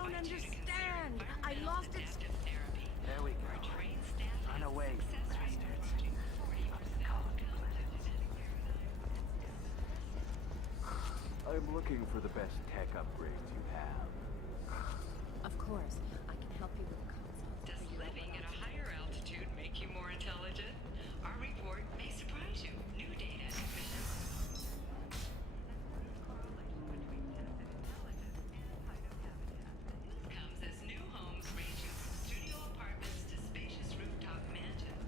don't understand. I lost it. There we go. Run away, you bastards. I'm looking for the best tech upgrades you have. Of course, I can help you with a consult. Does living at a higher altitude make you more intelligent? Our report may surprise you. New data comes as new homes ranging from studio apartments to spacious rooftop mansions.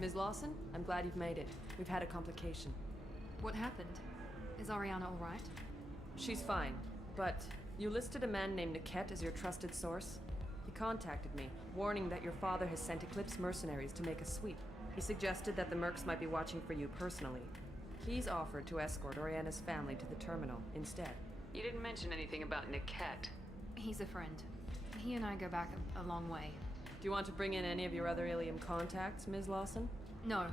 Ms. Lawson, I'm glad you've made it. We've had a complication. What happened? Is Ariana all right? She's fine, but you listed a man named Niket as your trusted source. He contacted me, warning that your father has sent Eclipse mercenaries to make a sweep. He suggested that the Mercs might be watching for you personally. He's offered to escort Oriana's family to the terminal instead. You didn't mention anything about Niket. He's a friend. He and I go back a long way. Do you want to bring in any of your other Ilium contacts, Ms. Lawson? No,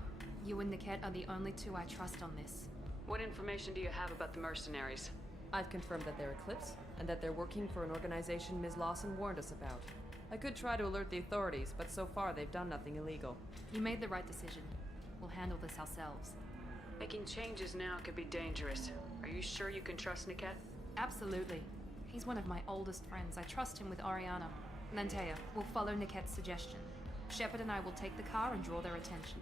you and Niket are the only two I trust on this. What information do you have about the mercenaries? I've confirmed that they're Eclipse, and that they're working for an organization Ms. Lawson warned us about. I could try to alert the authorities, but so far they've done nothing illegal. You made the right decision. We'll handle this ourselves. Making changes now could be dangerous. Are you sure you can trust Niket? Absolutely. He's one of my oldest friends. I trust him with Ariana. Lantea, we'll follow Niket's suggestion. Shepard and I will take the car and draw their attention.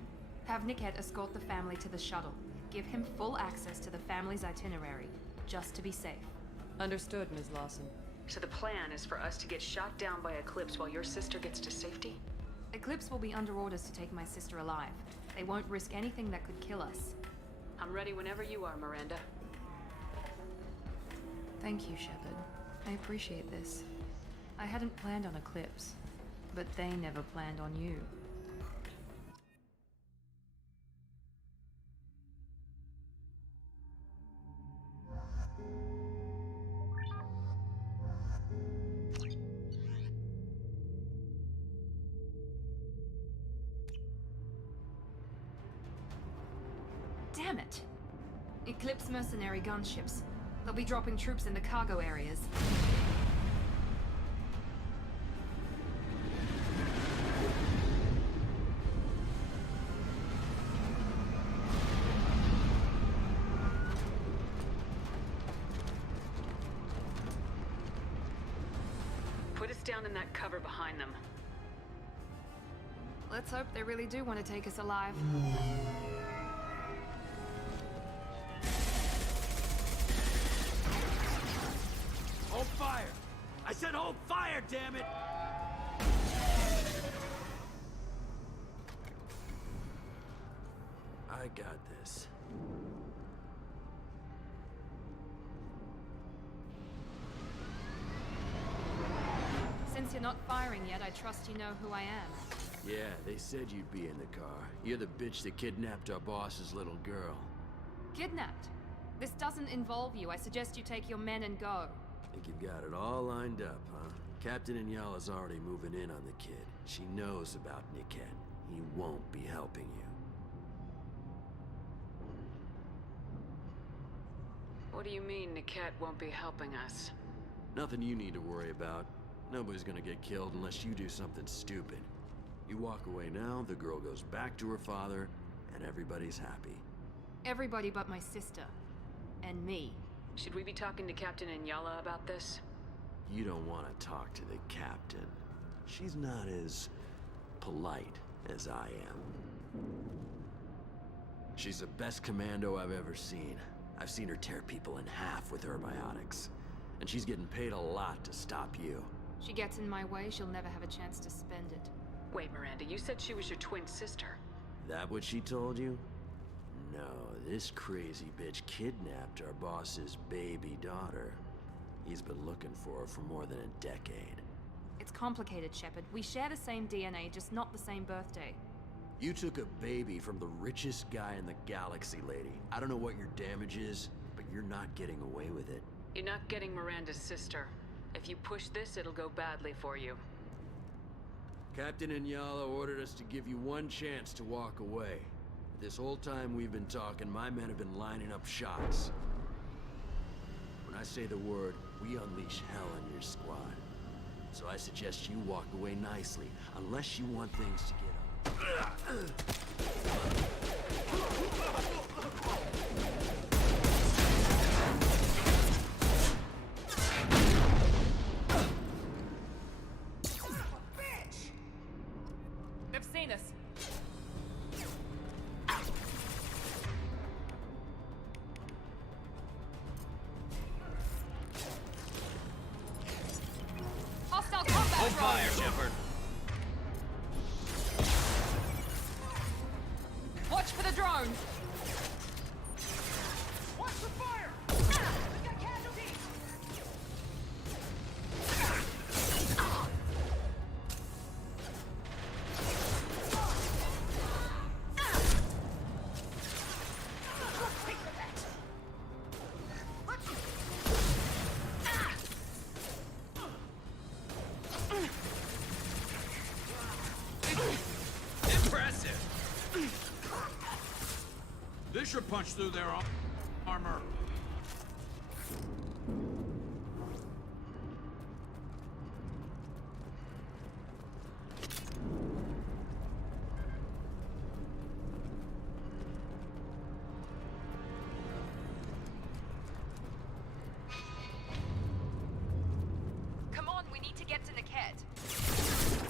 Have Niket escort the family to the shuttle. Give him full access to the family's itinerary, just to be safe. Understood, Ms. Lawson. So the plan is for us to get shot down by Eclipse while your sister gets to safety? Eclipse will be under orders to take my sister alive. They won't risk anything that could kill us. I'm ready whenever you are, Miranda. Thank you, Shepard. I appreciate this. I hadn't planned on Eclipse, but they never planned on you. Damn it! Eclipse mercenary gunships. They'll be dropping troops in the cargo areas. Put us down in that cover behind them. Let's hope they really do want to take us alive. Hold fire! I said hold fire, damn it! I got this. Since you're not firing yet, I trust you know who I am. Yeah, they said you'd be in the car. You're the bitch that kidnapped our boss's little girl. Kidnapped? This doesn't involve you. I suggest you take your men and go. Think you've got it all lined up, huh? Captain Inyala's already moving in on the kid. She knows about Niket. He won't be helping you. What do you mean Niket won't be helping us? Nothing you need to worry about. Nobody's gonna get killed unless you do something stupid. You walk away now, the girl goes back to her father, and everybody's happy. Everybody but my sister. And me. Should we be talking to Captain Inyala about this? You don't want to talk to the captain. She's not as polite as I am. She's the best commando I've ever seen. I've seen her tear people in half with her biotics. And she's getting paid a lot to stop you. She gets in my way, she'll never have a chance to spend it. Wait, Miranda, you said she was your twin sister. That what she told you? No, this crazy bitch kidnapped our boss's baby daughter. He's been looking for her for more than a decade. It's complicated, Shepard. We share the same DNA, just not the same birthday. You took a baby from the richest guy in the galaxy, lady. I don't know what your damage is, but you're not getting away with it. You're not getting Miranda's sister. If you push this, it'll go badly for you. Captain Inyala ordered us to give you one chance to walk away. This whole time we've been talking, my men have been lining up shots. When I say the word, we unleash hell on your squad. So I suggest you walk away nicely, unless you want things to get up. They've seen us. Hostile combat Hold drone! fire, Shepard. Watch for the drone! Watch the fire! We've got casualties! Impressive. This should punch through their armor. Come on, we need to get to Niket.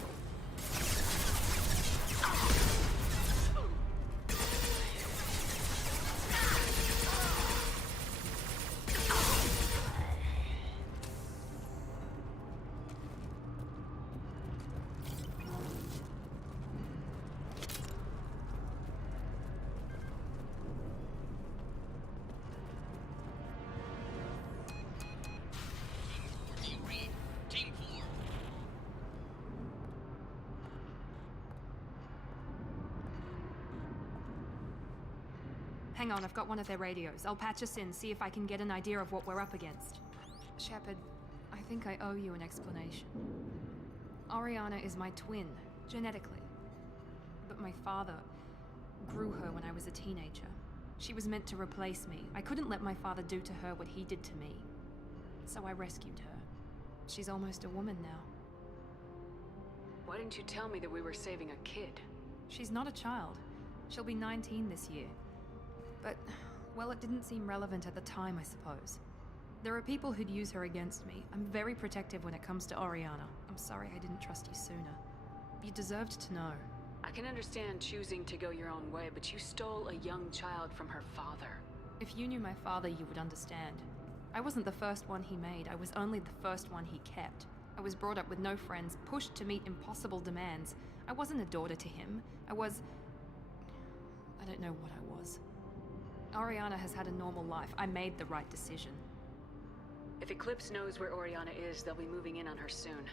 Team Reed. Team 4. Hang on, I've got one of their radios. I'll patch us in, see if I can get an idea of what we're up against. Shepard, I think I owe you an explanation. Oriana is my twin, genetically. But my father grew her when I was a teenager. She was meant to replace me. I couldn't let my father do to her what he did to me. So I rescued her. She's almost a woman now. Why didn't you tell me that we were saving a kid? She's not a child. She'll be 19 this year. But, well, it didn't seem relevant at the time, I suppose. There are people who'd use her against me. I'm very protective when it comes to Oriana. I'm sorry I didn't trust you sooner. You deserved to know. I can understand choosing to go your own way, but you stole a young child from her father. If you knew my father, you would understand. I wasn't the first one he made. I was only the first one he kept. I was brought up with no friends, pushed to meet impossible demands. I wasn't a daughter to him. I don't know what I was. Oriana has had a normal life. I made the right decision. If Eclipse knows where Oriana is, they'll be moving in on her soon.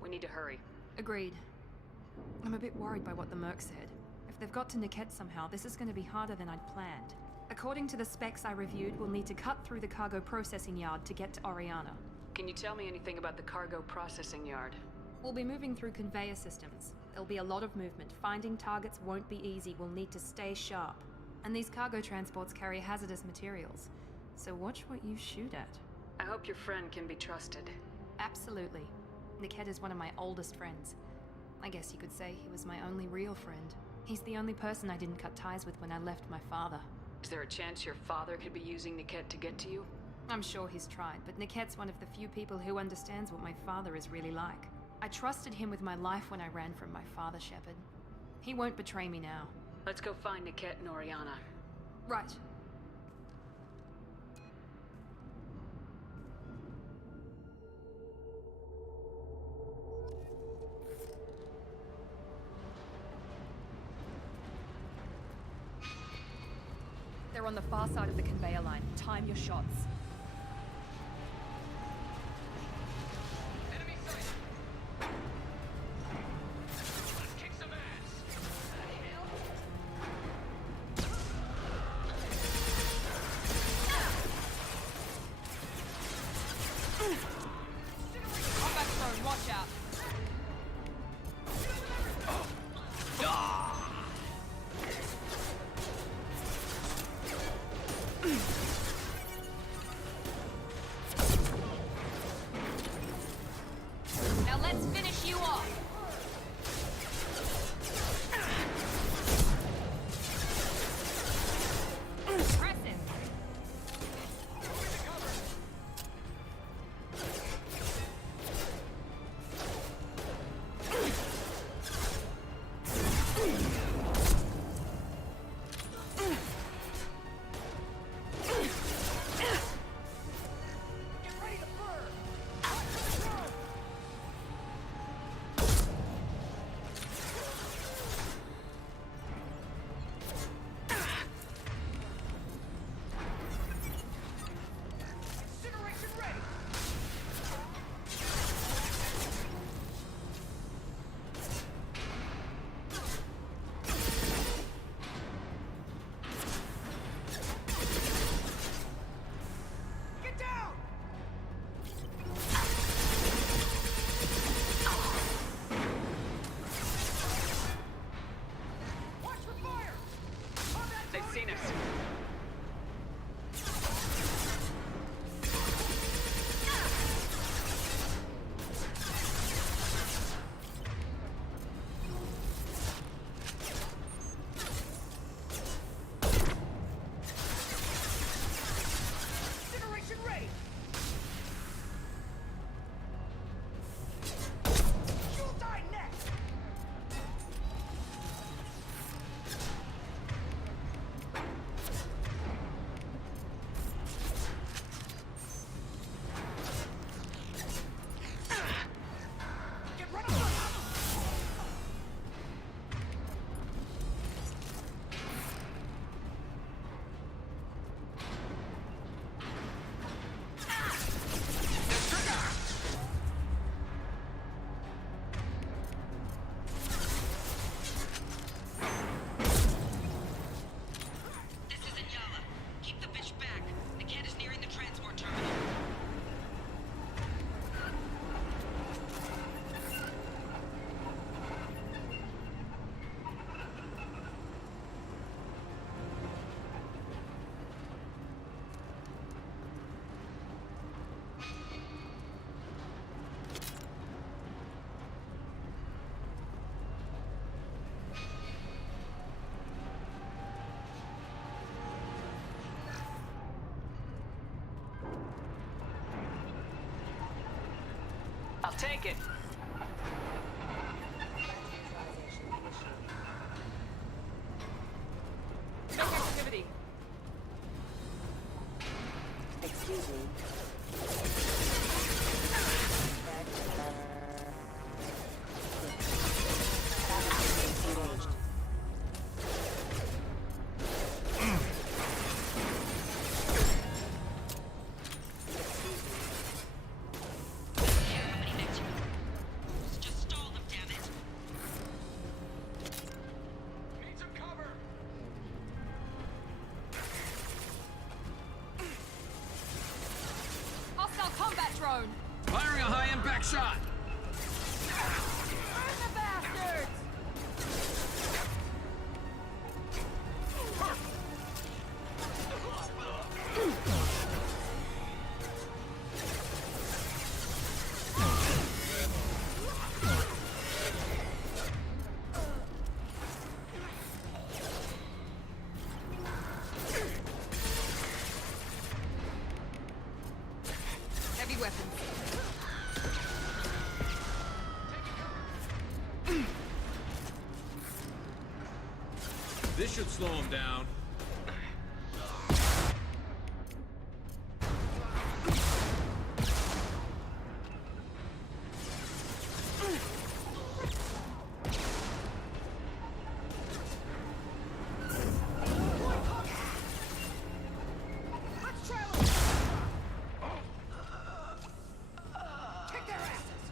We need to hurry. Agreed. I'm a bit worried by what the Merc said. If they've got to Niket somehow, this is going to be harder than I'd planned. According to the specs I reviewed, we'll need to cut through the cargo processing yard to get to Oriana. Can you tell me anything about the cargo processing yard? We'll be moving through conveyor systems. There'll be a lot of movement. Finding targets won't be easy. We'll need to stay sharp. And these cargo transports carry hazardous materials. So watch what you shoot at. I hope your friend can be trusted. Absolutely. Niket is one of my oldest friends. I guess you could say he was my only real friend. He's the only person I didn't cut ties with when I left my father. Is there a chance your father could be using Niket to get to you? I'm sure he's tried, but Niket's one of the few people who understands what my father is really like. I trusted him with my life when I ran from my father, Shepard. He won't betray me now. Let's go find Niket and Oriana. Right. They're on the far side of the conveyor line. Time your shots. Enemy sighted. Let's kick some ass. Combat drone, watch out. Let's finish you off. Press him. Incineration ready. Get down. Watch for fire. Combat They've seen us. incineration ready. You'll die next. Get run over. This is Inyala. Keep the bitch back. The cat is nearing the transport terminal. I'll take it. No activity. Excuse me. Engaged. Nobody next to you. Just stall them, damn it. Need some cover. Hostile combat drone. Firing a high-impact shot. Burn the bastards. Heavy weapons. This should slow him down. Let's try a little. Kick their asses.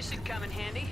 This should come in handy.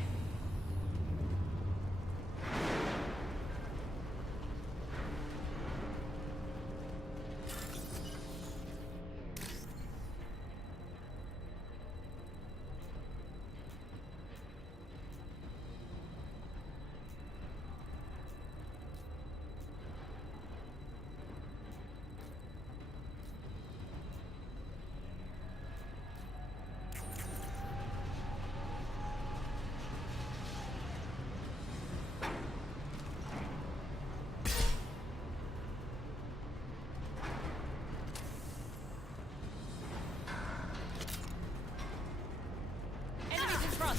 Enemies in front.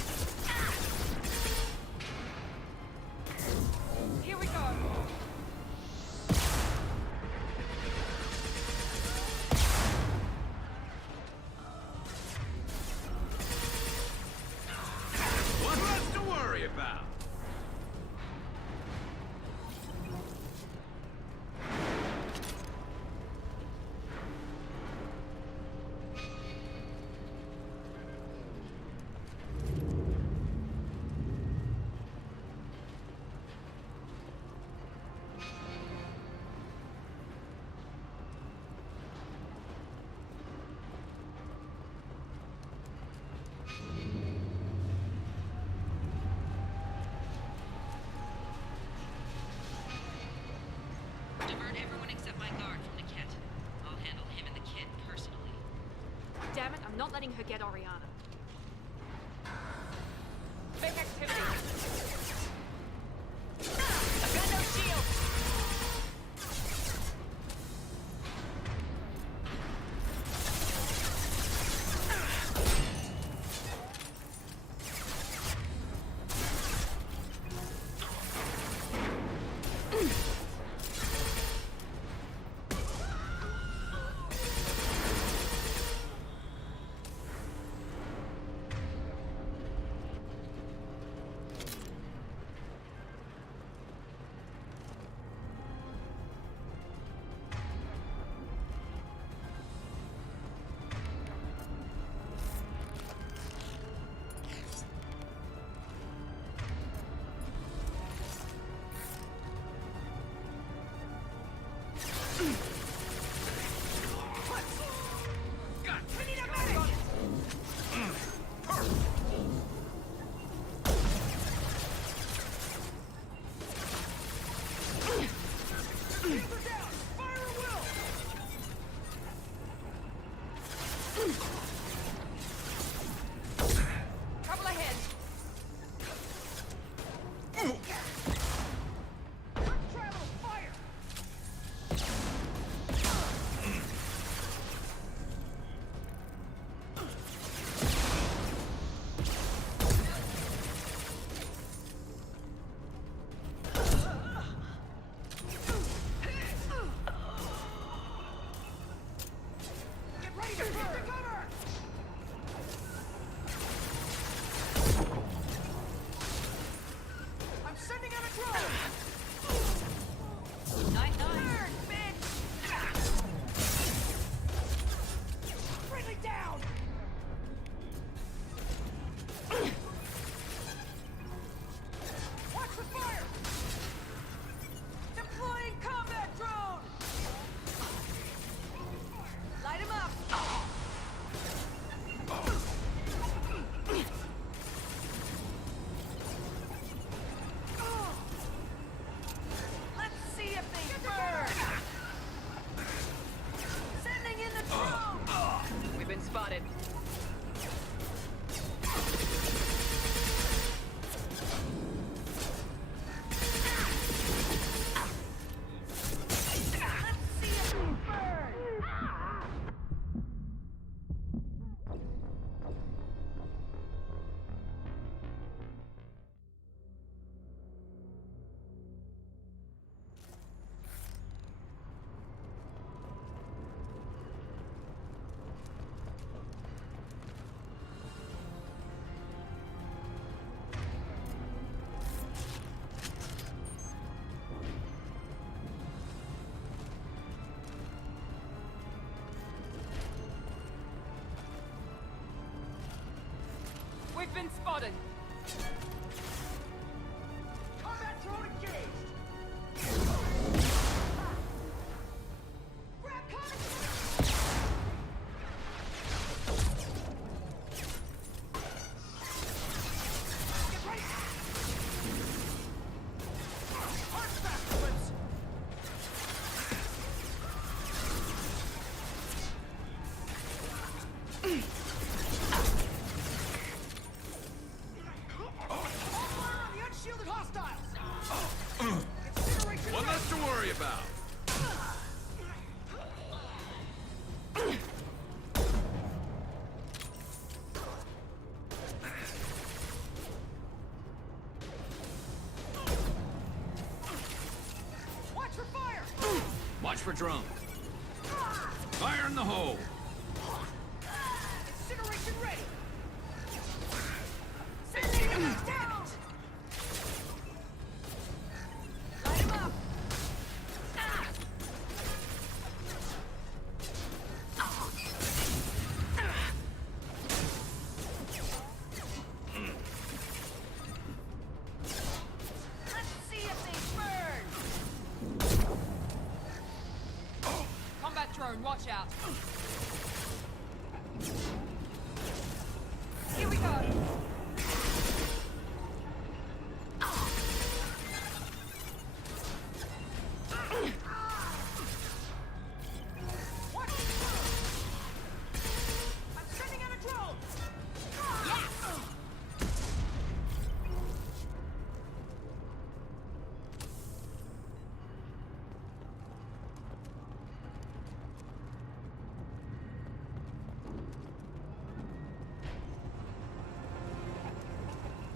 Here we go. What's left to worry about? Divert everyone except my guard from the kit. I'll handle him and the kid personally. Damn it, I'm not letting her get Oriana. Big activity. I've got no shield. We've been spotted. Combat drone engaged. Grab contact. Get ready. Hard fast clips. Fire on the unshielded hostiles. Incineration One less to worry about. Watch for fire. Watch for drone. Fire in the hole. Incineration ready. Sending them down. Light him up. Let's see if they burn. Combat drone, watch out. Here we go. What? I'm sending out a drone.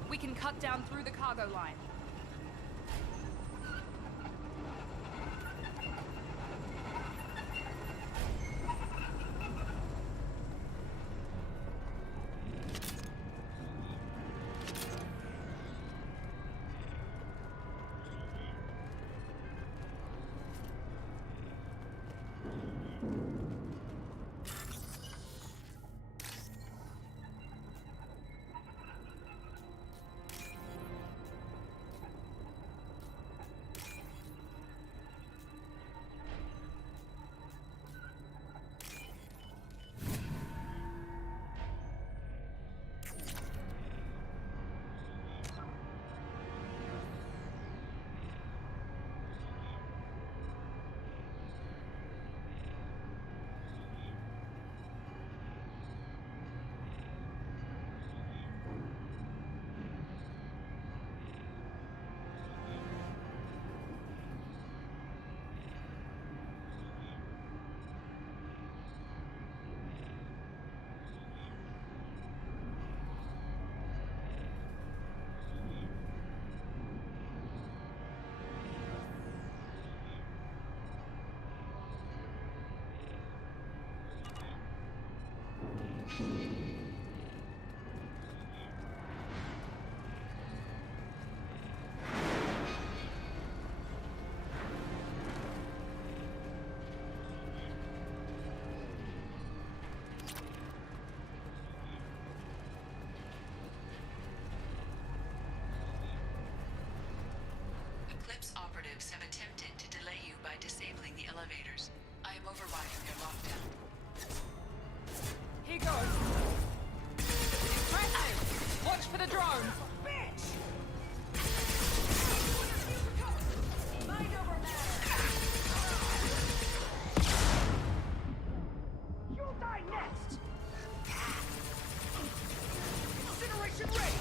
We can cut down through the cargo line. Eclipse operatives have attempted to delay you by disabling the elevators. I am overriding their lockdown. Here goes. Impressive. Watch for the drone. Bitch! Mind over matter. You'll die next. Incineration ready.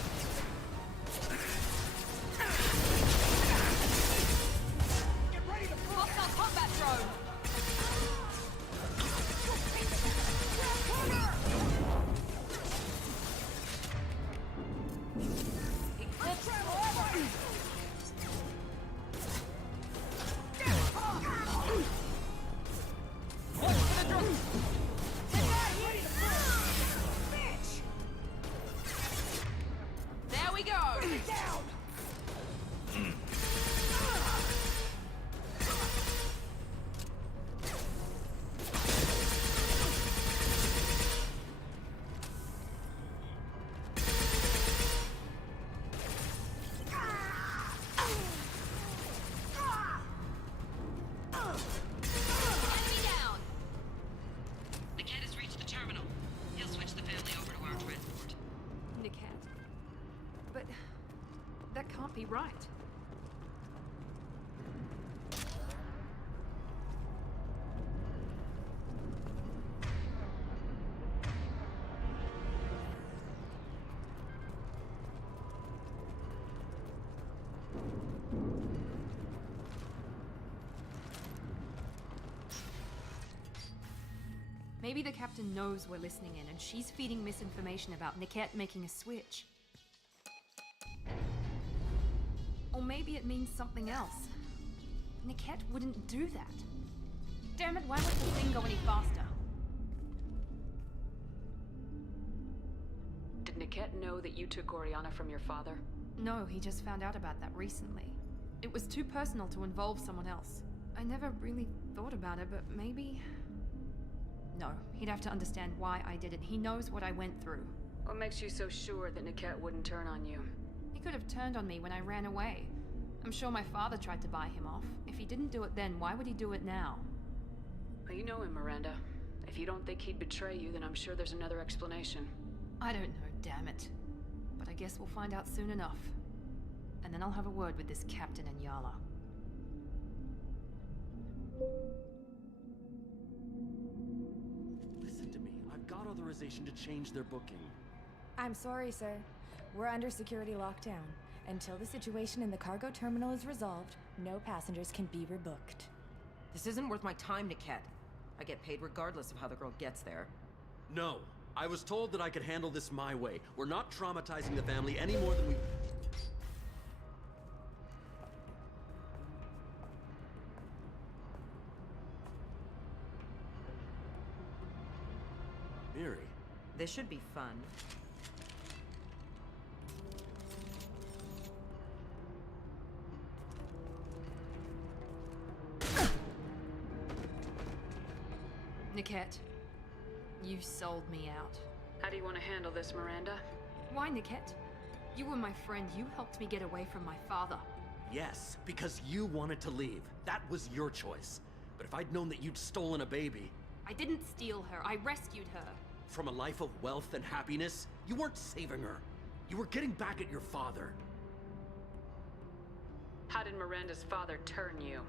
Get ready to blow. Hostile combat drone. Grab cover. Eclipse. Travel over. Watch for the drone. Bitch! There we go. Down! not be right. Maybe the captain knows we're listening in and she's feeding misinformation about Niket making a switch. Or maybe it means something else. Niket wouldn't do that. Damn it, why won't the thing go any faster? Did Niket know that you took Oriana from your father? No, he just found out about that recently. It was too personal to involve someone else. I never really thought about it, but maybe... No, he'd have to understand why I did it. He knows what I went through. What makes you so sure that Niket wouldn't turn on you? He could have turned on me when I ran away. I'm sure my father tried to buy him off. If he didn't do it then, why would he do it now? Well, you know him, Miranda. If you don't think he'd betray you, then I'm sure there's another explanation. I don't know, damn it. But I guess we'll find out soon enough. And then I'll have a word with this captain and Yala. Listen to me. I've got authorization to change their booking. I'm sorry, sir. We're under security lockdown. Until the situation in the cargo terminal is resolved, no passengers can be rebooked. This isn't worth my time, Niket. I get paid regardless of how the girl gets there. No. I was told that I could handle this my way. We're not traumatizing the family any more than we... Miri. This should be fun. Niket, you sold me out. How do you want to handle this, Miranda? Why, Niket? You were my friend. You helped me get away from my father. Yes, because you wanted to leave. That was your choice. But if I'd known that you'd stolen a baby... I didn't steal her. I rescued her. From a life of wealth and happiness, you weren't saving her. You were getting back at your father. How did Miranda's father turn you?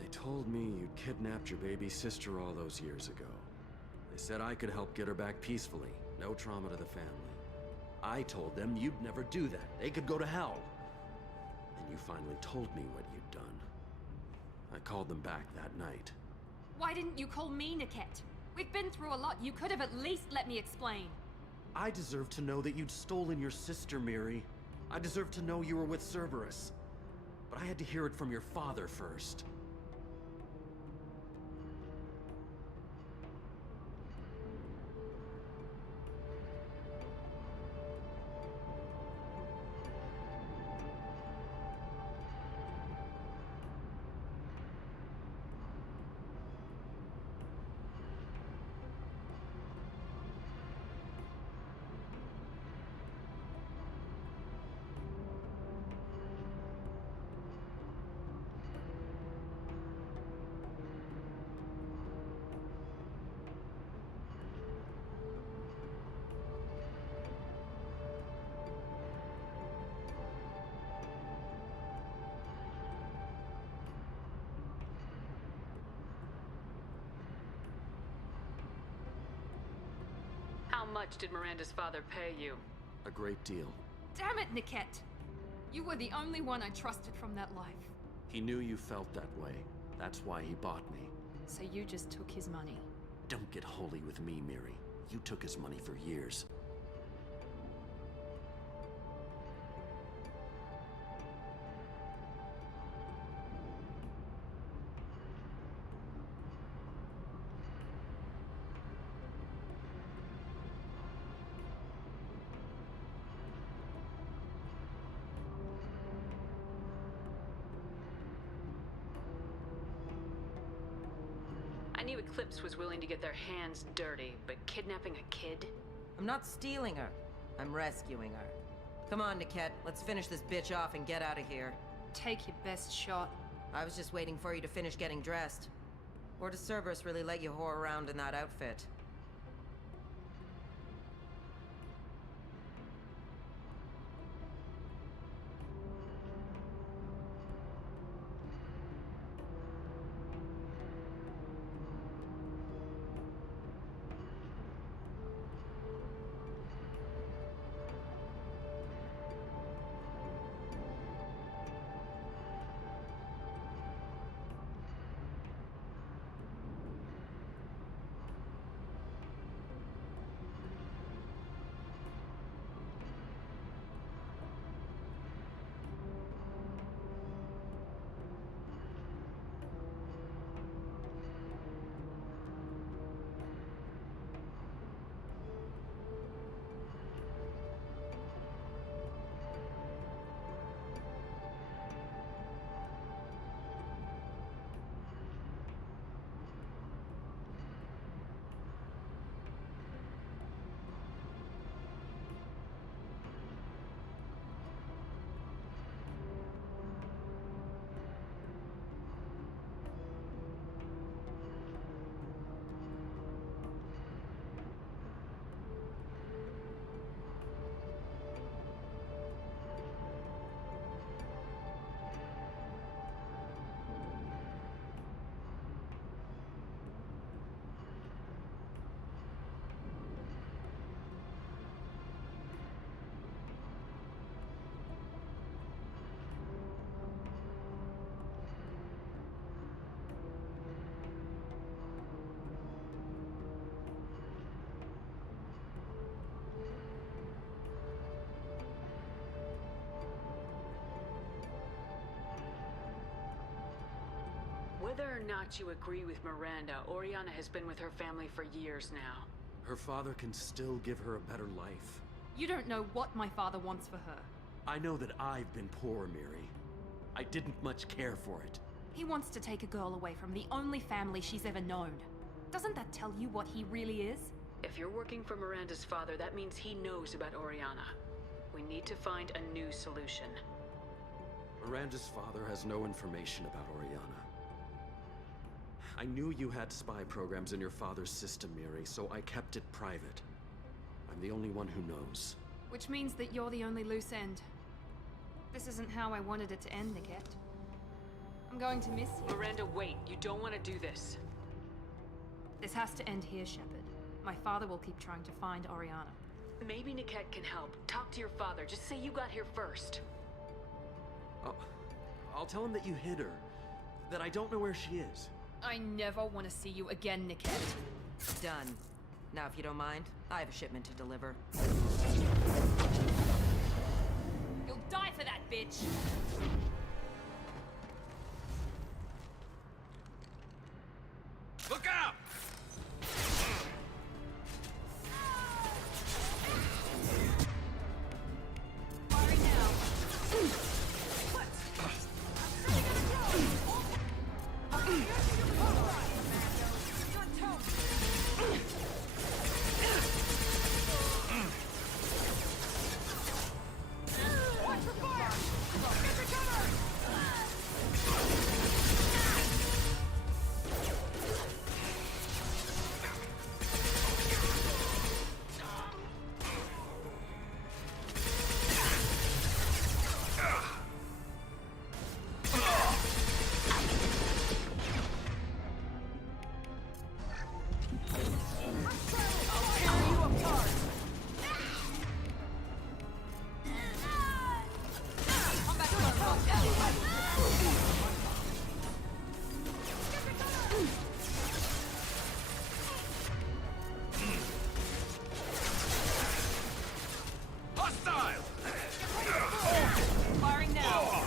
They told me you'd kidnapped your baby sister all those years ago. They said I could help get her back peacefully. No trauma to the family. I told them you'd never do that. They could go to hell. And you finally told me what you'd done. I called them back that night. Why didn't you call me, Niket? We've been through a lot. You could have at least let me explain. I deserve to know that you'd stolen your sister, Miri. I deserve to know you were with Cerberus. But I had to hear it from your father first. How much did Miranda's father pay you? A great deal. Damn it, Niket! You were the only one I trusted from that life. He knew you felt that way. That's why he bought me. So you just took his money. Don't get holy with me, Miri. You took his money for years. I knew Eclipse was willing to get their hands dirty, but kidnapping a kid? I'm not stealing her. I'm rescuing her. Come on, Niket. Let's finish this bitch off and get out of here. Take your best shot. I was just waiting for you to finish getting dressed. Or does Cerberus really let you whore around in that outfit? Whether or not you agree with Miranda, Oriana has been with her family for years now. Her father can still give her a better life. You don't know what my father wants for her. I know that I've been poor, Miri. I didn't much care for it. He wants to take a girl away from the only family she's ever known. Doesn't that tell you what he really is? If you're working for Miranda's father, that means he knows about Oriana. We need to find a new solution. Miranda's father has no information about Oriana. I knew you had spy programs in your father's system, Miri, so I kept it private. I'm the only one who knows. Which means that you're the only loose end. This isn't how I wanted it to end, Niket. I'm going to miss you. Miranda, wait. You don't want to do this. This has to end here, Shepard. My father will keep trying to find Oriana. Maybe Niket can help. Talk to your father. Just say you got here first. I'll tell him that you hid her. That I don't know where she is. I never want to see you again, Niket. Done. Now, if you don't mind, I have a shipment to deliver. You'll die for that, bitch! Look out! Firing now.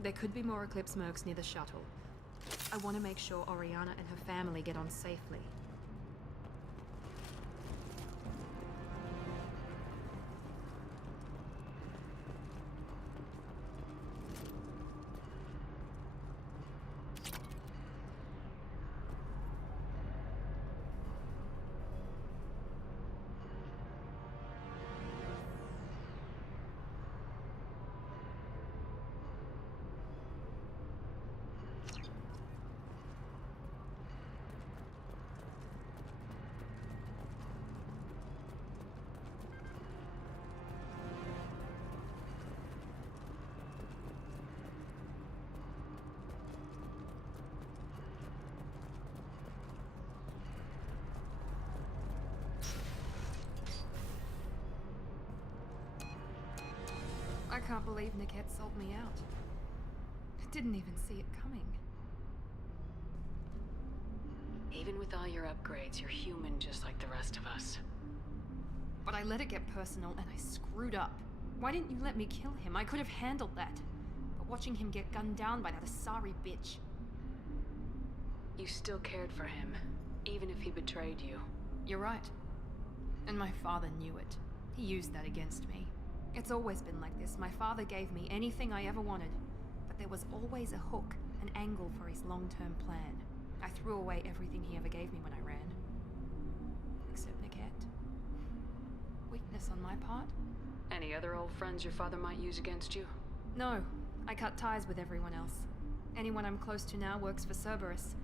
There could be more Eclipse mercs near the shuttle. I want to make sure Oriana and her family get on safely. I can't believe Niket sold me out. I didn't even see it coming. Even with all your upgrades, you're human just like the rest of us. But I let it get personal and I screwed up. Why didn't you let me kill him? I could have handled that. But watching him get gunned down by that Asari bitch. You still cared for him, even if he betrayed you. You're right. And my father knew it. He used that against me. It's always been like this. My father gave me anything I ever wanted. But there was always a hook, an angle for his long-term plan. I threw away everything he ever gave me when I ran. Except Niket. Weakness on my part? Any other old friends your father might use against you? No. I cut ties with everyone else. Anyone I'm close to now works for Cerberus.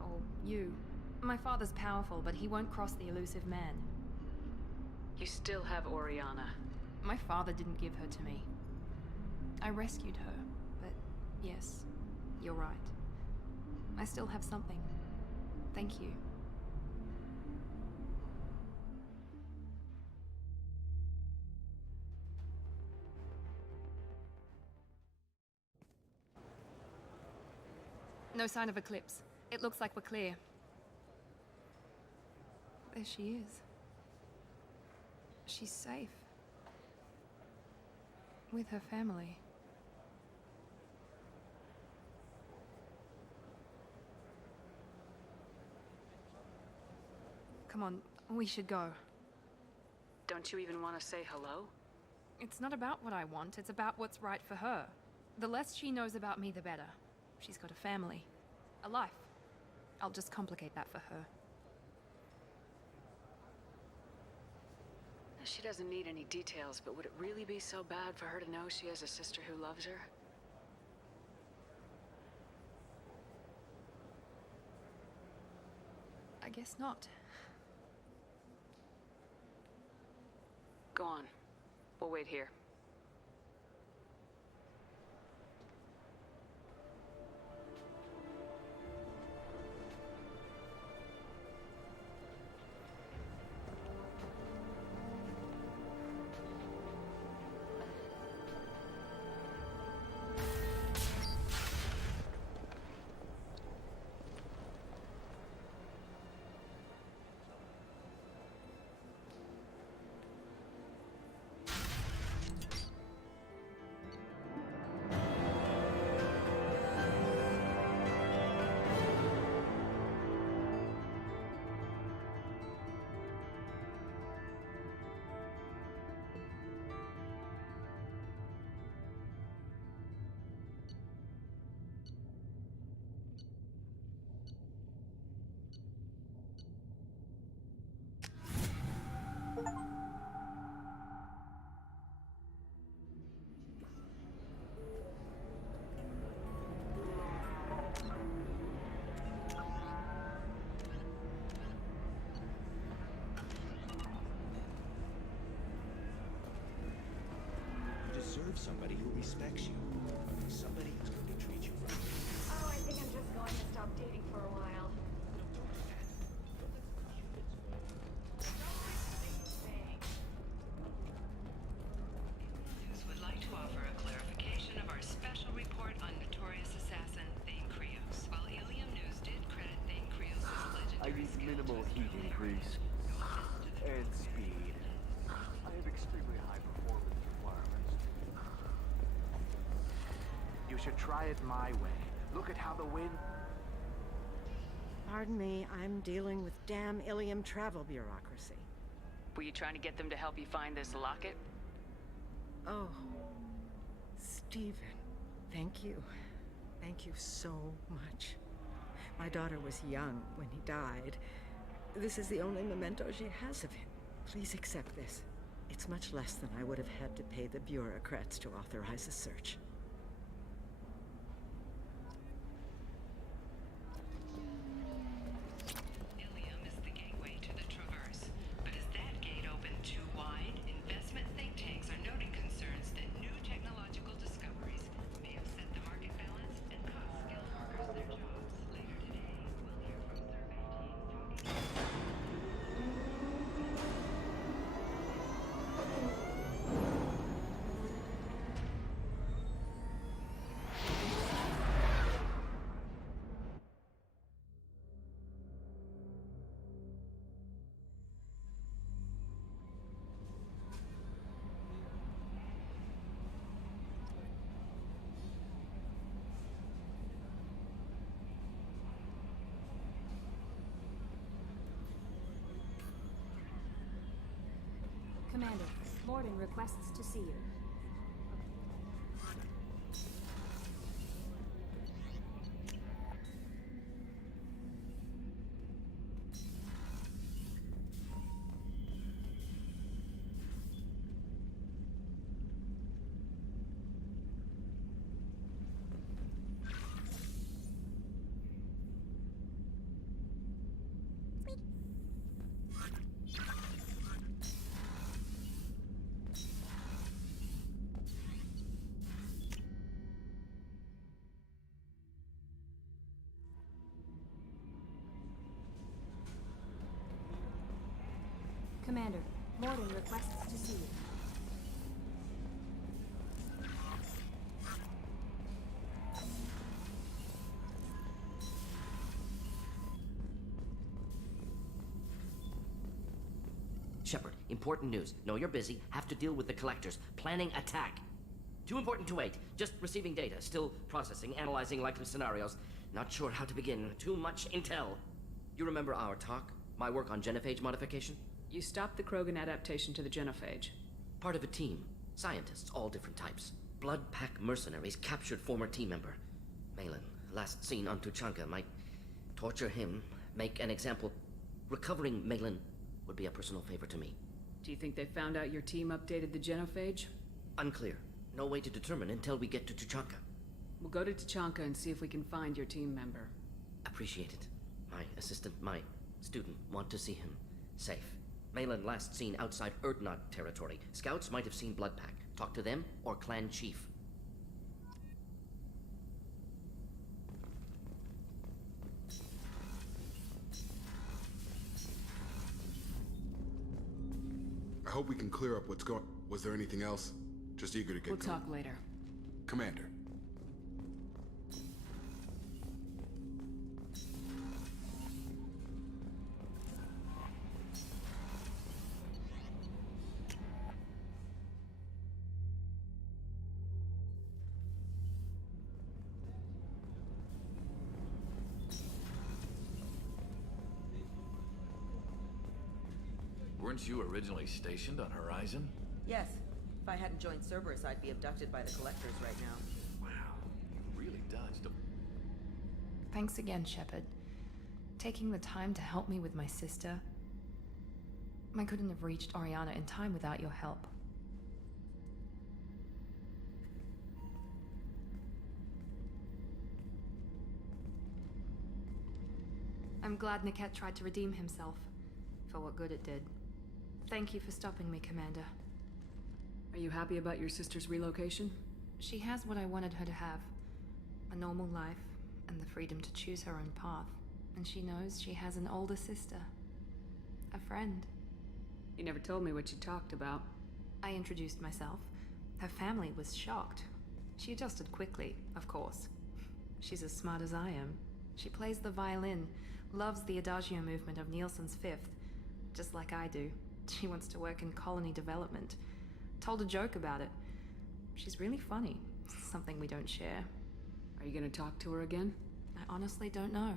Or you. My father's powerful, but he won't cross the elusive man. You still have Oriana. My father didn't give her to me. I rescued her, but yes, you're right. I still have something. Thank you. No sign of Eclipse. It looks like we're clear. There she is. She's safe. With her family. Come on, we should go. Don't you even want to say hello? It's not about what I want, it's about what's right for her. The less she knows about me, the better. She's got a family. A life. I'll just complicate that for her. She doesn't need any details, but would it really be so bad for her to know she has a sister who loves her? I guess not. Go on. We'll wait here. deserve somebody who respects you. Somebody who's going to treat you right. Oh, I think I'm just going to stop dating for a while. News would like to offer a clarification of our special report on notorious assassin Thane Krios. While Ilium News did credit Thane Krios' legendary I use minimal heat increase and speed. I have extremely high performance requirements. You should try it my way. Look at how the wind... Pardon me, I'm dealing with damn Ilium travel bureaucracy. Were you trying to get them to help you find this locket? Oh, Stephen, thank you. Thank you so much. My daughter was young when he died. This is the only memento she has of him. Please accept this. It's much less than I would have had to pay the bureaucrats to authorize a search. Ilium is the gateway to the Traverse, but is that gate open too wide? Investment think tanks are noting concerns that new technological discoveries may upset the market balance and cost skilled workers their jobs. Later today, we'll hear from survey teams. Morden requests to see you. Commander, Morden requests to see you. Shepard, important news. Know you're busy. Have to deal with the collectors. Planning attack. Too important to wait. Just receiving data. Still processing, analyzing likely scenarios. Not sure how to begin. Too much intel. You remember our talk? My work on genophage modification? You stopped the Krogan adaptation to the genophage. Part of a team. Scientists, all different types. Blood Pack mercenaries captured former team member. Malin, last seen on Tuchanka, might torture him, make an example. Recovering Malin would be a personal favor to me. Do you think they found out your team updated the genophage? Unclear. No way to determine until we get to Tuchanka. We'll go to Tuchanka and see if we can find your team member. Appreciate it. My assistant, my student, want to see him safe. Malin last seen outside Erdnot territory. Scouts might have seen Bloodpack. Talk to them or clan chief. I hope we can clear up what's going... Was there anything else? Just eager to get We'll going. talk later. Commander. Weren't you originally stationed on Horizon? Yes. If I hadn't joined Cerberus, I'd be abducted by the Collectors right now. Wow, you really dodged them. Thanks again, Shepard. Taking the time to help me with my sister. I couldn't have reached Oriana in time without your help. I'm glad Niket tried to redeem himself, for what good it did. Thank you for stopping me, Commander. Are you happy about your sister's relocation? She has what I wanted her to have. A normal life, and the freedom to choose her own path. And she knows she has an older sister. A friend. You never told me what you talked about. I introduced myself. Her family was shocked. She adjusted quickly, of course. She's as smart as I am. She plays the violin, loves the adagio movement of Nielsen's Fifth, just like I do. She wants to work in colony development. Told a joke about it. She's really funny. Something we don't share. Are you gonna talk to her again? I honestly don't know.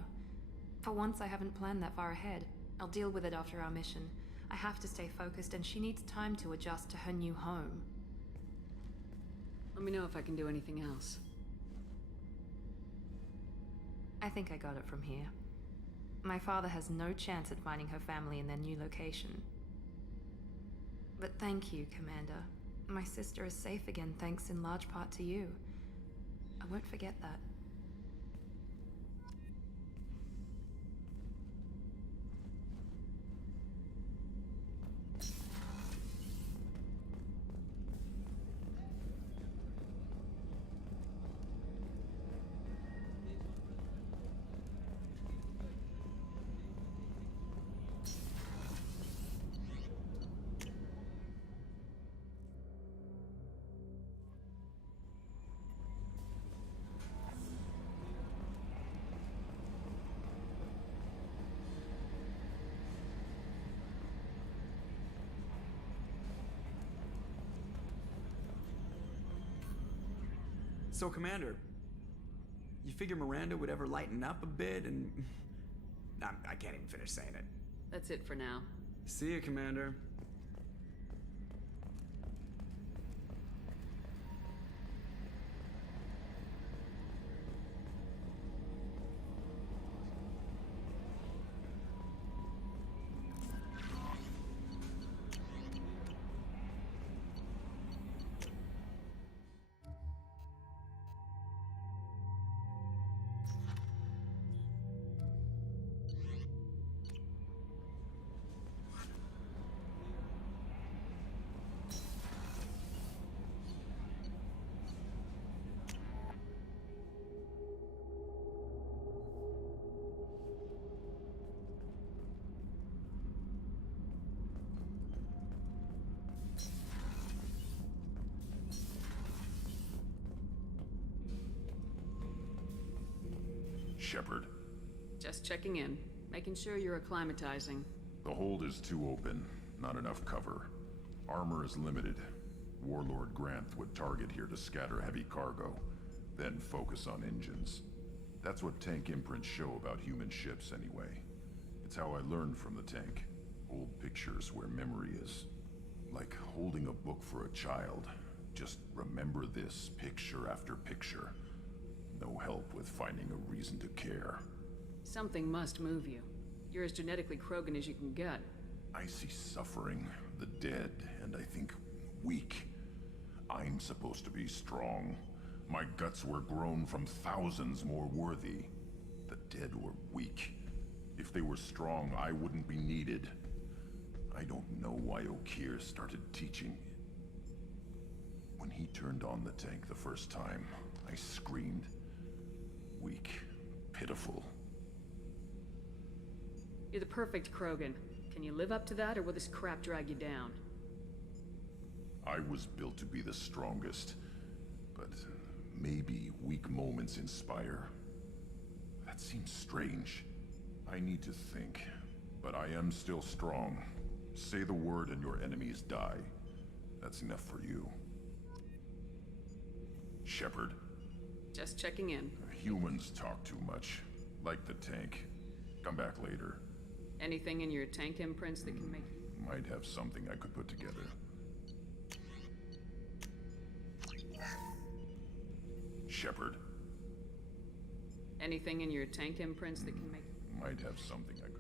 For once, I haven't planned that far ahead. I'll deal with it after our mission. I have to stay focused, and she needs time to adjust to her new home. Let me know if I can do anything else. I think I got it from here. My father has no chance at finding her family in their new location. But thank you, Commander. My sister is safe again thanks in large part to you. I won't forget that. So, Commander, you figure Miranda would ever lighten up a bit and... I can't even finish saying it. That's it for now. See you, Commander. Shepard. Just checking in, making sure you're acclimatizing. The hold is too open, not enough cover. Armor is limited. Warlord Granth would target here to scatter heavy cargo, then focus on engines. That's what tank imprints show about human ships anyway. It's how I learned from the tank. Old pictures where memory is. Like holding a book for a child. Just remember this picture after picture. No help with finding a reason to care. Something must move you. You're as genetically Krogan as you can get. I see suffering, the dead, and I think weak. I'm supposed to be strong. My guts were grown from thousands more worthy. The dead were weak. If they were strong, I wouldn't be needed. I don't know why Okir started teaching. When he turned on the tank the first time, I screamed. Weak, pitiful. You're the perfect Krogan. Can you live up to that, or will this crap drag you down? I was built to be the strongest, but maybe weak moments inspire. That seems strange. I need to think, but I am still strong. Say the word and your enemies die. That's enough for you. Shepard. Just checking in. Humans talk too much. Like the tank. Come back later. Anything in your tank imprints that can make... Might have something I could put together. Shepard. Anything in your tank imprints that can make... Might have something I could...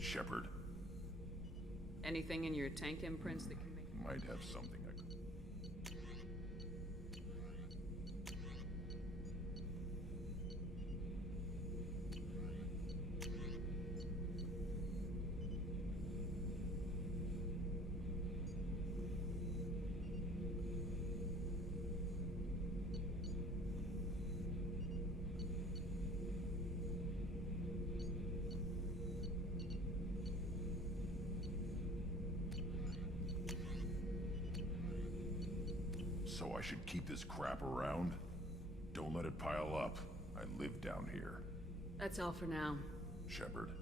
Shepard. Anything in your tank imprints that can make... Might have something I could... So I should keep this crap around? Don't let it pile up. I live down here. That's all for now. Shepard.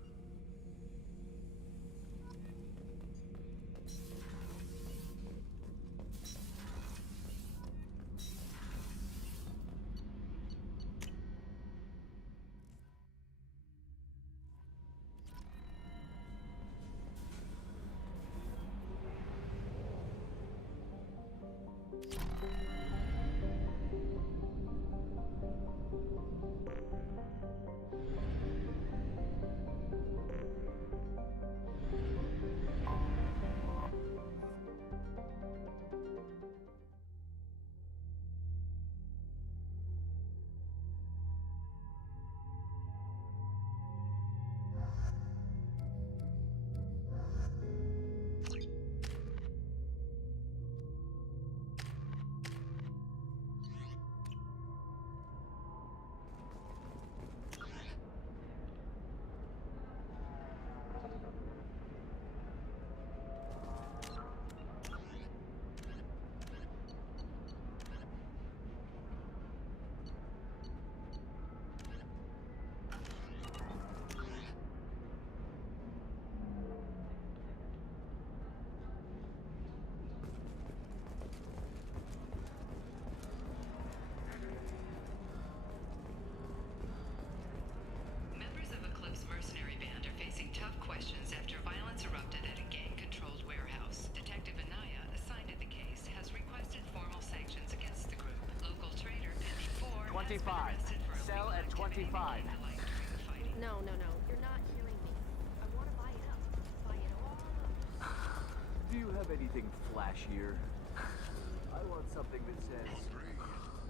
Members of Eclipse mercenary band are facing tough questions after violence erupted at a gang-controlled warehouse. Detective Anaya, assigned to the case, has requested formal sanctions against the group. Local trader Penny Ford has been 25. arrested for Sell at 25. No, you're not hearing me. I want to buy it up. Buy it all up. Do you have anything flashier? I want something that says...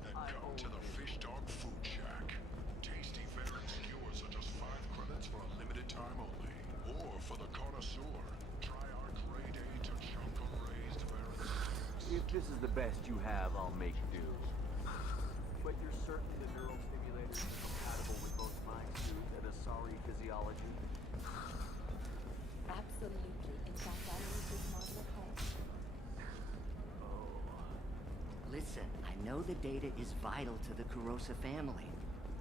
Then go to the Fish Dog Food Shack. Tasty Ferret skewers are just 5 credits for a limited time only. Or for the connoisseur, try our grade A to chunkum raised ferret steaks. If this is the best you have, I'll make do. But you're certain the neural stimulators are compatible with both my suit and Asari physiology? Absolutely. In fact, I use this model Listen, I know the data is vital to the Kurosa family.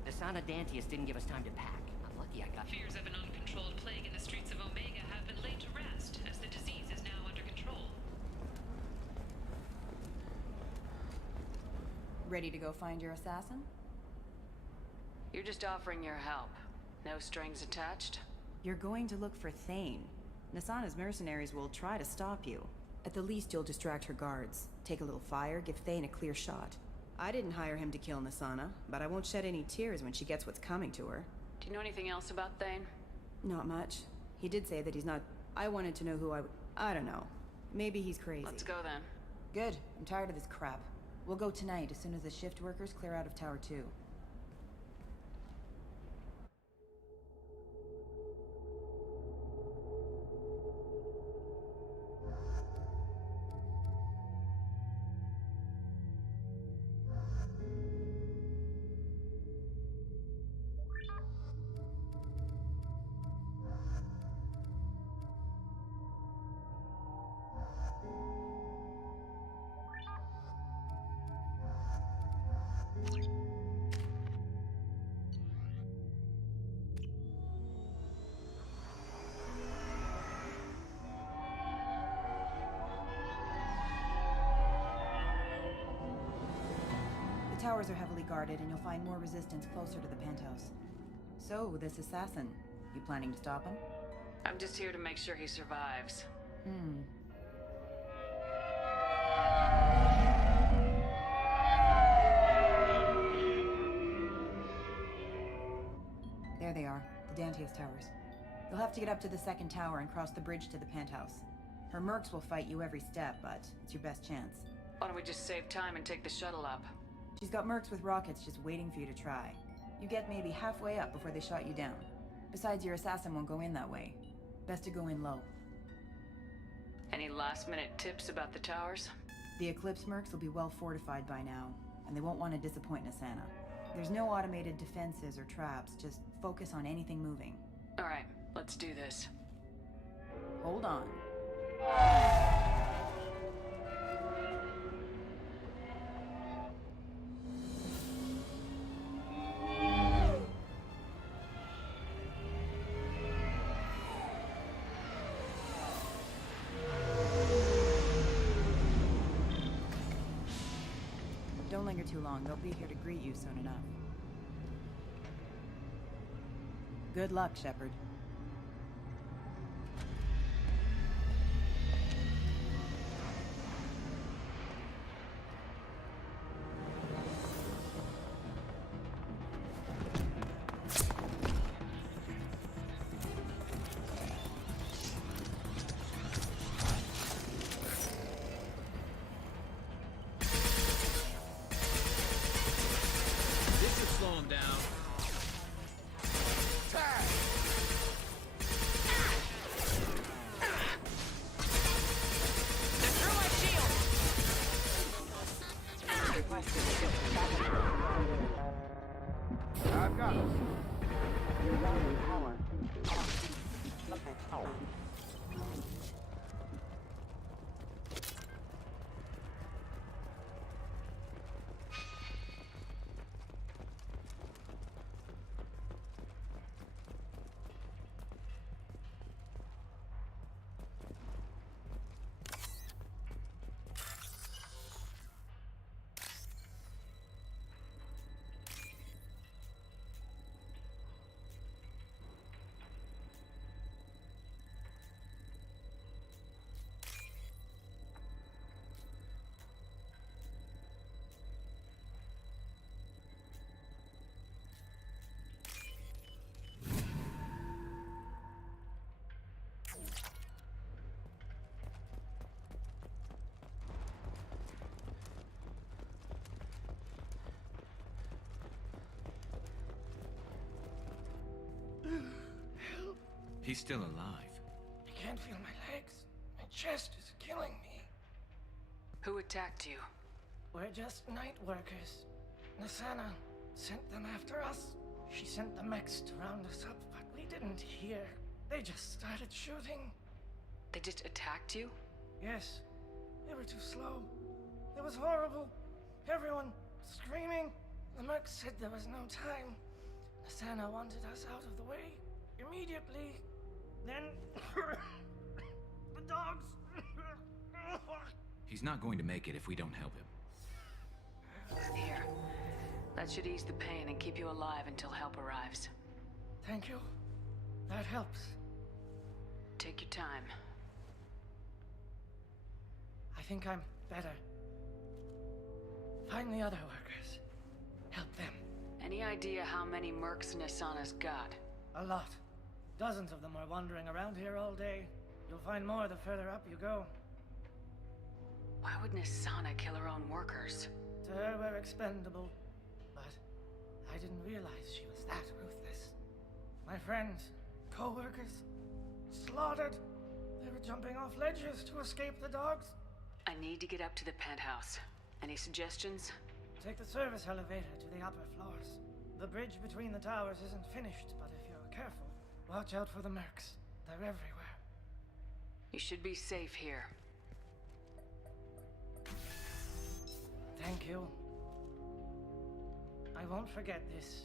Asana Dantius didn't give us time to pack. I'm lucky I got... Fears of an uncontrolled plague in the streets of Omega have been laid to rest, as the disease is now under control. Ready to go find your assassin? You're just offering your help. No strings attached? You're going to look for Thane. Nasana's mercenaries will try to stop you. At the least, you'll distract her guards. Take a little fire, give Thane a clear shot. I didn't hire him to kill Nasana, but I won't shed any tears when she gets what's coming to her. Do you know anything else about Thane? Not much. He did say that he's not... I wanted to know who I don't know. Maybe he's crazy. Let's go then. Good. I'm tired of this crap. We'll go tonight as soon as the shift workers clear out of Tower 2. The towers are heavily guarded, and you'll find more resistance closer to the penthouse. So, this assassin, you planning to stop him? I'm just here to make sure he survives. There they are, the Dantius towers. You'll have to get up to the second tower and cross the bridge to the penthouse. Her mercs will fight you every step, but it's your best chance. Why don't we just save time and take the shuttle up? She's got mercs with rockets just waiting for you to try. You get maybe halfway up before they shot you down. Besides, your assassin won't go in that way. Best to go in low. Any last-minute tips about the towers? The Eclipse mercs will be well fortified by now, and they won't want to disappoint Nasana. There's no automated defenses or traps, just focus on anything moving. All right, let's do this. Hold on. Don't linger too long. They'll be here to greet you soon enough. Good luck, Shepard. This should slow him down. I've got it. You're running power. He's still alive. I can't feel my legs. My chest is killing me. Who attacked you? We're just night workers. Nasana sent them after us. She sent the mechs to round us up, but we didn't hear. They just started shooting. They just attacked you? Yes. They were too slow. It was horrible. Everyone screaming. The merc said there was no time. Asana wanted us out of the way immediately. Then the dogs. He's not going to make it if we don't help him. Here. That should ease the pain and keep you alive until help arrives. Thank you. That helps. Take your time. I think I'm better. Find the other workers. Help them. Any idea how many mercs Nasana's got? A lot. Dozens of them are wandering around here all day. You'll find more the further up you go. Why would Nasana kill her own workers? To her, we're expendable. But I didn't realize she was that ruthless. My friends, co-workers, slaughtered. They were jumping off ledges to escape the dogs. I need to get up to the penthouse. Any suggestions? Take the service elevator to the upper floors. The bridge between the towers isn't finished, but if you're careful, watch out for the mercs. They're everywhere. You should be safe here. Thank you. I won't forget this.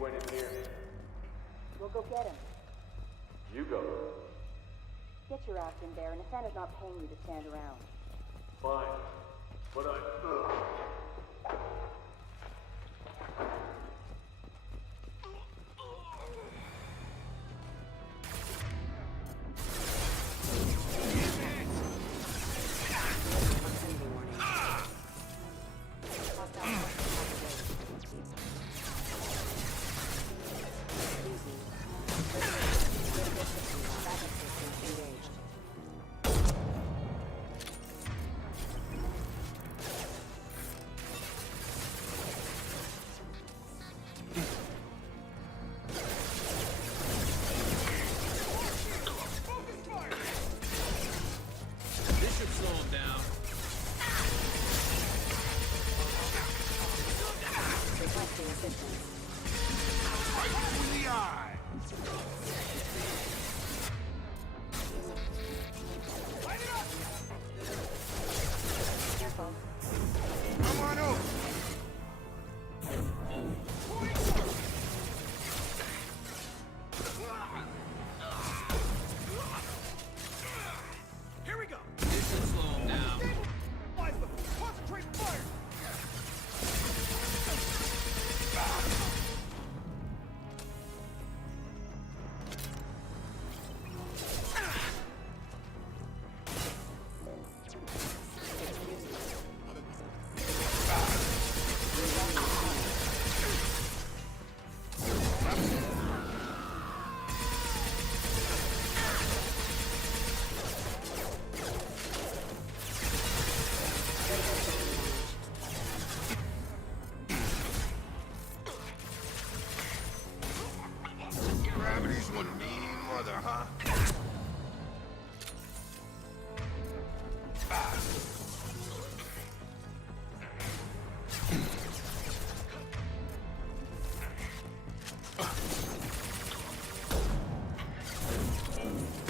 went in here. We'll go get him. You go. Get your ass in there, and Nathana's not paying you to stand around. Fine. But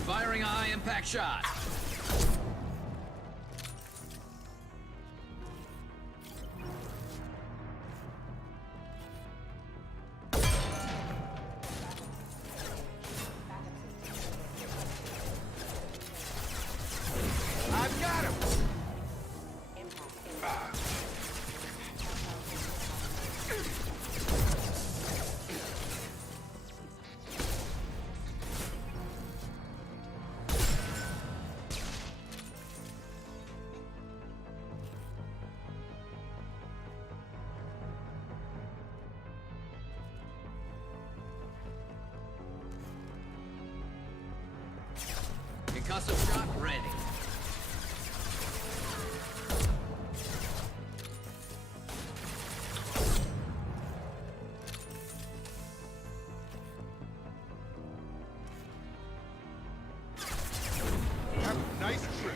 Firing a high-impact shot. I've got him! Concussive shot ready. Nice trick.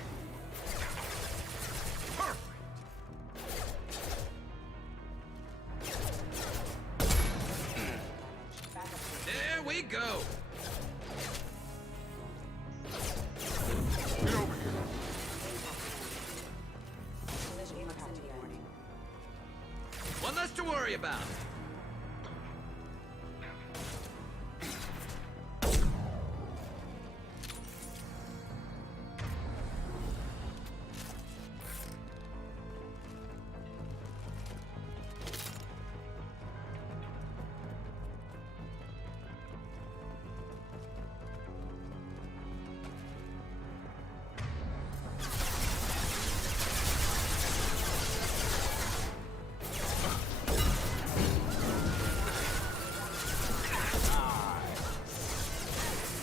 There we go. Get over here. One less to worry about.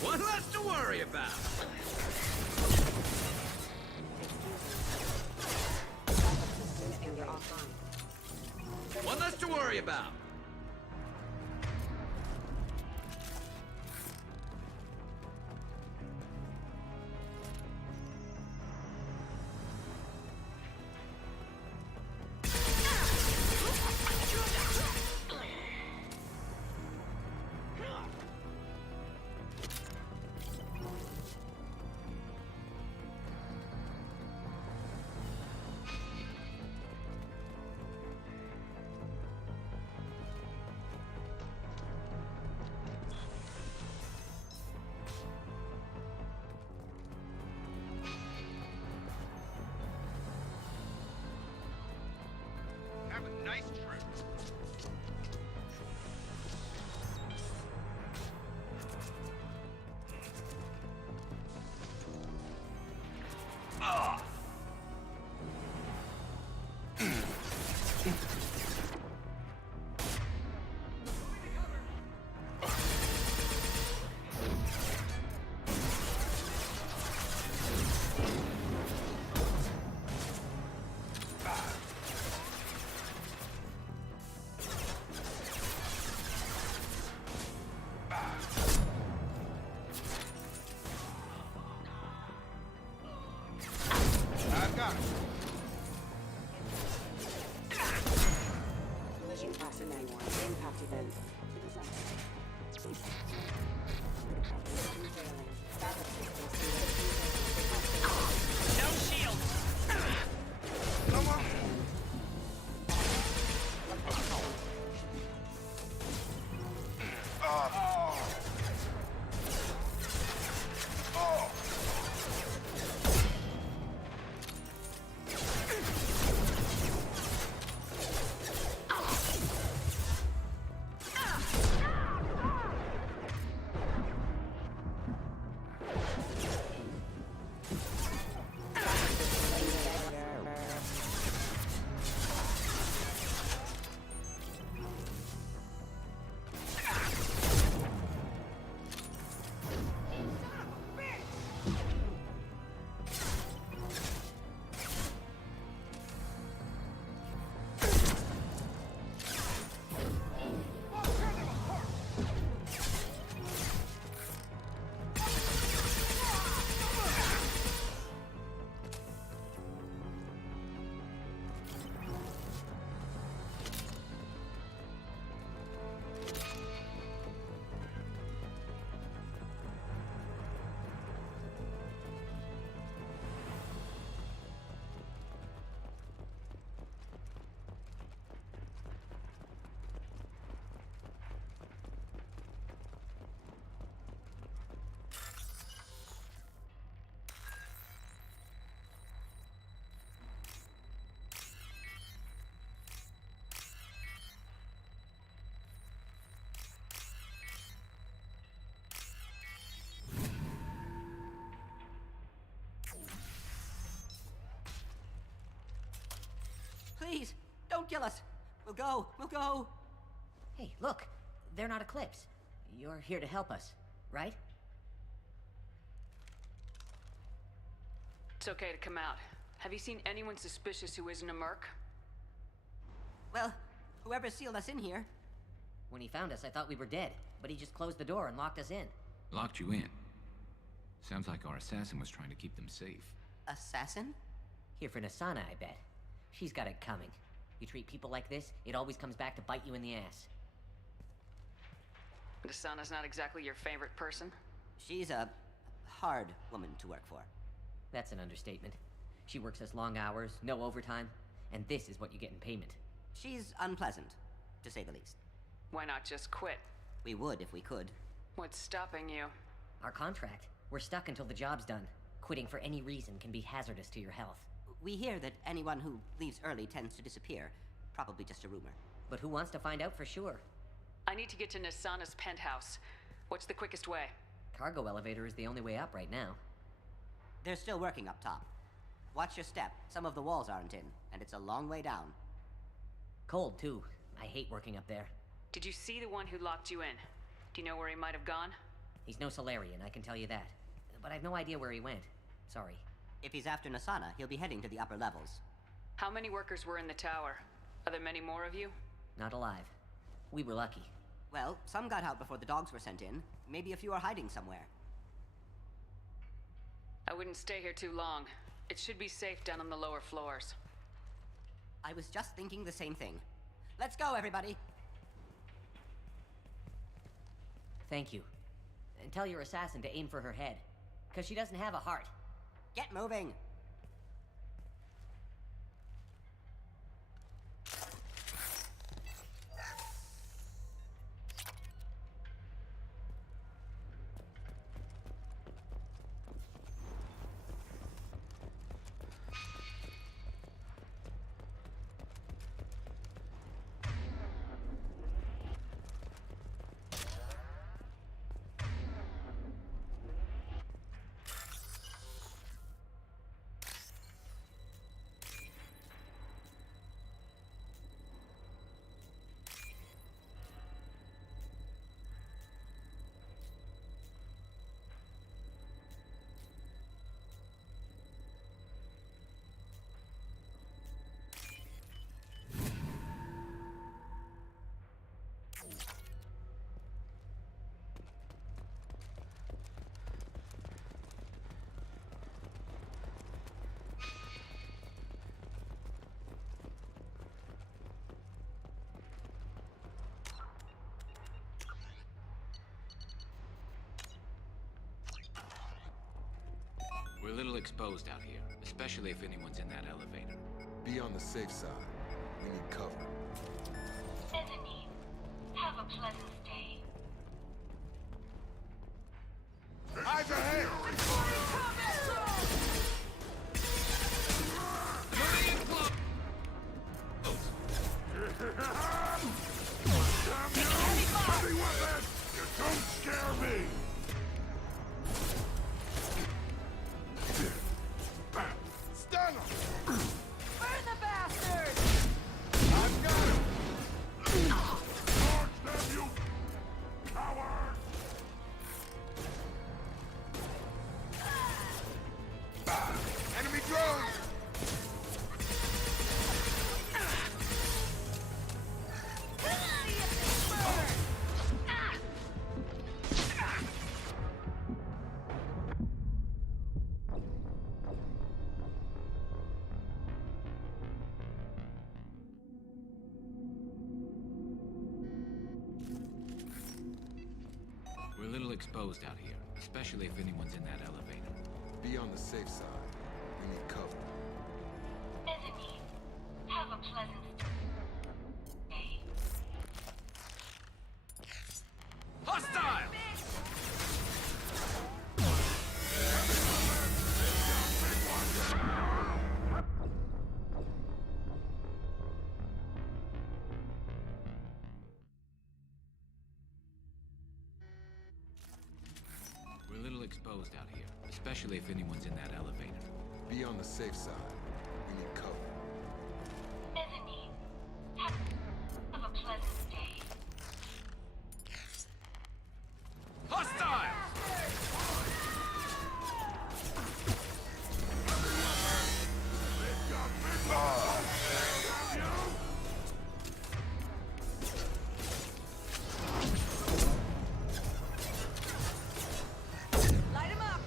One less to worry about. One less to worry about. Nice trim. I've got it. Collision capture manual. Impact event. No shield! Come on. Please, don't kill us. We'll go. We'll go. Hey, look. They're not Eclipse. You're here to help us, right? It's okay to come out. Have you seen anyone suspicious who isn't a merc? Well, whoever sealed us in here. When he found us, I thought we were dead, but he just closed the door and locked us in. Locked you in. Sounds like our assassin was trying to keep them safe. Assassin? Here for Nasana, I bet. She's got it coming. You treat people like this, it always comes back to bite you in the ass. Nasana's not exactly your favorite person? She's a hard woman to work for. That's an understatement. She works us long hours, no overtime, and this is what you get in payment. She's unpleasant, to say the least. Why not just quit? We would if we could. What's stopping you? Our contract. We're stuck until the job's done. Quitting for any reason can be hazardous to your health. We hear that anyone who leaves early tends to disappear. Probably just a rumor. But who wants to find out for sure? I need to get to Nasana's penthouse. What's the quickest way? Cargo elevator is the only way up right now. They're still working up top. Watch your step. Some of the walls aren't in, and it's a long way down. Cold, too. I hate working up there. Did you see the one who locked you in? Do you know where he might have gone? He's no Solarian, I can tell you that. But I've no idea where he went. Sorry. If he's after Nasana, he'll be heading to the upper levels. How many workers were in the tower? Are there many more of you? Not alive. We were lucky. Well, some got out before the dogs were sent in. Maybe a few are hiding somewhere. I wouldn't stay here too long. It should be safe down on the lower floors. I was just thinking the same thing. Let's go, everybody! Thank you. And tell your assassin to aim for her head. Because she doesn't have a heart. Get moving! little exposed out here, especially if anyone's in that elevator. Be on the safe side. We need cover. Mezzanine. Have a pleasant stay. Eyes ahead! Heavy weapon! You don't scare me! Stun him! Burn the bastard! I've got him! Charge them, you coward! Enemy drone! We're a little exposed out here, especially if anyone's in that elevator. Be on the safe side. We need cover. Mezzanine. Have a pleasant stay. Hostile! We're a little exposed out here, especially if anyone's in that elevator. Be on the safe side. We need cover. Mezzanine. Have a pleasant stay. Hostile! Light him up!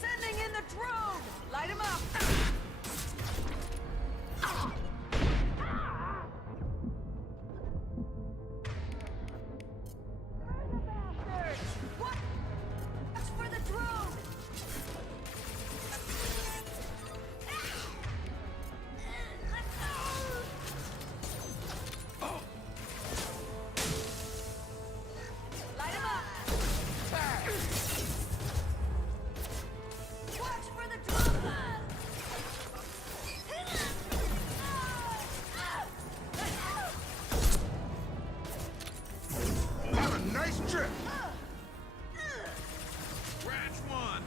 Sending in the drone! Light him up! What? That's for the drone! Light him up! Watch for the drone! Have a nice trip! Branch one!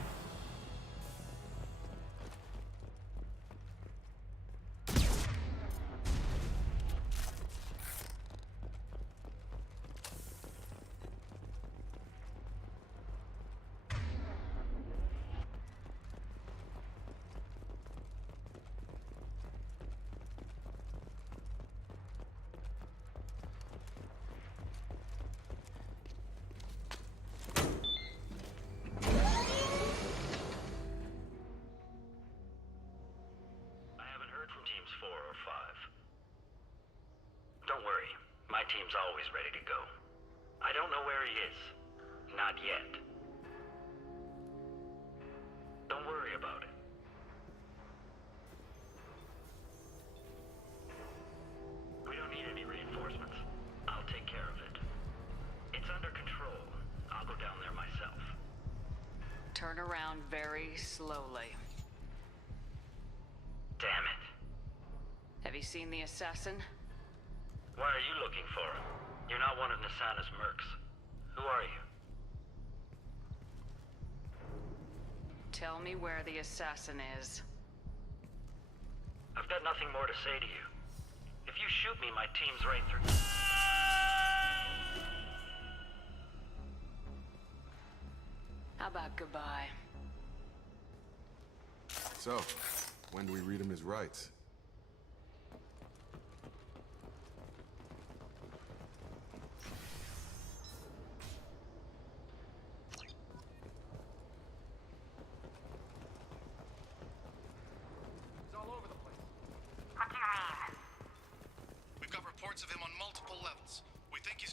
I haven't heard from teams 4 or 5. Don't worry, my team's always ready to go. I don't know where he is. Not yet. Don't worry about it. We don't need any reinforcements. I'll take care of it. It's under control. I'll go down there myself. Turn around very slowly. Damn it. Have you seen the assassin? Why are you looking for him? You're not one of Nasana's mercs. Who are you? Tell me where the assassin is. I've got nothing more to say to you. If you shoot me, my team's right through. How about goodbye? So, when do we read him his rights? He's all over the place. What do you mean? We've got reports of him on multiple levels. We think he's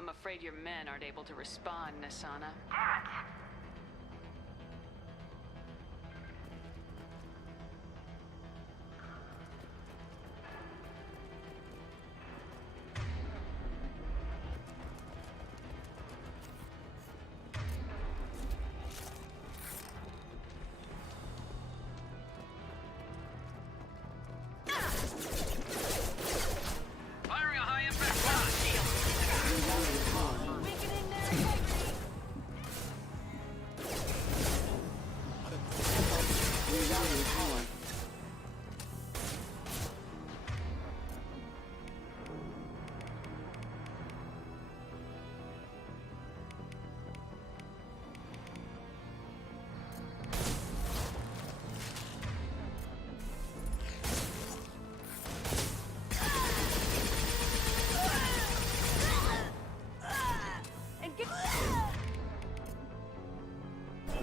I'm afraid your men aren't able to respond, Nasana. Firing a high-impact blast!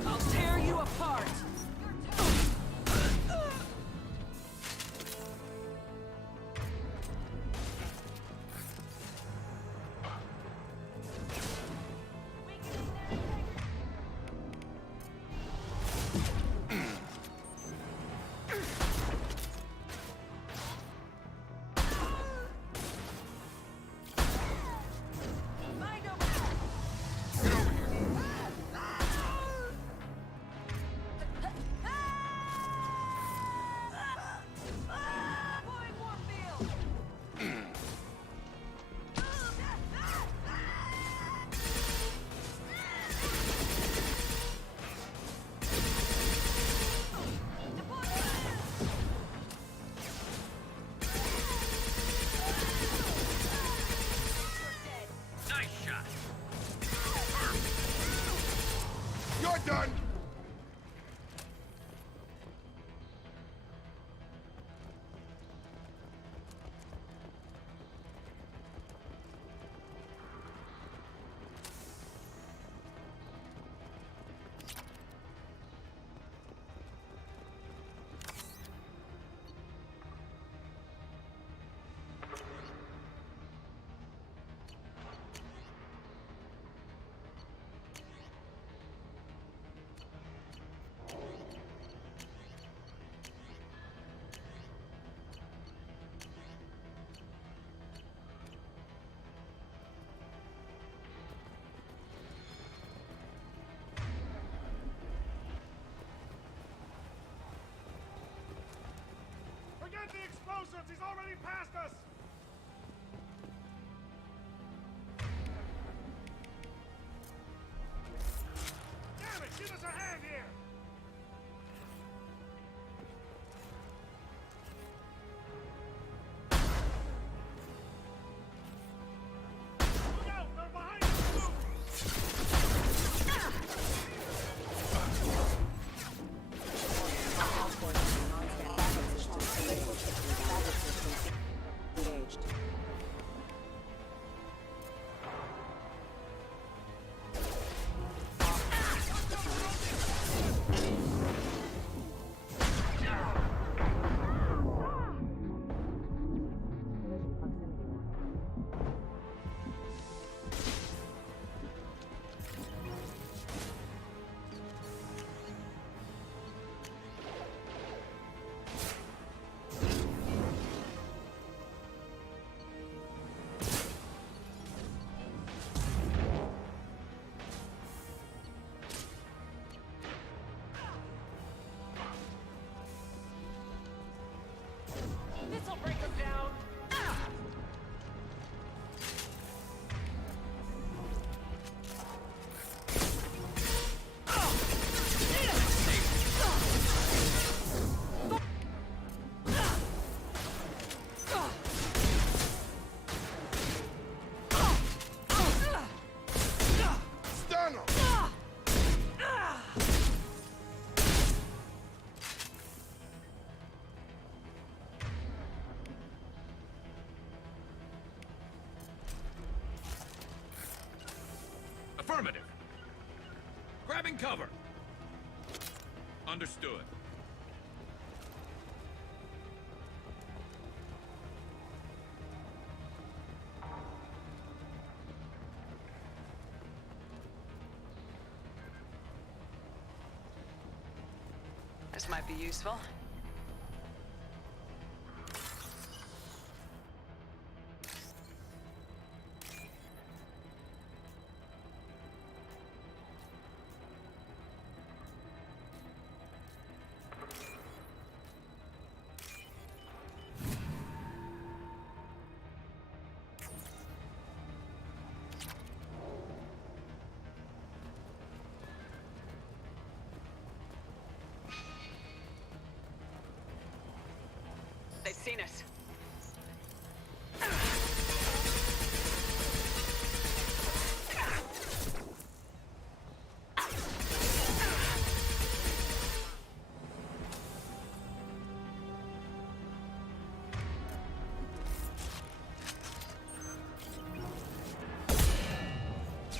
I'll tear you apart! Nice shot! You're done! Forget the explosives! He's already past us! Damn it! Give us a hand here! Look out! They're behind us! Engaged. This'll break them down! Stun him! Affirmative. Grabbing cover. Understood. This might be useful. They've seen us.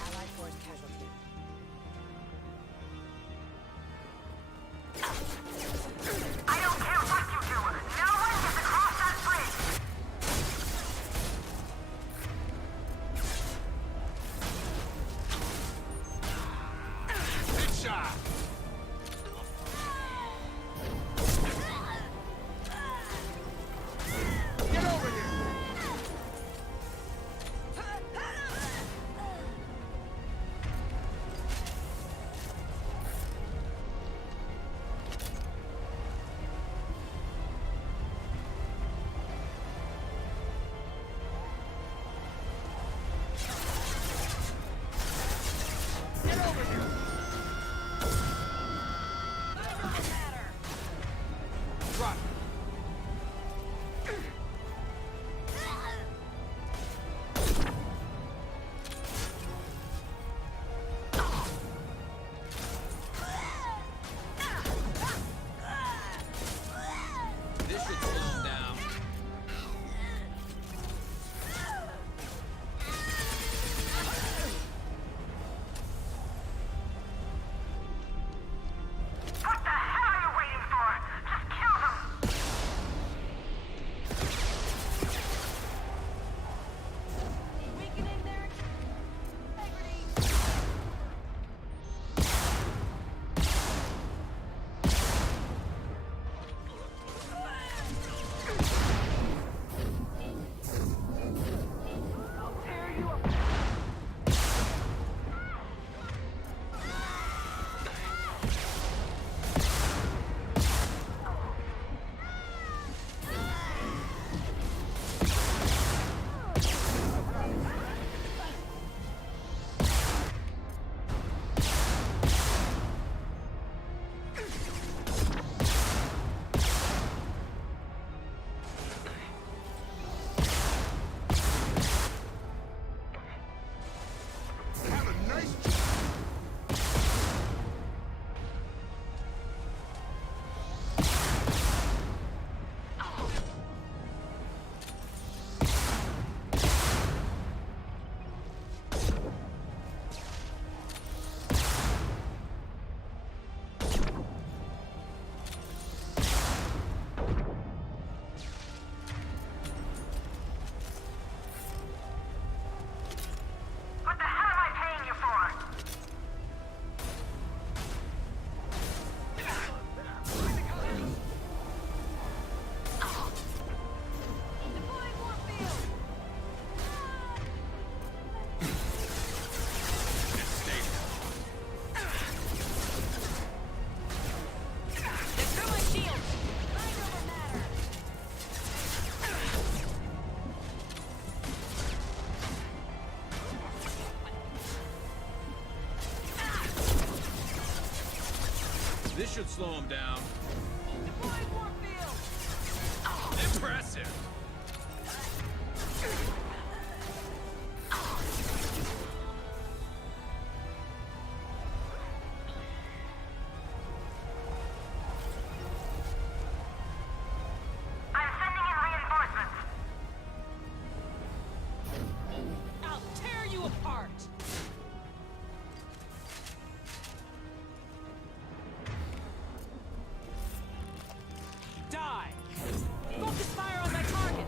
Allied force casualty. I don't care what you do. No one gets across that bridge. Big shot! Get over here! Get over here! Drop. This should slow him down. What the hell are you waiting for? Just kill them. Weakening their integrity. I'll tear you apart. Have a nice What the hell am I paying you for? This should slow him down. Impressive. I'm sending in reinforcements. I'll tear you apart. Die! Focus fire on my target.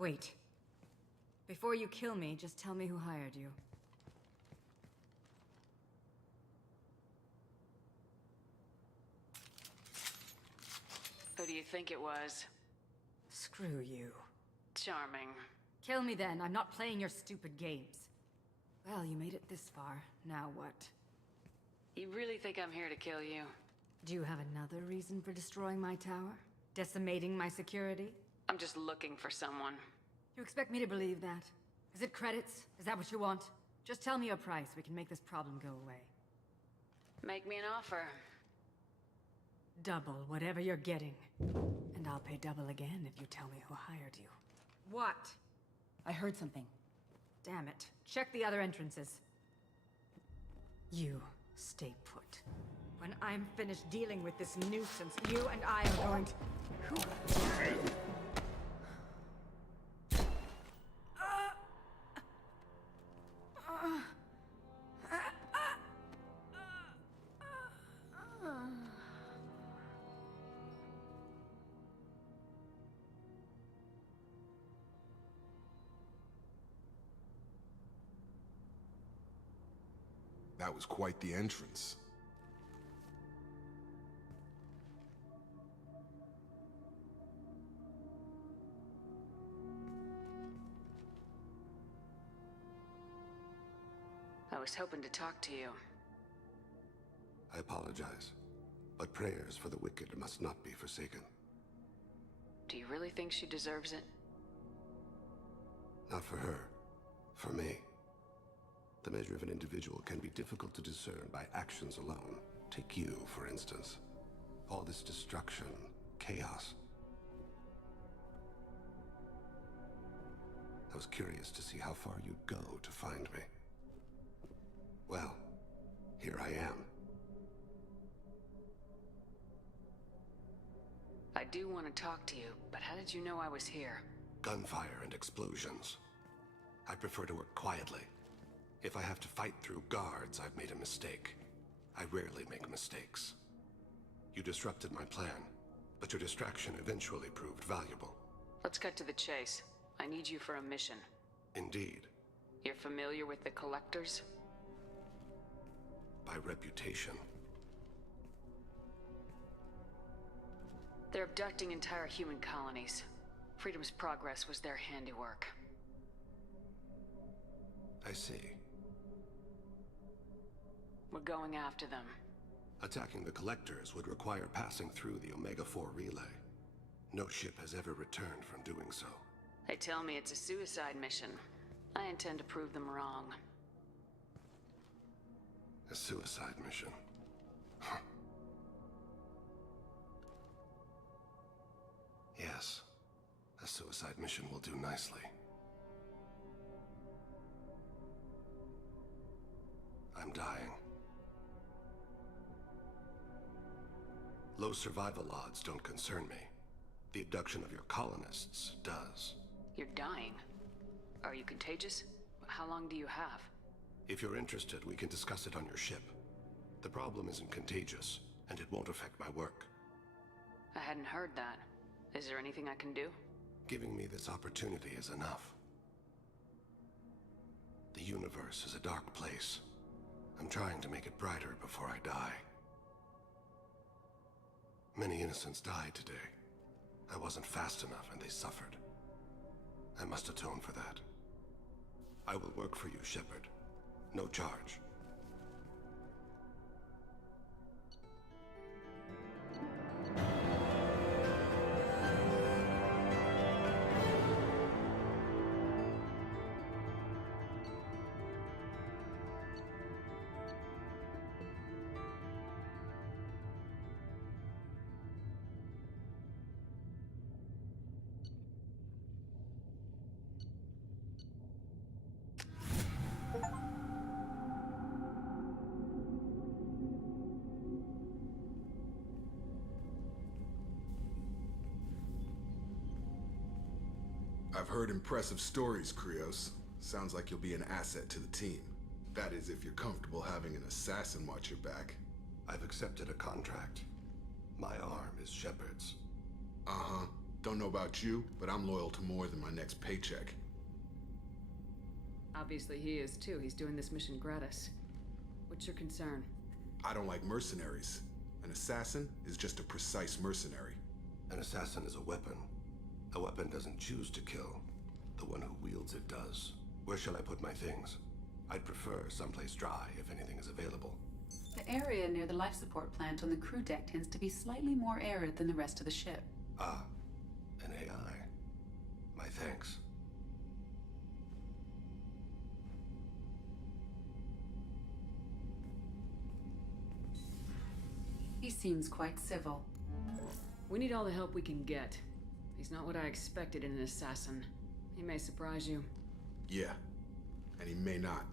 Wait. Before you kill me, just tell me who hired you. Who do you think it was? Screw you. Charming. Kill me then. I'm not playing your stupid games. Well, you made it this far. Now what? You really think I'm here to kill you? Do you have another reason for destroying my tower? Decimating my security? I'm just looking for someone. You expect me to believe that? Is it credits? Is that what you want? Just tell me a price. We can make this problem go away. Make me an offer. Double whatever you're getting. And I'll pay double again if you tell me who hired you. What? I heard something. Damn it. Check the other entrances. You stay put. When I'm finished dealing with this nuisance, you and I are going to... That was quite the entrance. I was hoping to talk to you. I apologize, but prayers for the wicked must not be forsaken. Do you really think she deserves it? Not for her, for me. The measure of an individual can be difficult to discern by actions alone. Take you, for instance. All this destruction, chaos. I was curious to see how far you'd go to find me. Well, here I am. I do want to talk to you, but how did you know I was here? Gunfire and explosions. I prefer to work quietly. If I have to fight through guards, I've made a mistake. I rarely make mistakes. You disrupted my plan, but your distraction eventually proved valuable. Let's cut to the chase. I need you for a mission. Indeed. You're familiar with the Collectors? By reputation. They're abducting entire human colonies. Freedom's Progress was their handiwork. I see. We're going after them. Attacking the Collectors would require passing through the Omega-4 relay. No ship has ever returned from doing so. They tell me it's a suicide mission. I intend to prove them wrong. A suicide mission? Huh. Yes. A suicide mission will do nicely. I'm dying. Low survival odds don't concern me. The abduction of your colonists does. You're dying. Are you contagious? How long do you have? If you're interested, we can discuss it on your ship. The problem isn't contagious, and it won't affect my work. I hadn't heard that. Is there anything I can do? Giving me this opportunity is enough. The universe is a dark place. I'm trying to make it brighter before I die. Many innocents died today. I wasn't fast enough and they suffered. I must atone for that. I will work for you, Shepard. No charge. I've heard impressive stories, Krios. Sounds like you'll be an asset to the team. That is, if you're comfortable having an assassin watch your back. I've accepted a contract. My arm is Shepard's. Uh-huh. Don't know about you, but I'm loyal to more than my next paycheck. Obviously he is too. He's doing this mission gratis. What's your concern? I don't like mercenaries. An assassin is just a precise mercenary. An assassin is a weapon. A weapon doesn't choose to kill. The one who wields it does. Where shall I put my things? I'd prefer someplace dry if anything is available. The area near the life support plant on the crew deck tends to be slightly more arid than the rest of the ship. Ah, an AI. My thanks. He seems quite civil. We need all the help we can get. He's not what I expected in an assassin. He may surprise you. Yeah, and he may not.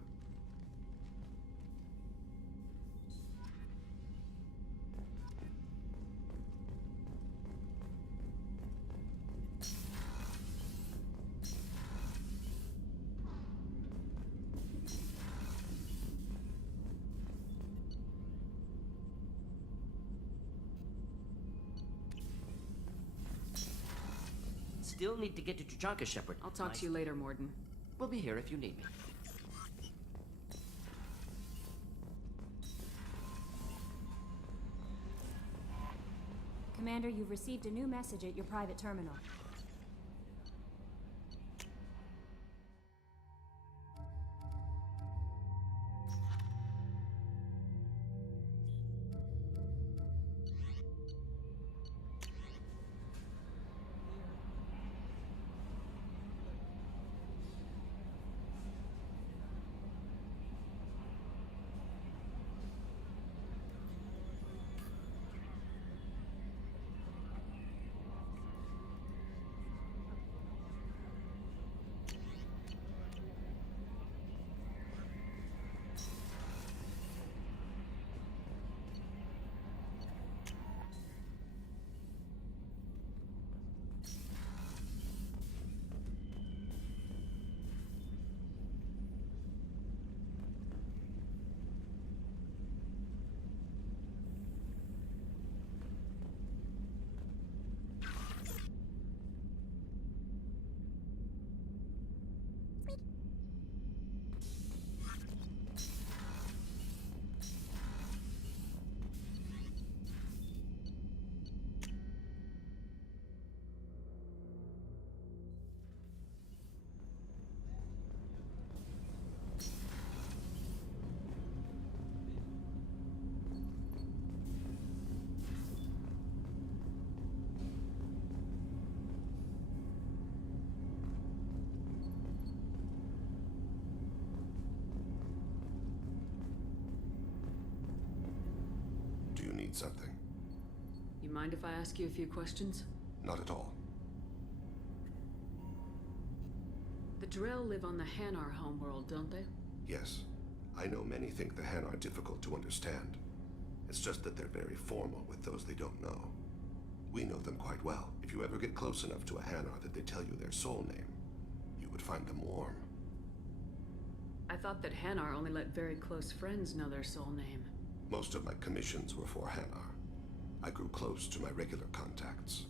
Still need to get to Tuchanka, Shepard. I'll talk to you later, Morden. We'll be here if you need me. Commander, you've received a new message at your private terminal. Need something? You mind if I ask you a few questions? Not at all. The Drell live on the Hanar homeworld, don't they? Yes. I know many think the Hanar are difficult to understand. It's just that they're very formal with those they don't know. We know them quite well. If you ever get close enough to a Hanar that they tell you their soul name, you would find them warm. I thought that Hanar only let very close friends know their soul name. Most of my commissions were for Hanar. I grew close to my regular contacts.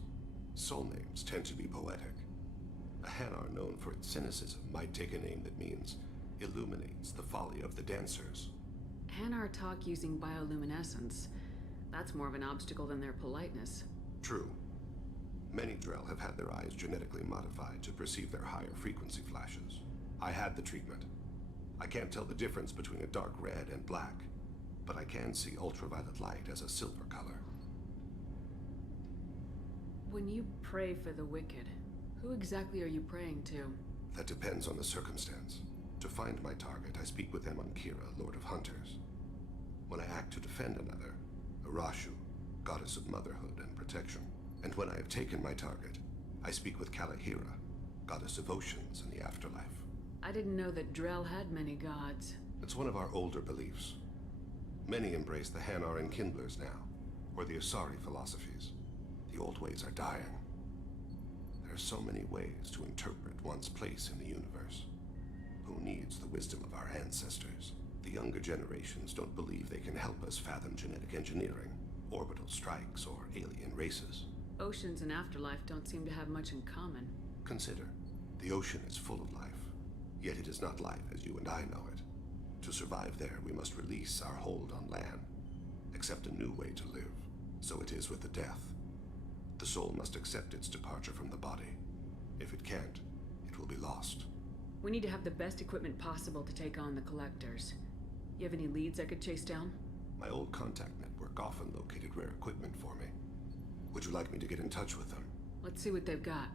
Soul names tend to be poetic. A Hanar known for its cynicism might take a name that means illuminates the folly of the dancers. Hanar talk using bioluminescence. That's more of an obstacle than their politeness. True. Many Drell have had their eyes genetically modified to perceive their higher frequency flashes. I had the treatment. I can't tell the difference between a dark red and black, but I can see ultraviolet light as a silver color. When you pray for the wicked, who exactly are you praying to? That depends on the circumstance. To find my target, I speak with them on Kira, Lord of Hunters. When I act to defend another, Arashu, goddess of motherhood and protection. And when I have taken my target, I speak with Kalahira, goddess of oceans and the afterlife. I didn't know that Drell had many gods. It's one of our older beliefs. Many embrace the Hanar and Kindlers now, or the Asari philosophies. The old ways are dying. There are so many ways to interpret one's place in the universe. Who needs the wisdom of our ancestors? The younger generations don't believe they can help us fathom genetic engineering, orbital strikes, or alien races. Oceans and afterlife don't seem to have much in common. Consider, the ocean is full of life, yet it is not life as you and I know it. To survive there, we must release our hold on land, accept a new way to live. So it is with the death. The soul must accept its departure from the body. If it can't, it will be lost. We need to have the best equipment possible to take on the collectors. You have any leads I could chase down? My old contact network often located rare equipment for me. Would you like me to get in touch with them? Let's see what they've got.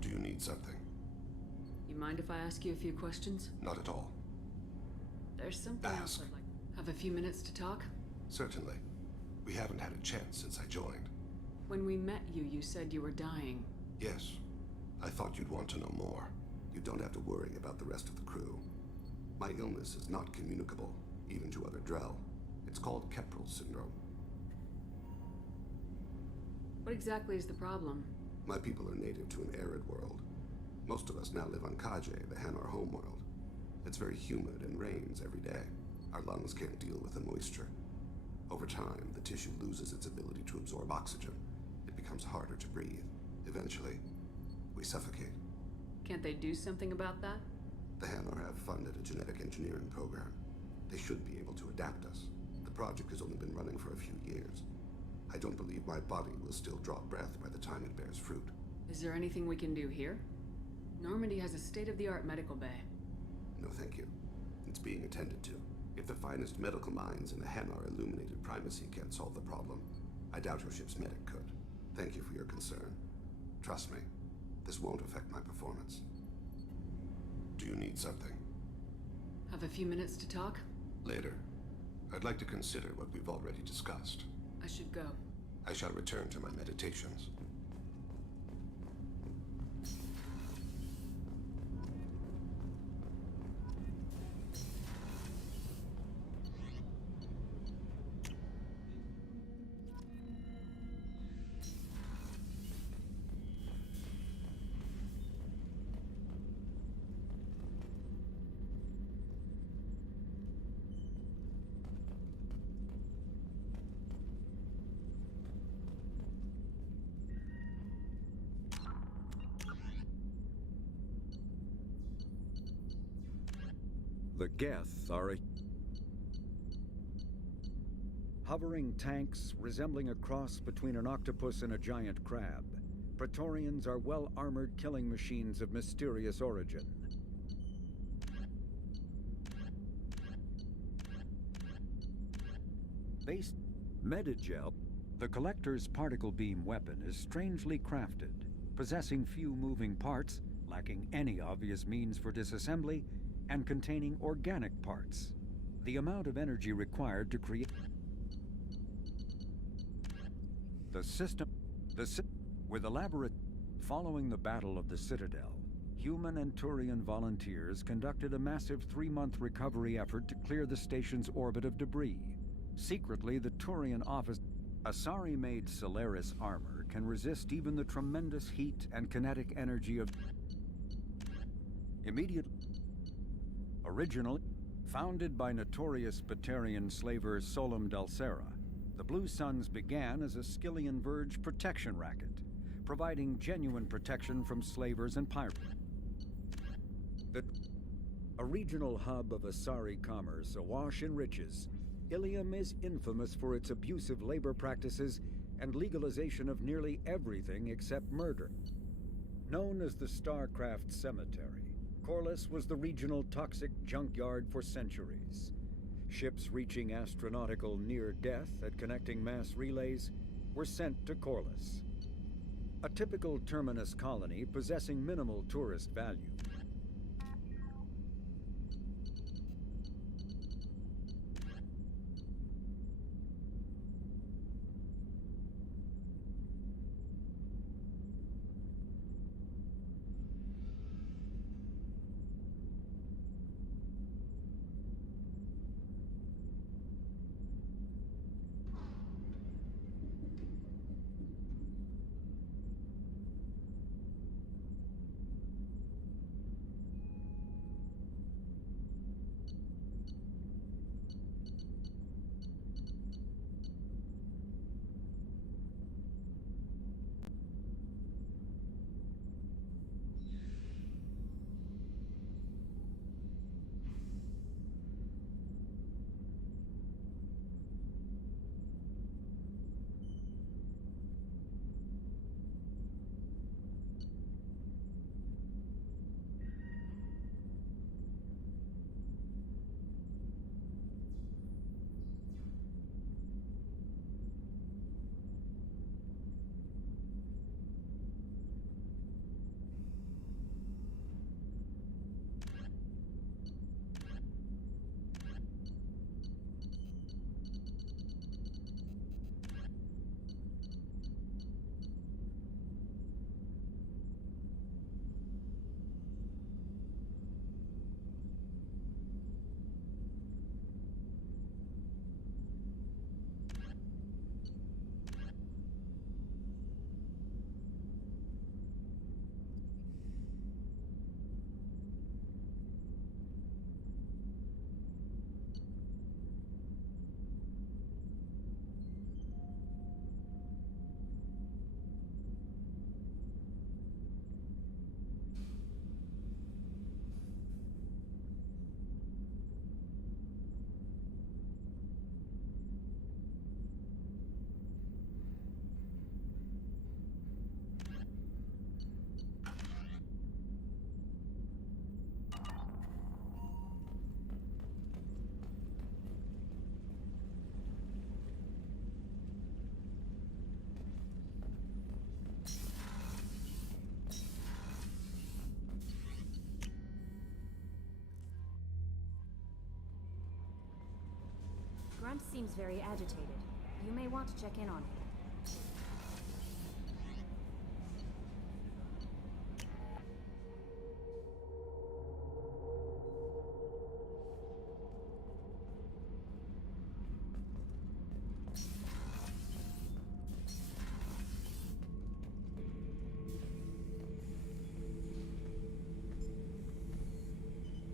Do you need something? You mind if I ask you a few questions? Not at all. There's something else I'd like. Have a few minutes to talk? Certainly. We haven't had a chance since I joined. When we met you, you said you were dying. Yes. I thought you'd want to know more. You don't have to worry about the rest of the crew. My illness is not communicable, even to other Drell. It's called Keprel syndrome. What exactly is the problem? My people are native to an arid world. Most of us now live on Kaje, the Hanar homeworld. It's very humid and rains every day. Our lungs can't deal with the moisture. Over time, the tissue loses its ability to absorb oxygen. It becomes harder to breathe. Eventually, we suffocate. Can't they do something about that? The Hanar have funded a genetic engineering program. They should be able to adapt us. The project has only been running for a few years. I don't believe my body will still draw breath by the time it bears fruit. Is there anything we can do here? Normandy has a state-of-the-art medical bay. No, thank you. It's being attended to. If the finest medical minds in the Hanar illuminated primacy can't solve the problem, I doubt your ship's medic could. Thank you for your concern. Trust me, this won't affect my performance. Do you need something? Have a few minutes to talk? Later. I'd like to consider what we've already discussed. I should go. I shall return to my meditations. The Geth are hovering tanks resembling a cross between an octopus and a giant crab. Praetorians are well-armored killing machines of mysterious origin. Based Medigel, the Collector's particle beam weapon is strangely crafted, possessing few moving parts, lacking any obvious means for disassembly, and containing organic parts. The amount of energy required to create with elaborate. Following the Battle of the Citadel, human and Turian volunteers conducted a massive 3-month recovery effort to clear the station's orbit of debris. Secretly, the Turian office Asari-made Solaris armor can resist even the tremendous heat and kinetic energy of Originally founded by notorious Batarian slaver Solum Dalsera, the Blue Suns began as a Skillian Verge protection racket, providing genuine protection from slavers and pirates. A regional hub of Asari commerce awash in riches, Ilium is infamous for its abusive labor practices and legalization of nearly everything except murder. Known as the Starcraft Cemetery, Corliss was the regional toxic junkyard for centuries. Ships reaching astronautical near-death at connecting mass relays were sent to Corliss. A typical terminus colony possessing minimal tourist value. Grant seems very agitated. You may want to check in on him.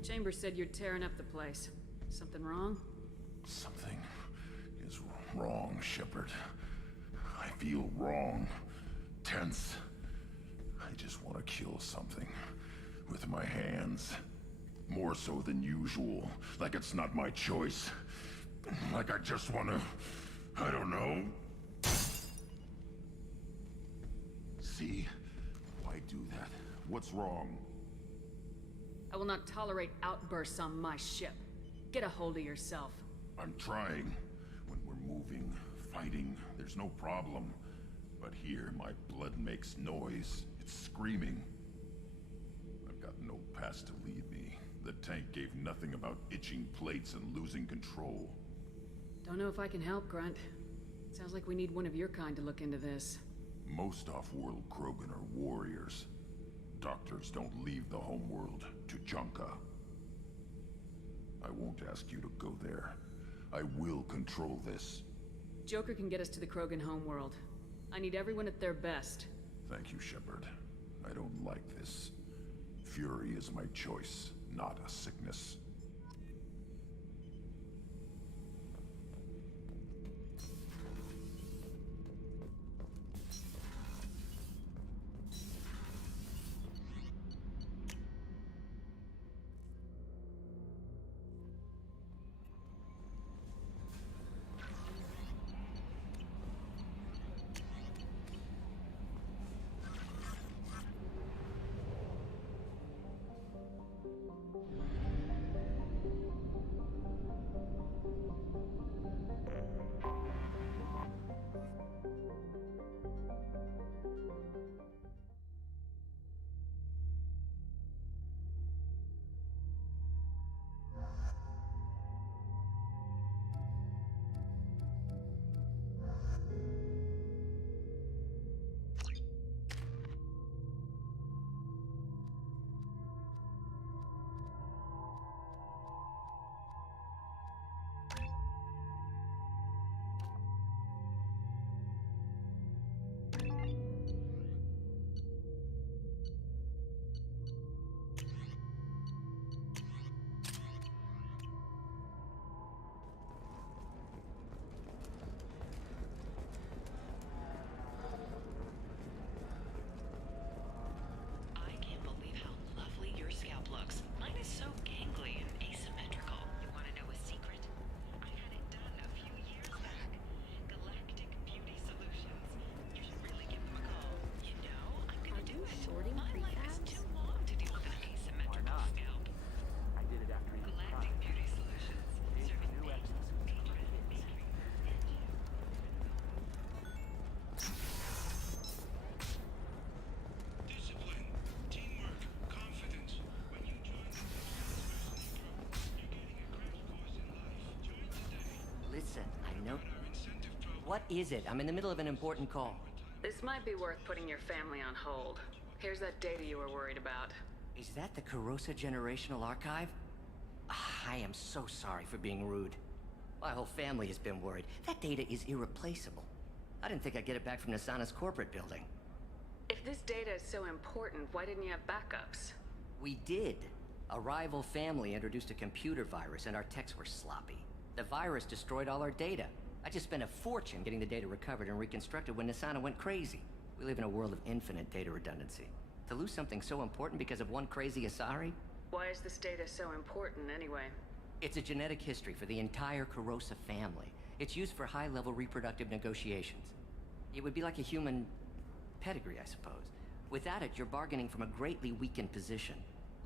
Chambers said you're tearing up the place. Something wrong? Something is wrong, Shepard. I feel wrong. Tense. I just want to kill something. With my hands. More so than usual. Like it's not my choice. Like I just want to... I don't know. See? Why do that? What's wrong? I will not tolerate outbursts on my ship. Get a hold of yourself. I'm trying. When we're moving, fighting, there's no problem. But here, my blood makes noise. It's screaming. I've got no past to lead me. The tank gave nothing about itching plates and losing control. Don't know if I can help, Grunt. Sounds like we need one of your kind to look into this. Most off-world Krogan are warriors. Doctors don't leave the homeworld to Junka. I won't ask you to go there. I will control this. Joker can get us to the Krogan homeworld. I need everyone at their best. Thank you, Shepard. I don't like this. Fury is my choice, not a sickness. Listen, I know... What is it? I'm in the middle of an important call. This might be worth putting your family on hold. Here's that data you were worried about. Is that the Kurosa Generational Archive? I am so sorry for being rude. My whole family has been worried. That data is irreplaceable. I didn't think I'd get it back from Nasana's corporate building. If this data is so important, why didn't you have backups? We did. A rival family introduced a computer virus and our techs were sloppy. The virus destroyed all our data. I just spent a fortune getting the data recovered and reconstructed when Nasana went crazy. We live in a world of infinite data redundancy. To lose something so important because of one crazy Asari? Why is this data so important anyway? It's a genetic history for the entire Kurosa family. It's used for high-level reproductive negotiations. It would be like a human pedigree, I suppose. Without it, you're bargaining from a greatly weakened position.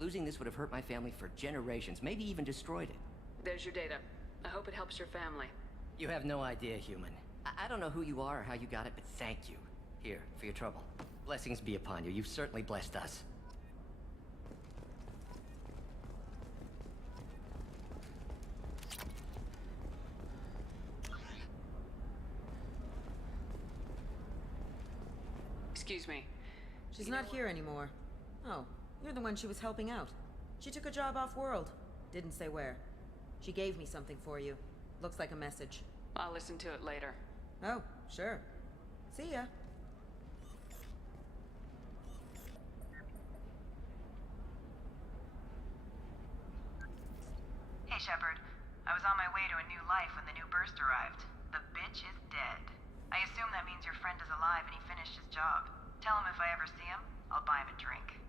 Losing this would have hurt my family for generations, maybe even destroyed it. There's your data. I hope it helps your family. You have no idea, human. I don't know who you are or how you got it, but thank you. Here, for your trouble. Blessings be upon you. You've certainly blessed us. Excuse me. She's not here anymore. Oh, you're the one she was helping out. She took a job off-world. Didn't say where. She gave me something for you. Looks like a message. I'll listen to it later. Oh, sure. See ya. Hey, Shepard. I was on my way to a new life when the new burst arrived. The bitch is dead. I assume that means your friend is alive and he finished his job. Tell him if I ever see him, I'll buy him a drink.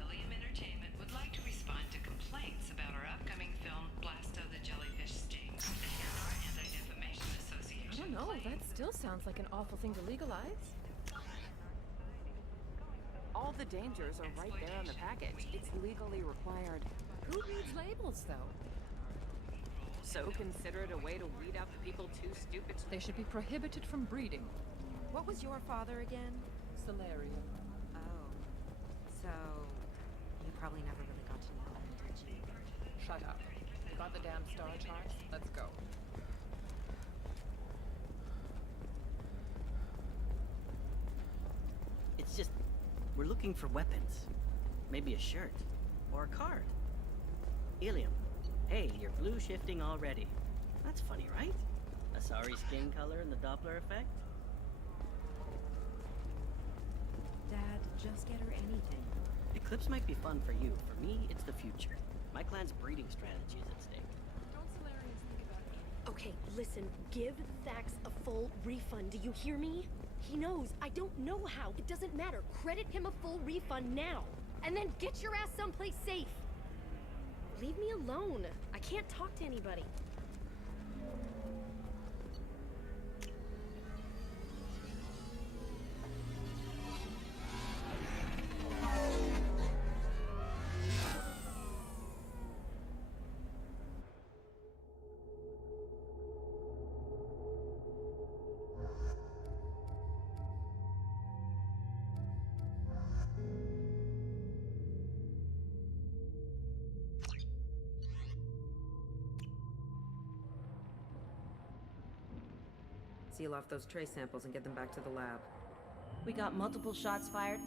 Ilium Entertainment would like to respond to complaints about our upcoming film, Blasto the Jellyfish Stings. The Hanor Anti-Defamation Association. I don't know, that still sounds like an awful thing to legalize. All the dangers are right there on the package. It's legally required. Who reads labels, though? So consider it a way to weed out the people too stupid. They should be prohibited from breeding. What was your father again? Solarium. Oh. So, you probably never really got to know him, did you? Shut up. You got the damn star charts? Let's go. It's just, we're looking for weapons. Maybe a shirt. Or a card. Ilium, hey, you're blue shifting already. That's funny, right? A sorry skin color and the Doppler effect? Dad, just get her anything. Eclipse might be fun for you. For me, it's the future. My clan's breeding strategy is at stake. Don't Solarians think about it? Okay, listen, give Thax a full refund, do you hear me? He knows, I don't know how, it doesn't matter. Credit him a full refund now, and then get your ass someplace safe. Leave me alone, I can't talk to anybody. Seal off those trace samples and get them back to the lab. We got multiple shots fired.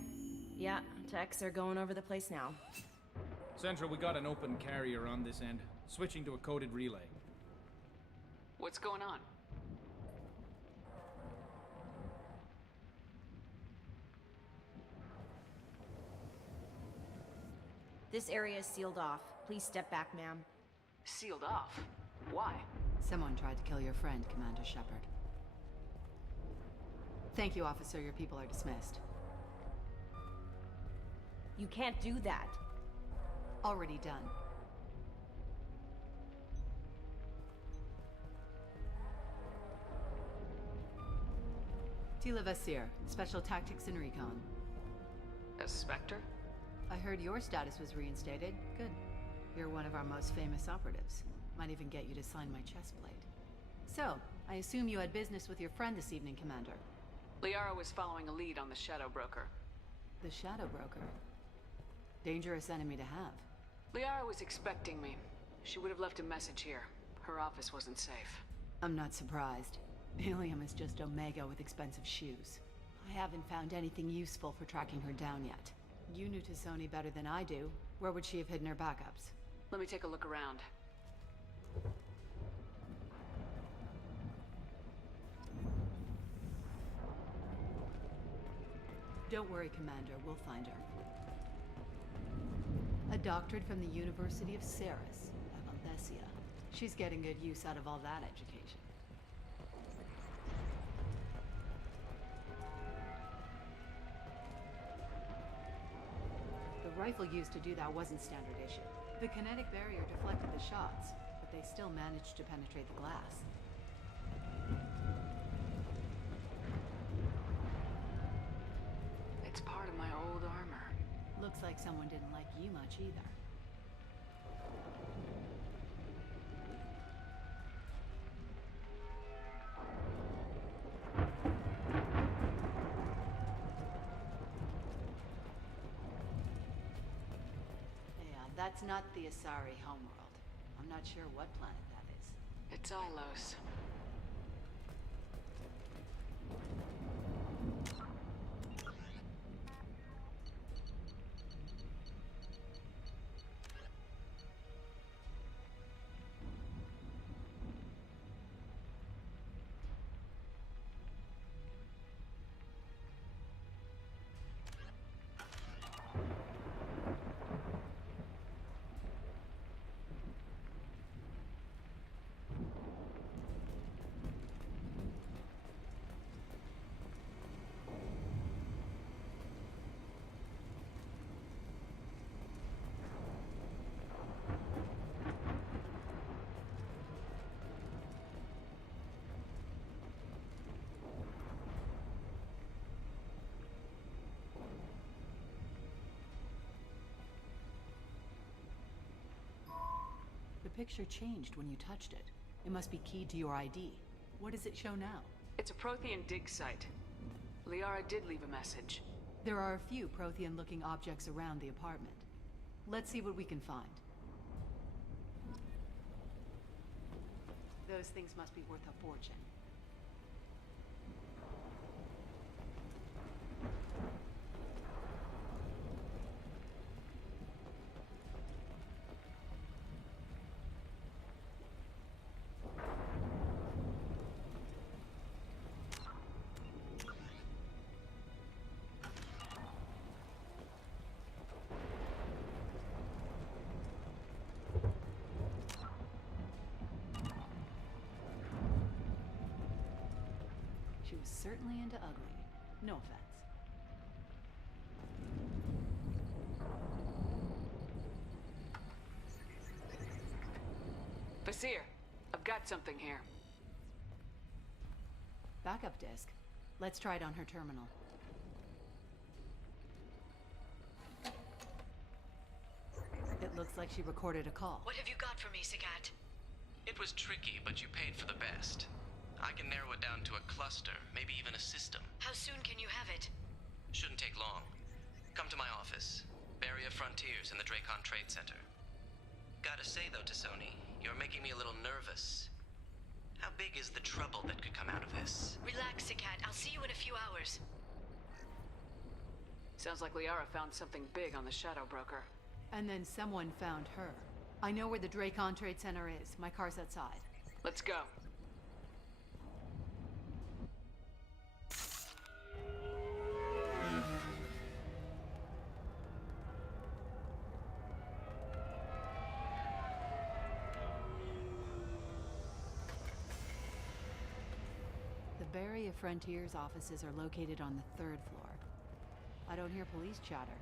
Yeah, techs are going over the place now. Central, we got an open carrier on this end. Switching to a coded relay. What's going on? This area is sealed off. Please step back, ma'am. Sealed off? Why? Someone tried to kill your friend, Commander Shepard. Thank you, officer. Your people are dismissed. You can't do that. Already done. Tila Vasir, Special Tactics and Recon. A Spectre? I heard your status was reinstated. Good. You're one of our most famous operatives. Might even get you to sign my chest plate. So, I assume you had business with your friend this evening, Commander. Liara was following a lead on the Shadow Broker. The Shadow Broker? Dangerous enemy to have. Liara was expecting me. She would have left a message here. Her office wasn't safe. I'm not surprised. Ilium is just Omega with expensive shoes. I haven't found anything useful for tracking her down yet. You knew Tassoni better than I do. Where would she have hidden her backups? Let me take a look around. Don't worry, Commander. We'll find her. A doctorate from the University of Ceres, Evanthesia. She's getting good use out of all that education. The rifle used to do that wasn't standard issue. The kinetic barrier deflected the shots, but they still managed to penetrate the glass. It's part of my old armor. Looks like someone didn't like you much either. That's not the Asari homeworld. I'm not sure what planet that is. It's Ilos. The picture changed when you touched it. It must be keyed to your ID. What does it show now? It's a Prothean dig site. Liara did leave a message. There are a few Prothean-looking objects around the apartment. Let's see what we can find. Those things must be worth a fortune. She was certainly into ugly. No offense. Vasir, I've got something here. Backup disk. Let's try it on her terminal. It looks like she recorded a call. What have you got for me, Sagat? It was tricky, but you paid for the best. I can narrow it down to a cluster, maybe even a system. How soon can you have it? Shouldn't take long. Come to my office. Barrier Frontiers in the Dracon Trade Center. Gotta say though, T'Soni, you're making me a little nervous. How big is the trouble that could come out of this? Relax, Sagat. I'll see you in a few hours. Sounds like Liara found something big on the Shadow Broker. And then someone found her. I know where the Dracon Trade Center is. My car's outside. Let's go. The Barrier Frontiers offices are located on the 3rd floor. I don't hear police chatter.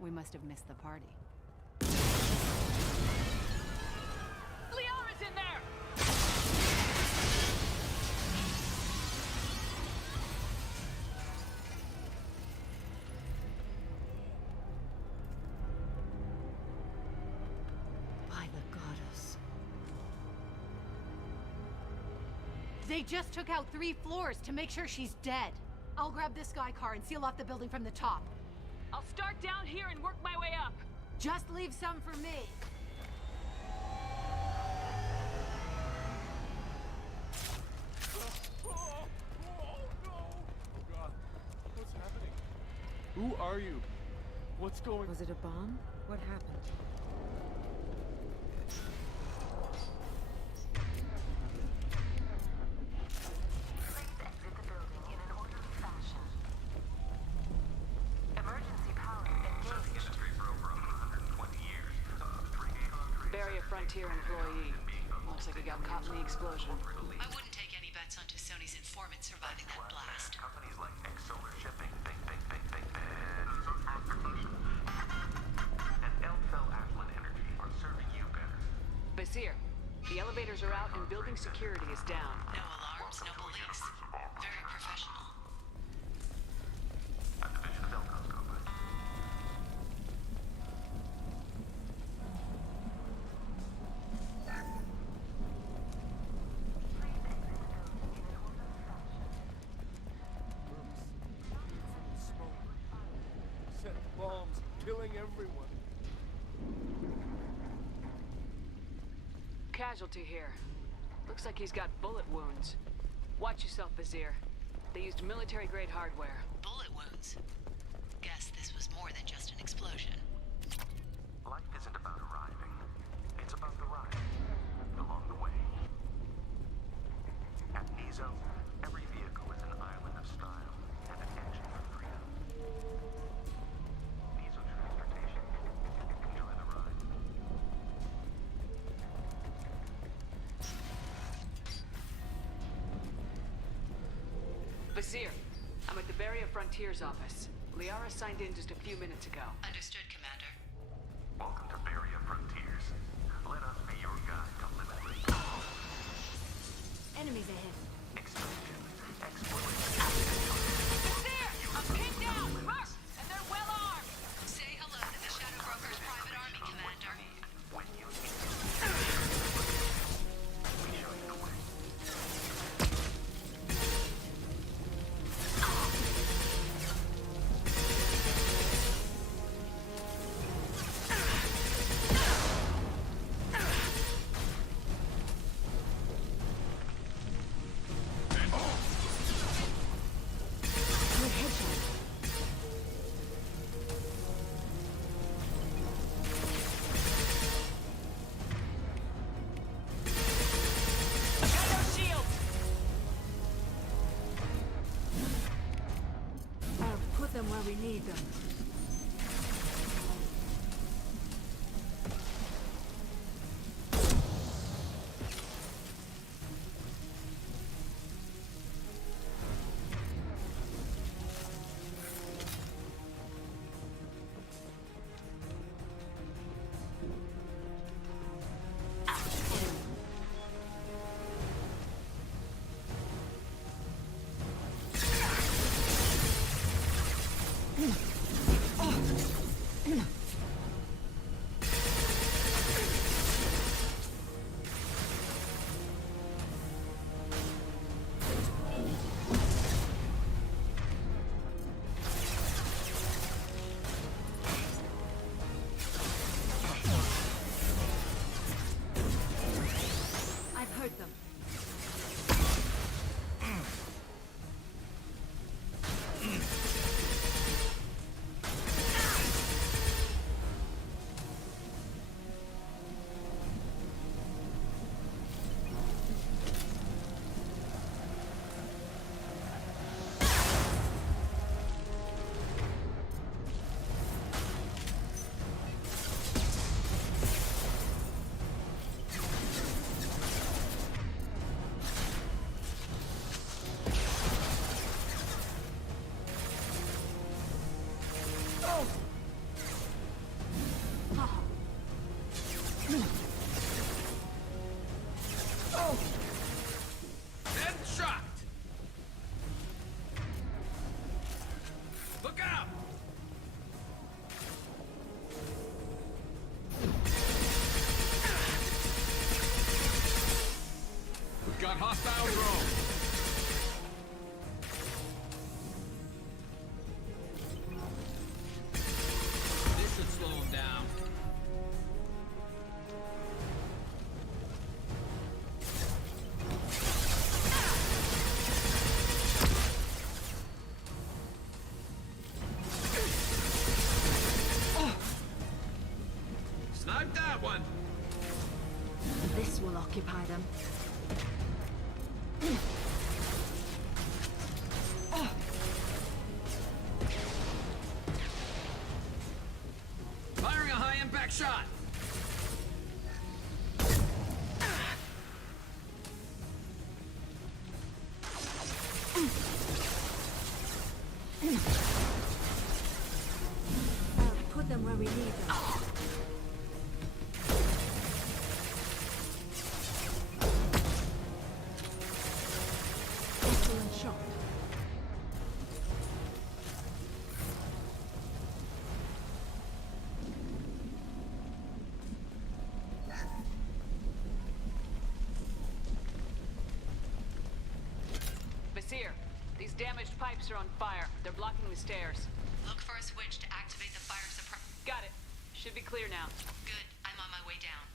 We must have missed the party. Liara's in there! By the goddess. They just took out 3 floors to make sure she's dead. I'll grab this sky car and seal off the building from the top. I'll start down here and work my way up. Just leave some for me. Oh God. What's happening? Who are you? What's going on? Was it a bomb? What happened? Frontier employee. Looks like he got caught in the explosion. I wouldn't take any bets on T'Soni's informant surviving that blast. Companies like Solar Shipping, and Elfell Ashland Energy are serving you better. Vasir, the elevators are out and building security is down. No alarms, no police. Very professional. At the Division of Elcos complex. Set bombs, killing everyone. casualty here. Looks like he's got bullet wounds. Watch yourself, Vizier. They used military-grade hardware. Bullet wounds? Guess this was more than just an explosion. Life isn't about arriving. It's about the ride. Along the way. At Nizo, every vehicle is an island of style and an engine for freedom. Nizo Transportation. Enjoy the ride. Vizier, I'm at the Barrier Frontiers office. Liara signed in just a few minutes ago. Understood, Commander. Welcome to Barrier Frontiers. Let us be your guide to limitless. Enemies ahead. Expansion. Exploration. Vizier! I'm pinned down! Rush! And they're well armed! Say hello to the 섀도우브로커's private army, Commander. When you need it. We show you the way. Put them where we need them. I've hurt them. Headshot! Look out! We've got hostile drones. This should slow him down. Snipe that one! This will occupy them. Firing a high-impact shot! Put them where we need them. Excellent shot. Vizier, these damaged pipes are on fire. They're blocking the stairs. Look for a switch to activate the fire suppressor. Got it. Should be clear now. Good. I'm on my way down.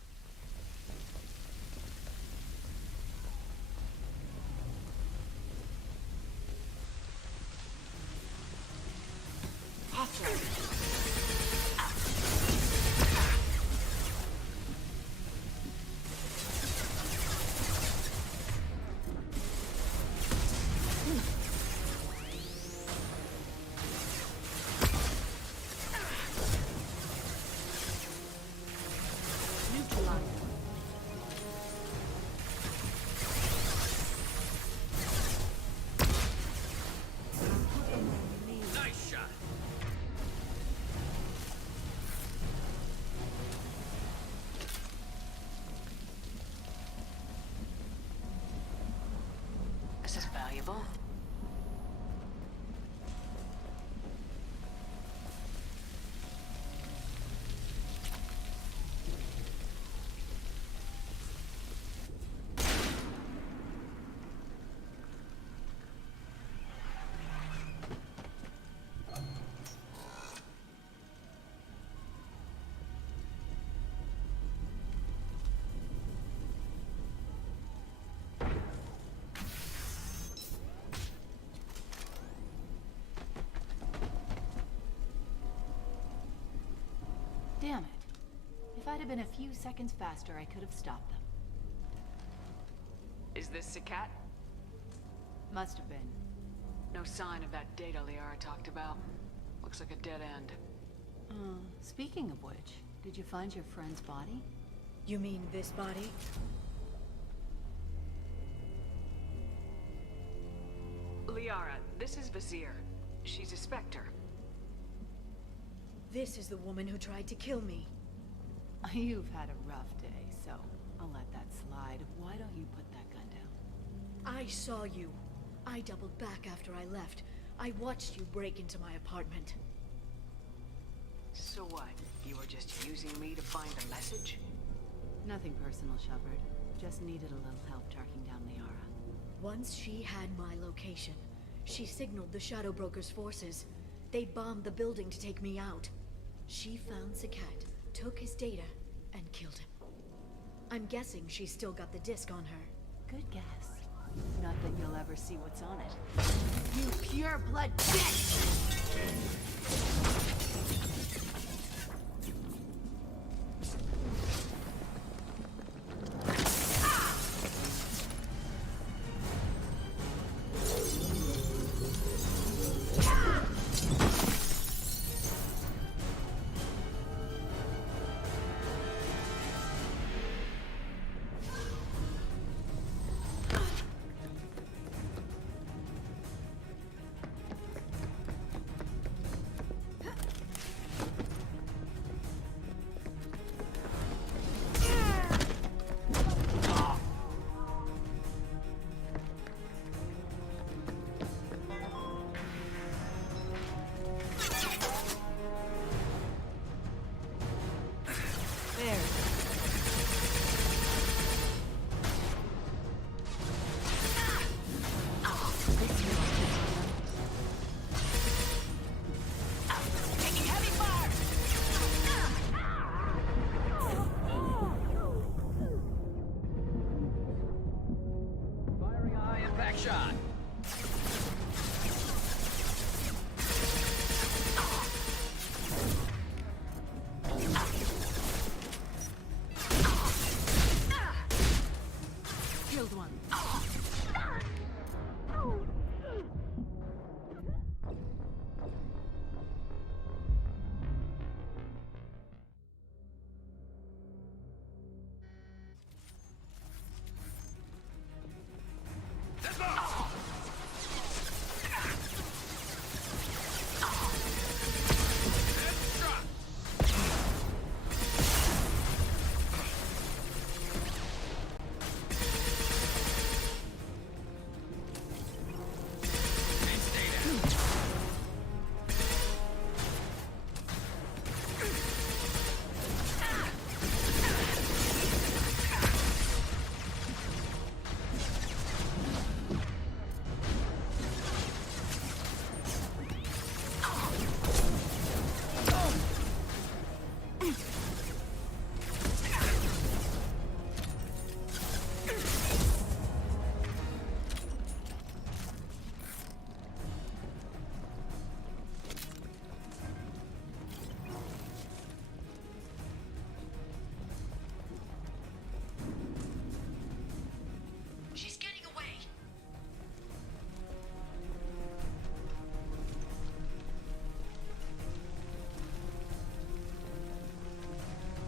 This is valuable. Damn it. If I'd have been a few seconds faster, I could have stopped them. Is this a cat? Must have been. No sign of that data Liara talked about. Looks like a dead end. Speaking of which, did you find your friend's body? You mean this body? Liara, this is Vizier. She's a Spectre. This is the woman who tried to kill me. You've had a rough day, so I'll let that slide. Why don't you put that gun down? I saw you. I doubled back after I left. I watched you break into my apartment. So what? You were just using me to find a message? Nothing personal, Shepard. Just needed a little help tracking down Liara. Once she had my location, she signaled the Shadow Broker's forces. They bombed the building to take me out. She found Sakat, took his data, and killed him. I'm guessing she's still got the disc on her. Good guess. Not that you'll ever see what's on it. You pure blood bitch!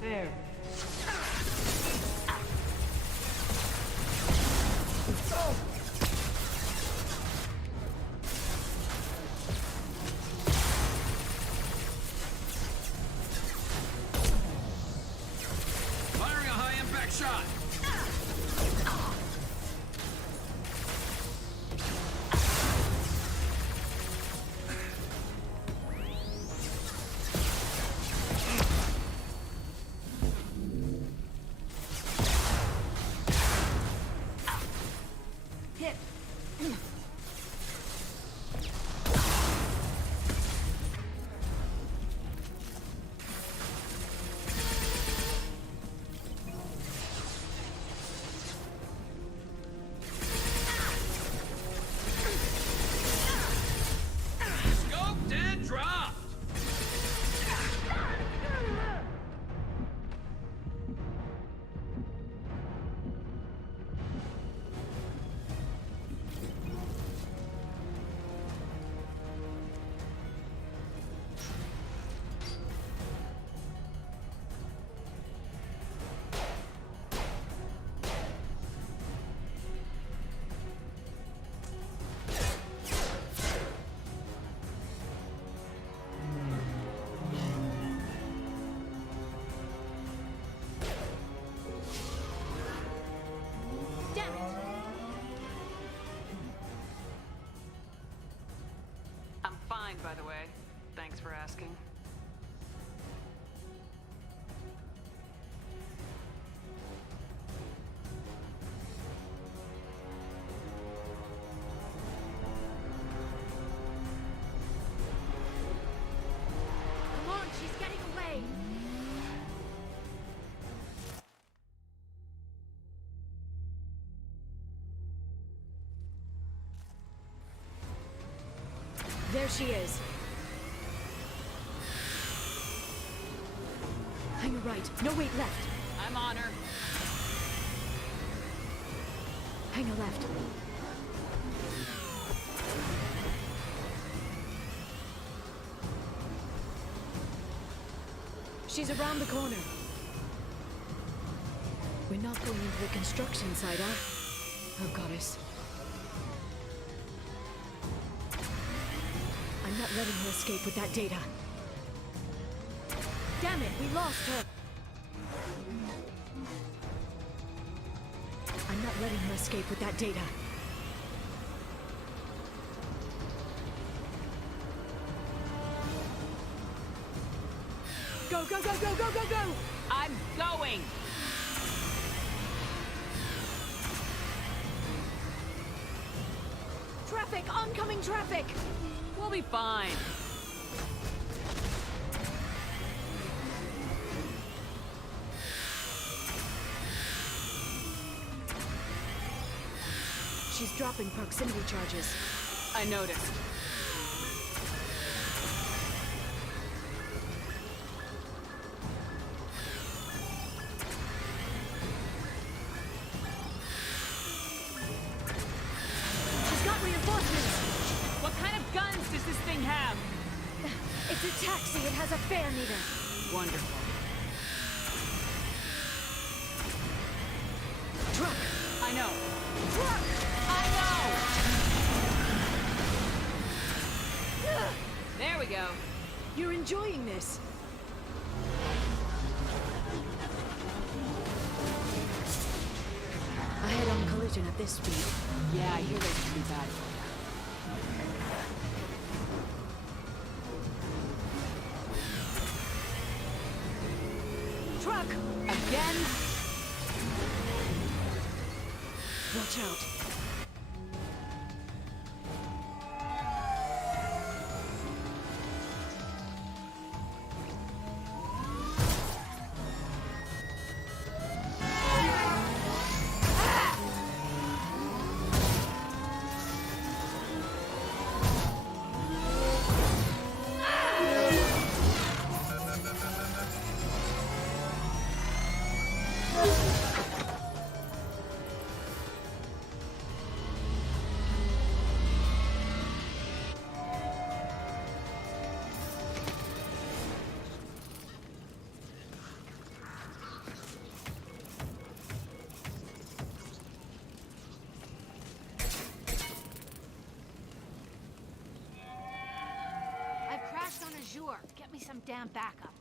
There. Firing a high-impact shot! Hit. Scoped and dropped! Damn it! I'm fine, by the way. Thanks for asking. Come on, she's getting away! There she is. Hang her right. No weight left. I'm on her. Hang her left. She's around the corner. We're not going into the construction site, huh? Oh, goddess. I'm not letting her escape with that data. Damn it, we lost her! I'm not letting her escape with that data. Go, go, go, go, go, go, go! I'm going! Traffic! Oncoming traffic! We'll be fine. She's dropping proximity charges. I noticed. She's got reinforcements! What kind of guns does this thing have? It's a taxi. It has a fare meter. Wonderful. Truck! I know. Truck! I know! There we go. You're enjoying this. A head-on collision at this speed. Yeah, I hear this could be bad. Truck! Again? Watch out. me some damn backup.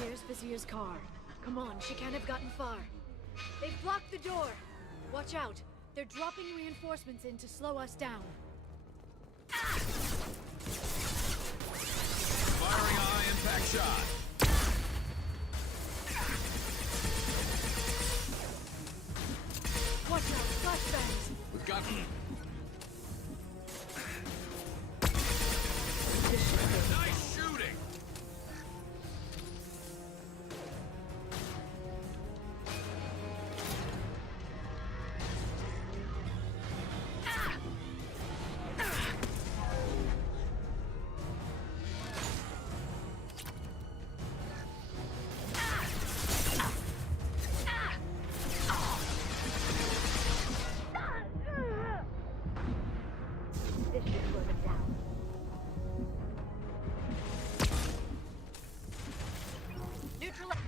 There's Vizier's car. Come on, she can't have gotten far. They've blocked the door. Watch out. They're dropping reinforcements in to slow us down. Firing a high impact shot. Watch out, flashbangs. We've got nice shooting. This should slow them down. Neutralize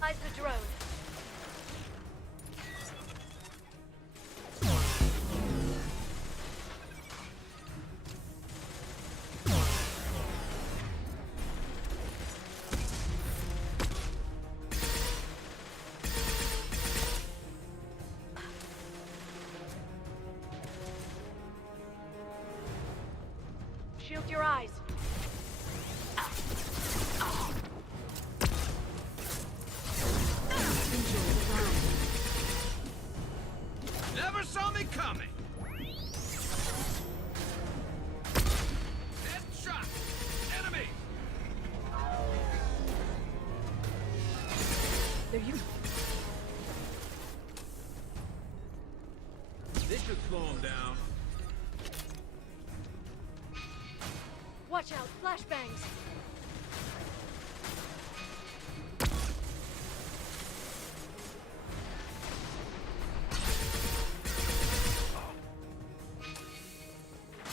the drone. Shield your eyes. me coming! Headshot! Enemy! They're you. This should slow him down. Watch out, flashbangs.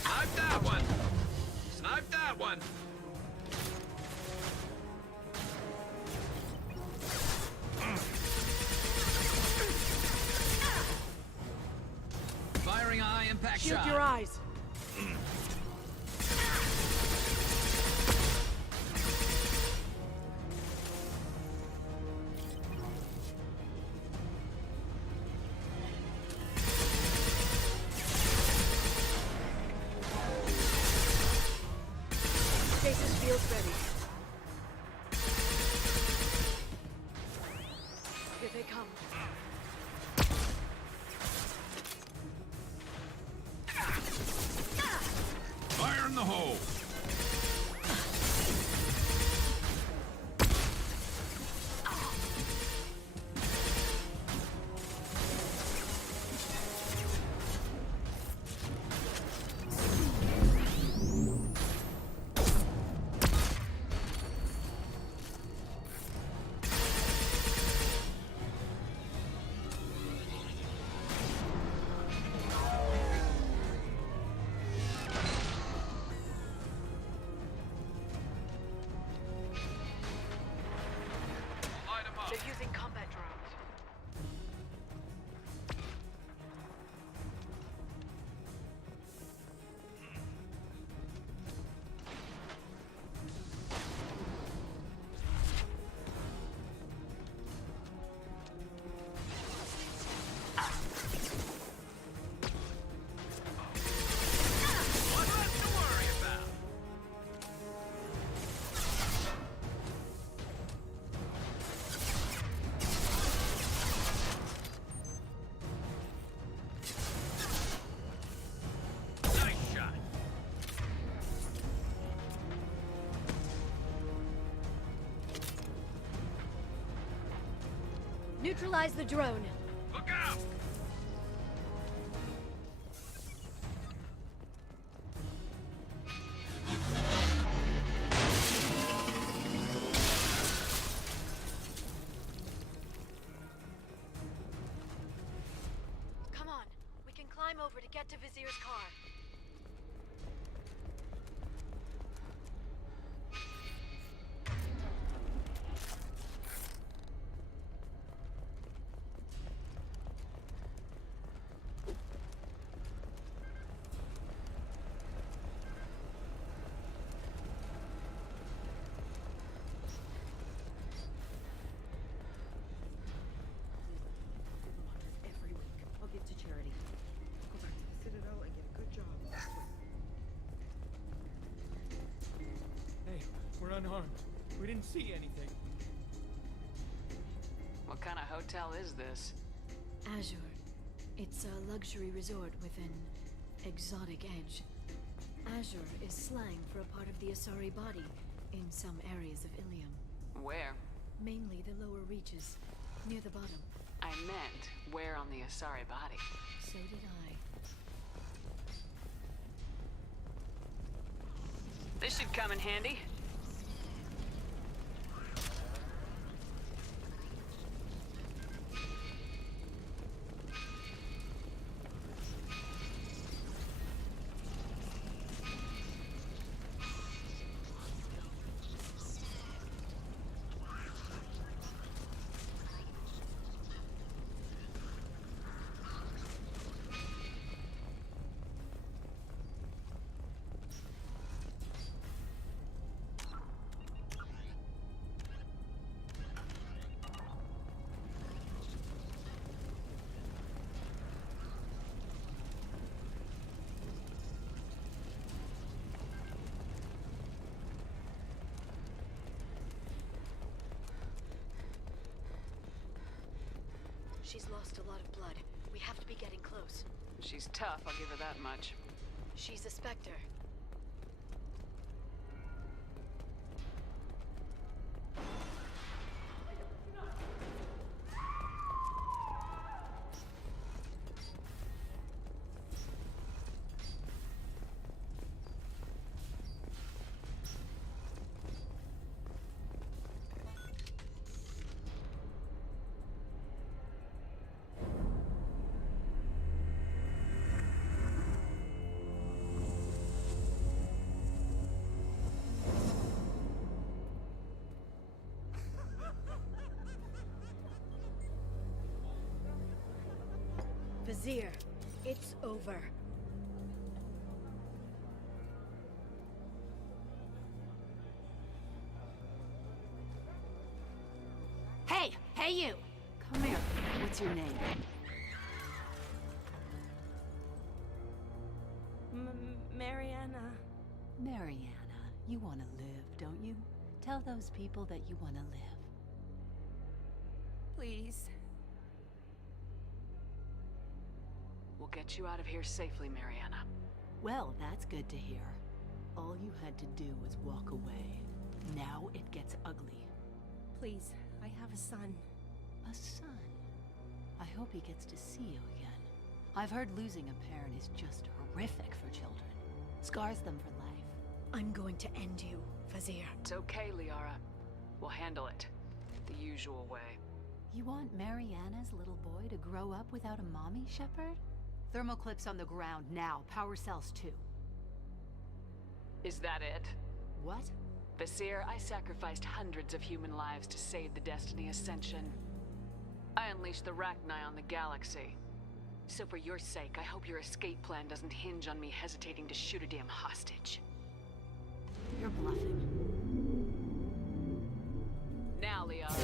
Snipe that one! Snipe that one! Firing a high impact Shield shot. your eyes. Stasis shield's ready. Here they come. Fire in the hole. They're using combat drones. One less to worry about. Nice shot. Neutralize the drone. Look out! Come on, we can climb over to get to Vizier's car. Every week. I'll give to charity. Go back to the Citadel and get a good job. Hey, we're unarmed. We didn't see anything. What kind of hotel is this? Azure. It's a luxury resort with an exotic edge. Azure is slang for a part of the Asari body in some areas of Ilium. Where? Mainly the lower reaches, near the bottom. I meant, where on the Asari body? So did I. This should come in handy. She's lost a lot of blood. We have to be getting close. She's tough, I'll give her that much. She's a Spectre. Vizier, it's over. Hey! Hey, you! Come here. What's your name? Mariana. Mariana. You want to live, don't you? Tell those people that you want to live. Please. We'll get you out of here safely, Mariana. Well, that's good to hear. All you had to do was walk away. Now it gets ugly. Please, I have a son. A son? I hope he gets to see you again. I've heard losing a parent is just horrific for children. Scars them for life. I'm going to end you, Vizier. It's okay, Liara. We'll handle it. The usual way. You want Mariana's little boy to grow up without a mommy, Shepard? Thermal clips on the ground now. Power cells too. Is that it? What? Vizier, I sacrificed hundreds of human lives to save the Destiny Ascension. I unleashed the Rachni on the galaxy. So for your sake, I hope your escape plan doesn't hinge on me hesitating to shoot a damn hostage. You're bluffing. Now, Liara.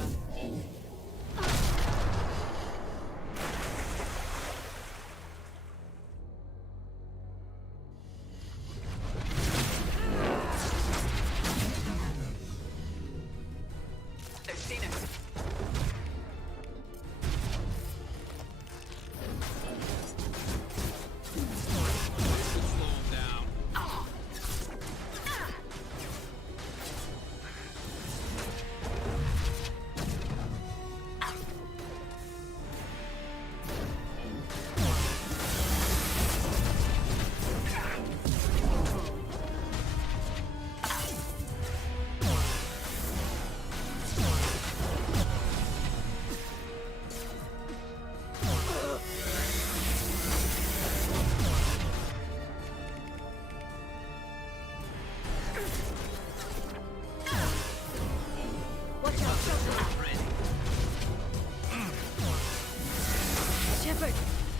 Shepard,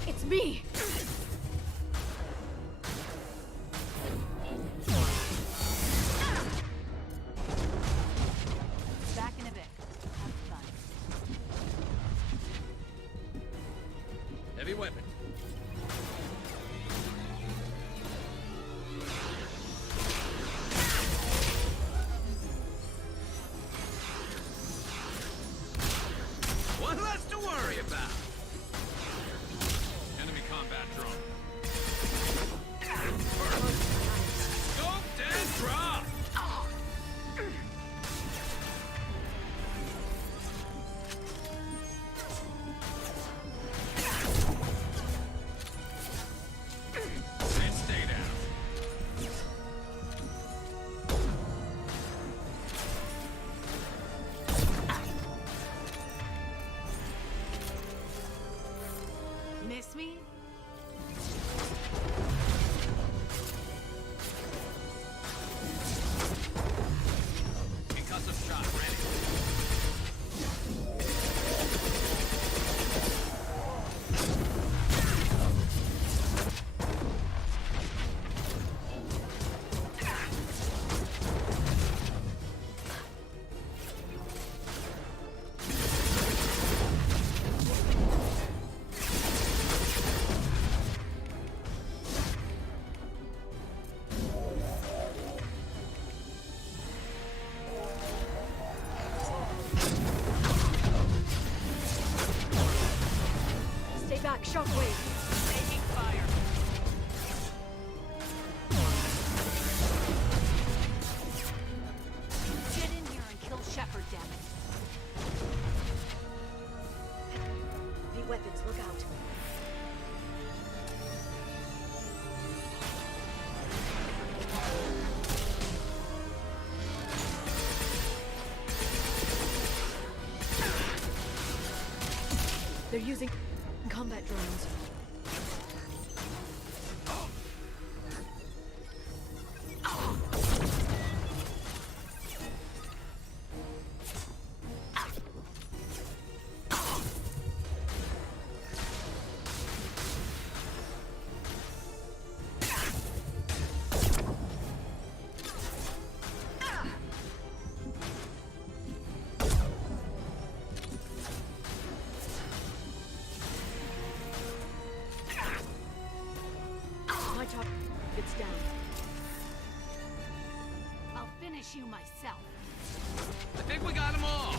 it's me! Back in a bit. Have fun. Heavy weapon. One less to worry about. Enemy combat drone. Scoped and dropped. And stay down. Miss me? Concussive shot ready. back, shockwave! Taking fire. Get in here and kill Shepard, damn it. The weapons, look out. They're using combat drones. My top gets down. I'll finish you myself. I think we got them all.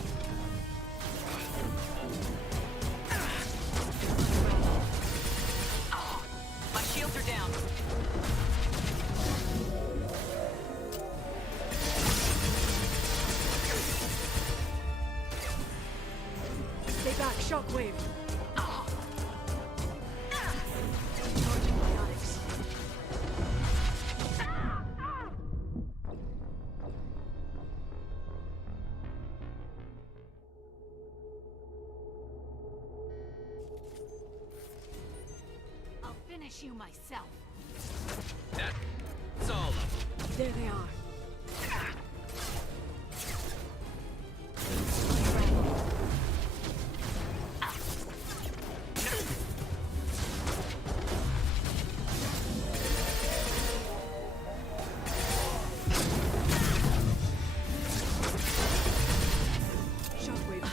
My shields are down. Stay back, shockwave! I'll finish you myself. That's all of them. There they are. Shockwave.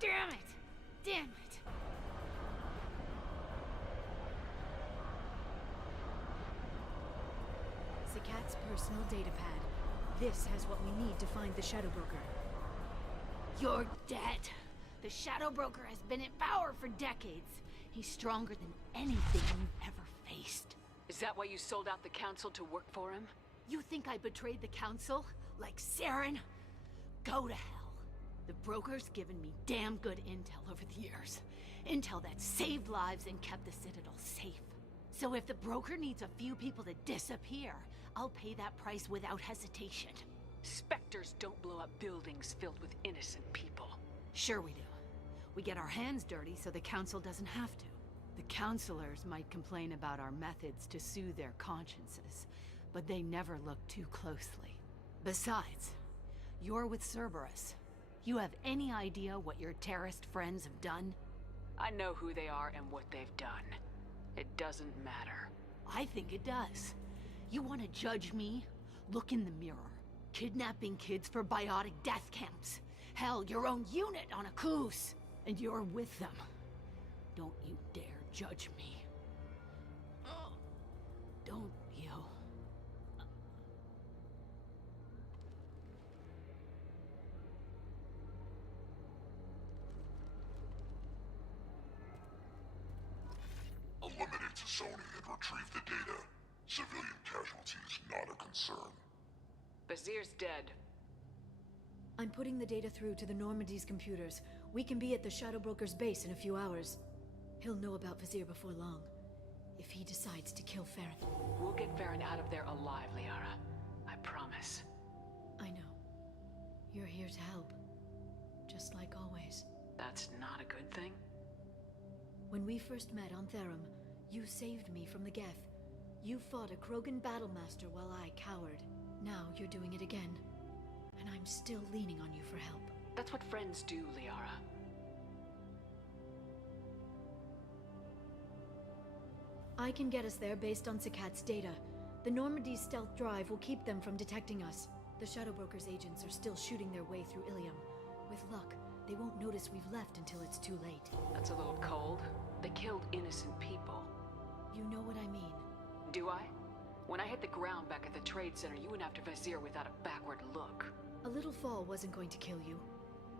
Damn it! Damn it! It's the cat's personal data pad. This has what we need to find the Shadow Broker. You're dead. The Shadow Broker has been in power for decades. He's stronger than anything you've ever faced. Is that why you sold out the council to work for him? You think I betrayed the council? Like Saren? Go to hell. The broker's given me damn good intel over the years. Intel that saved lives and kept the Citadel safe. So if the broker needs a few people to disappear, I'll pay that price without hesitation. Spectres don't blow up buildings filled with innocent people. Sure we do. We get our hands dirty so the council doesn't have to. The counselors might complain about our methods to soothe their consciences, but they never look too closely. Besides, you're with Cerberus. You have any idea what your terrorist friends have done? I know who they are and what they've done. It doesn't matter. I think it does. You want to judge me? Look in the mirror. Kidnapping kids for biotic death camps. Hell, your own unit on a cruise. And you're with them. Don't you dare judge me. Don't you? Eliminate Sony and retrieve the data. Civilian casualties not a concern. Bazir's dead. I'm putting the data through to the Normandy's computers. We can be at the Shadow Broker's base in a few hours. He'll know about Vizier before long, if he decides to kill Farron. We'll get Farron out of there alive, Liara. I promise. I know. You're here to help. Just like always. That's not a good thing? When we first met on Therum, you saved me from the Geth. You fought a Krogan battlemaster while I cowered. Now you're doing it again. And I'm still leaning on you for help. That's what friends do, Liara. I can get us there based on Sakat's data. The Normandy's stealth drive will keep them from detecting us. The Shadowbroker's agents are still shooting their way through Ilium. With luck, they won't notice we've left until it's too late. That's a little cold. They killed innocent people. You know what I mean. Do I? When I hit the ground back at the trade center, you went after Vizier without a backward look. A little fall wasn't going to kill you.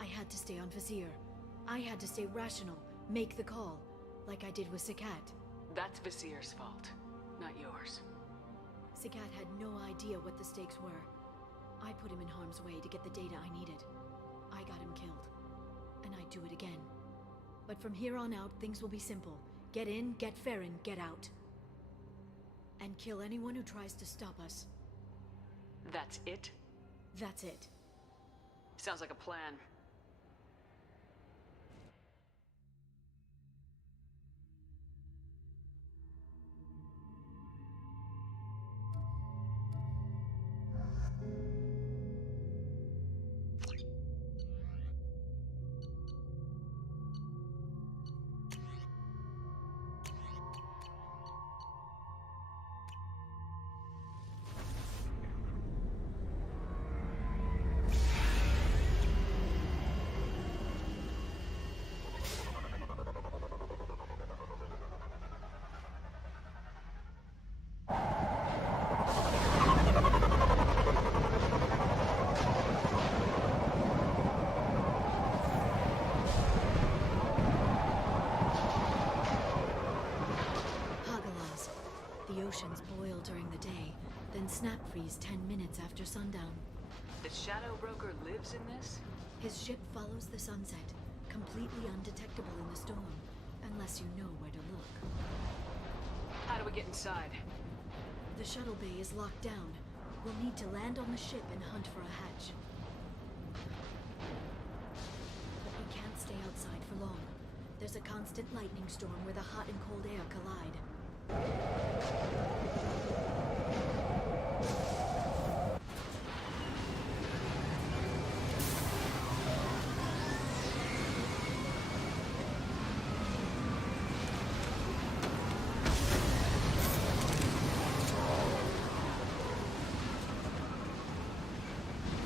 I had to stay on Vizier. I had to stay rational, make the call, like I did with Sakat. That's Vizier's fault, not yours. Sakat had no idea what the stakes were. I put him in harm's way to get the data I needed. I got him killed. And I'd do it again. But from here on out, things will be simple. Get in, get Farron, get out. And kill anyone who tries to stop us. That's it? That's it. Sounds like a plan. Oceans boil during the day, then snap freeze 10 minutes after sundown. The Shadowbroker lives in this? His ship follows the sunset, completely undetectable in the storm, unless you know where to look. How do we get inside? The shuttle bay is locked down. We'll need to land on the ship and hunt for a hatch. But we can't stay outside for long. There's a constant lightning storm where the hot and cold air collide.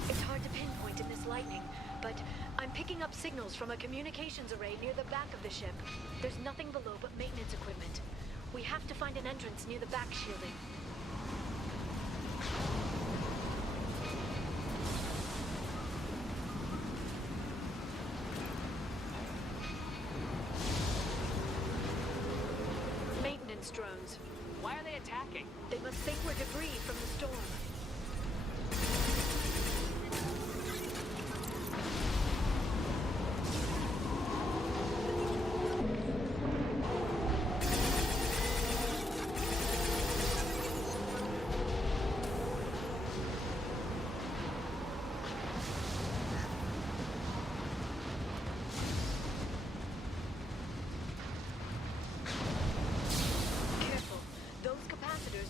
It's hard to pinpoint in this lightning, but I'm picking up signals from a communications array near the back of the ship. There's nothing below but maintenance equipment. We have to find an entrance near the back shielding. Maintenance drones. Why are they attacking? They must think we're debris from the storm.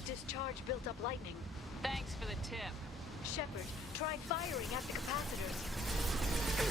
Discharge built up lightning. Thanks for the tip. Shepard, try firing at the capacitors.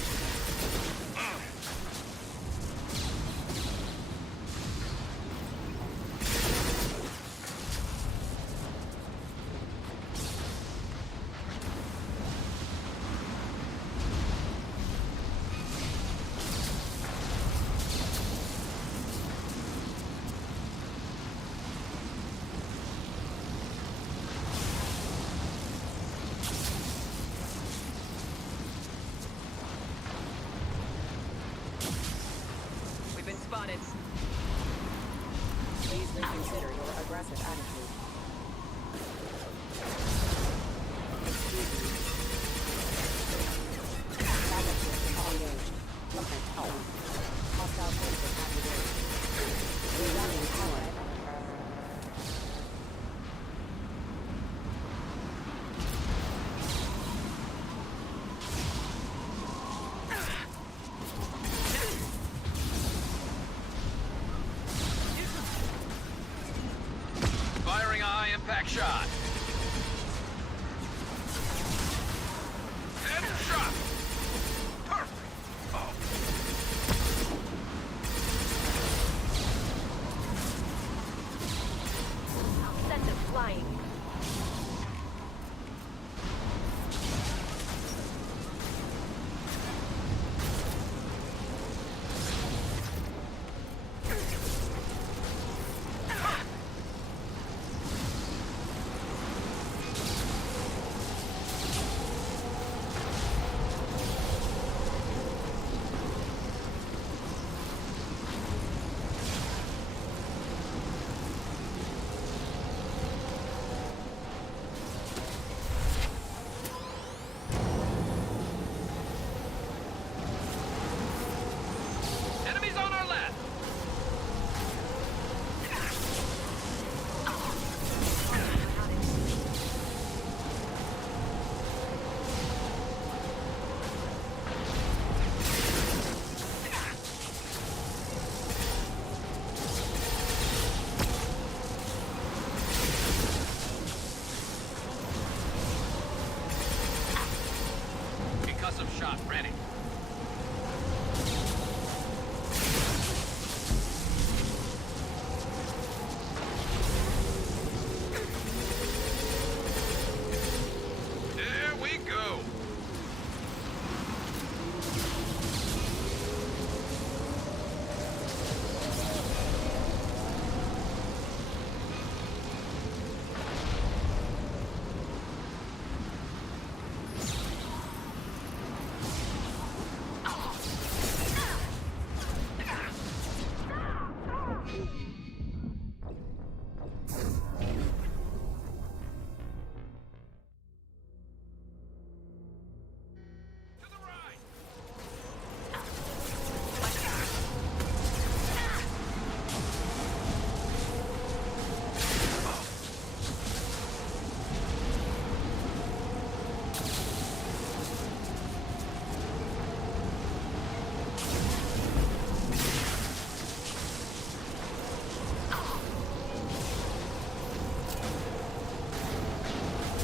Spotted. Please reconsider your aggressive attitude. Excuse me. Engaged. Local help. Hostile forces activated. Back shot! Headshot! Perfect! Oh. I'll send them flying. Enemies on our left! Concussive shot ready. There we go.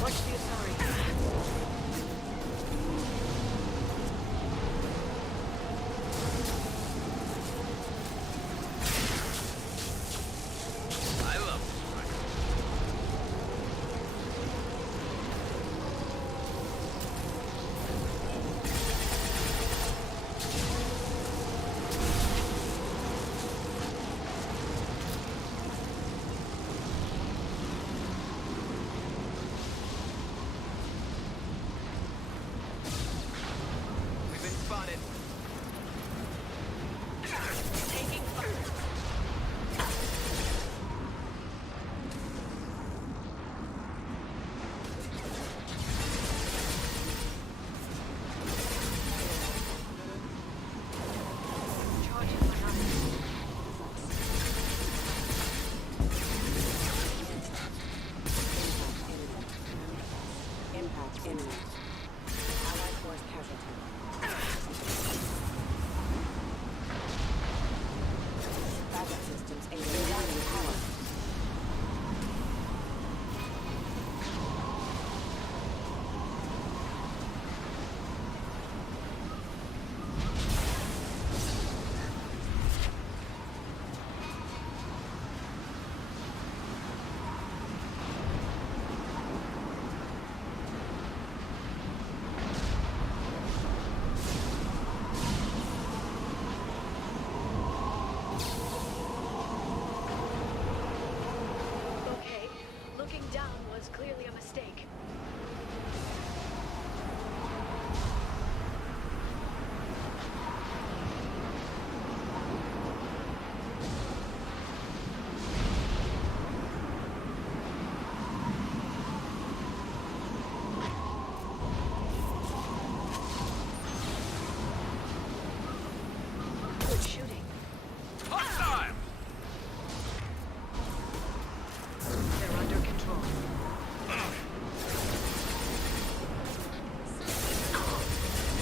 Watch the Asari. I love We've been spotted. Taking fire. Charging my Impact imminent. Allied force casualty. Backup systems aiding guiding power. Okay, looking down was clearly a mistake. Good shooting. Hostile! They're under control.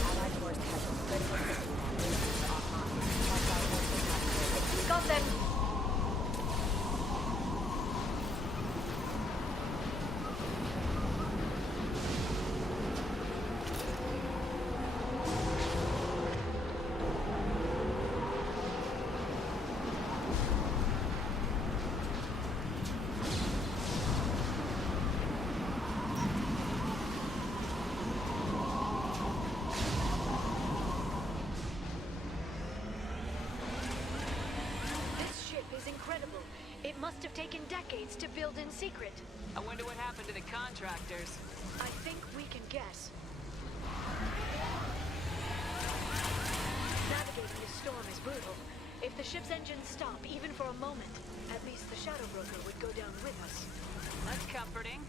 Allied force casualty. Critical system foundations offline. Hostile forces activated. Got them. It must have taken decades to build in secret. I wonder what happened to the contractors. I think we can guess. Navigating this storm is brutal. If the ship's engines stop, even for a moment, at least the 섀도우브로커 would go down with us. That's comforting.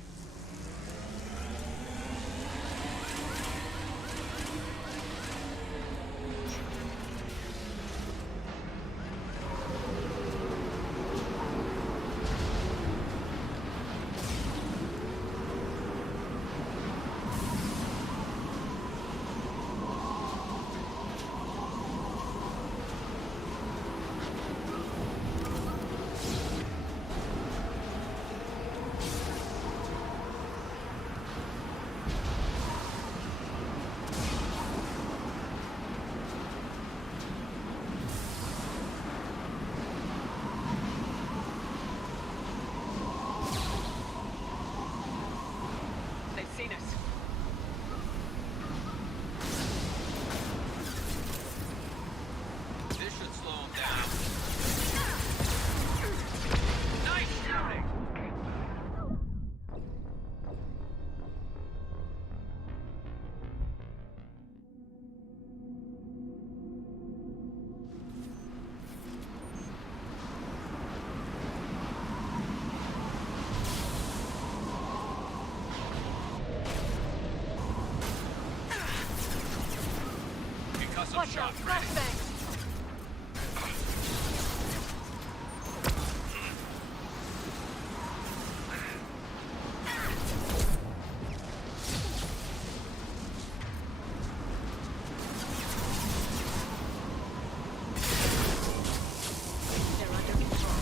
Watch out, flashbangs! They're under control.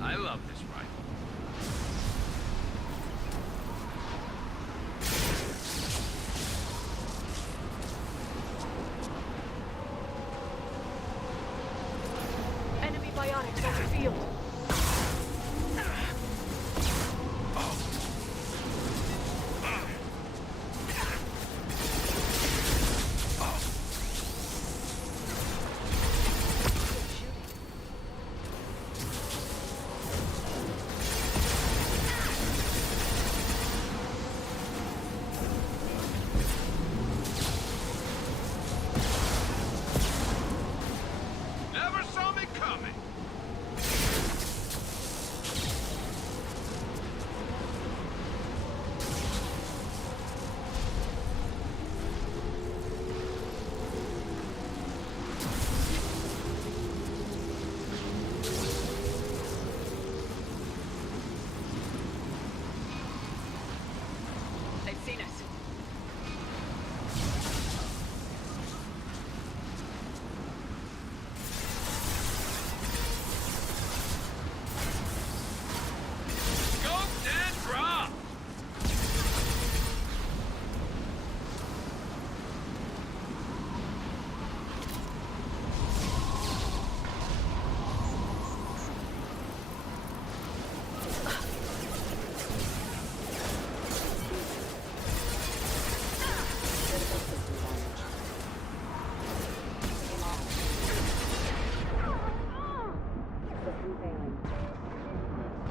I love this rifle. Biotics on the field. Never saw me coming. They've seen us. Scoped and dropped.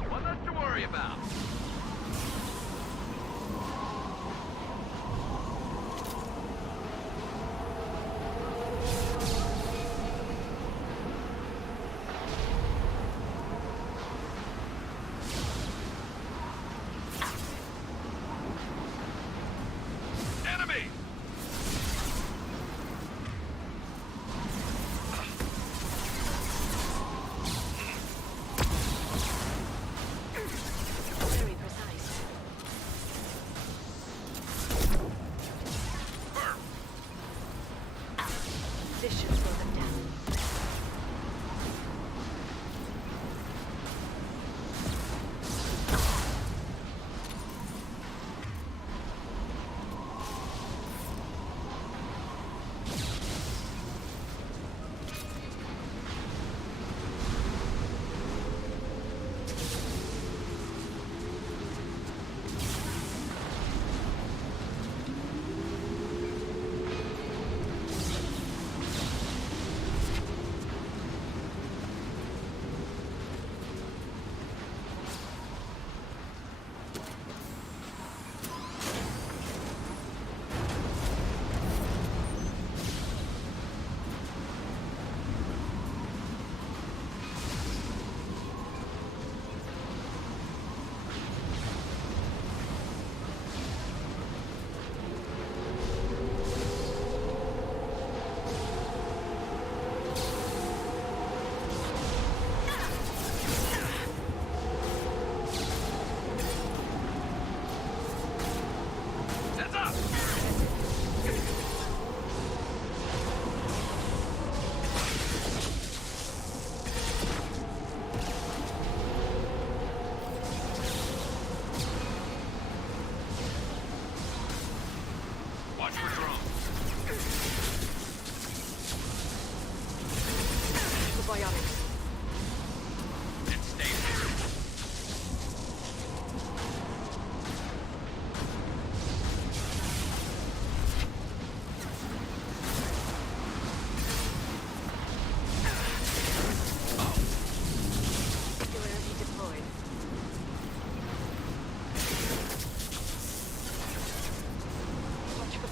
One less to worry about. Enemy! Very precise. This should slow them down.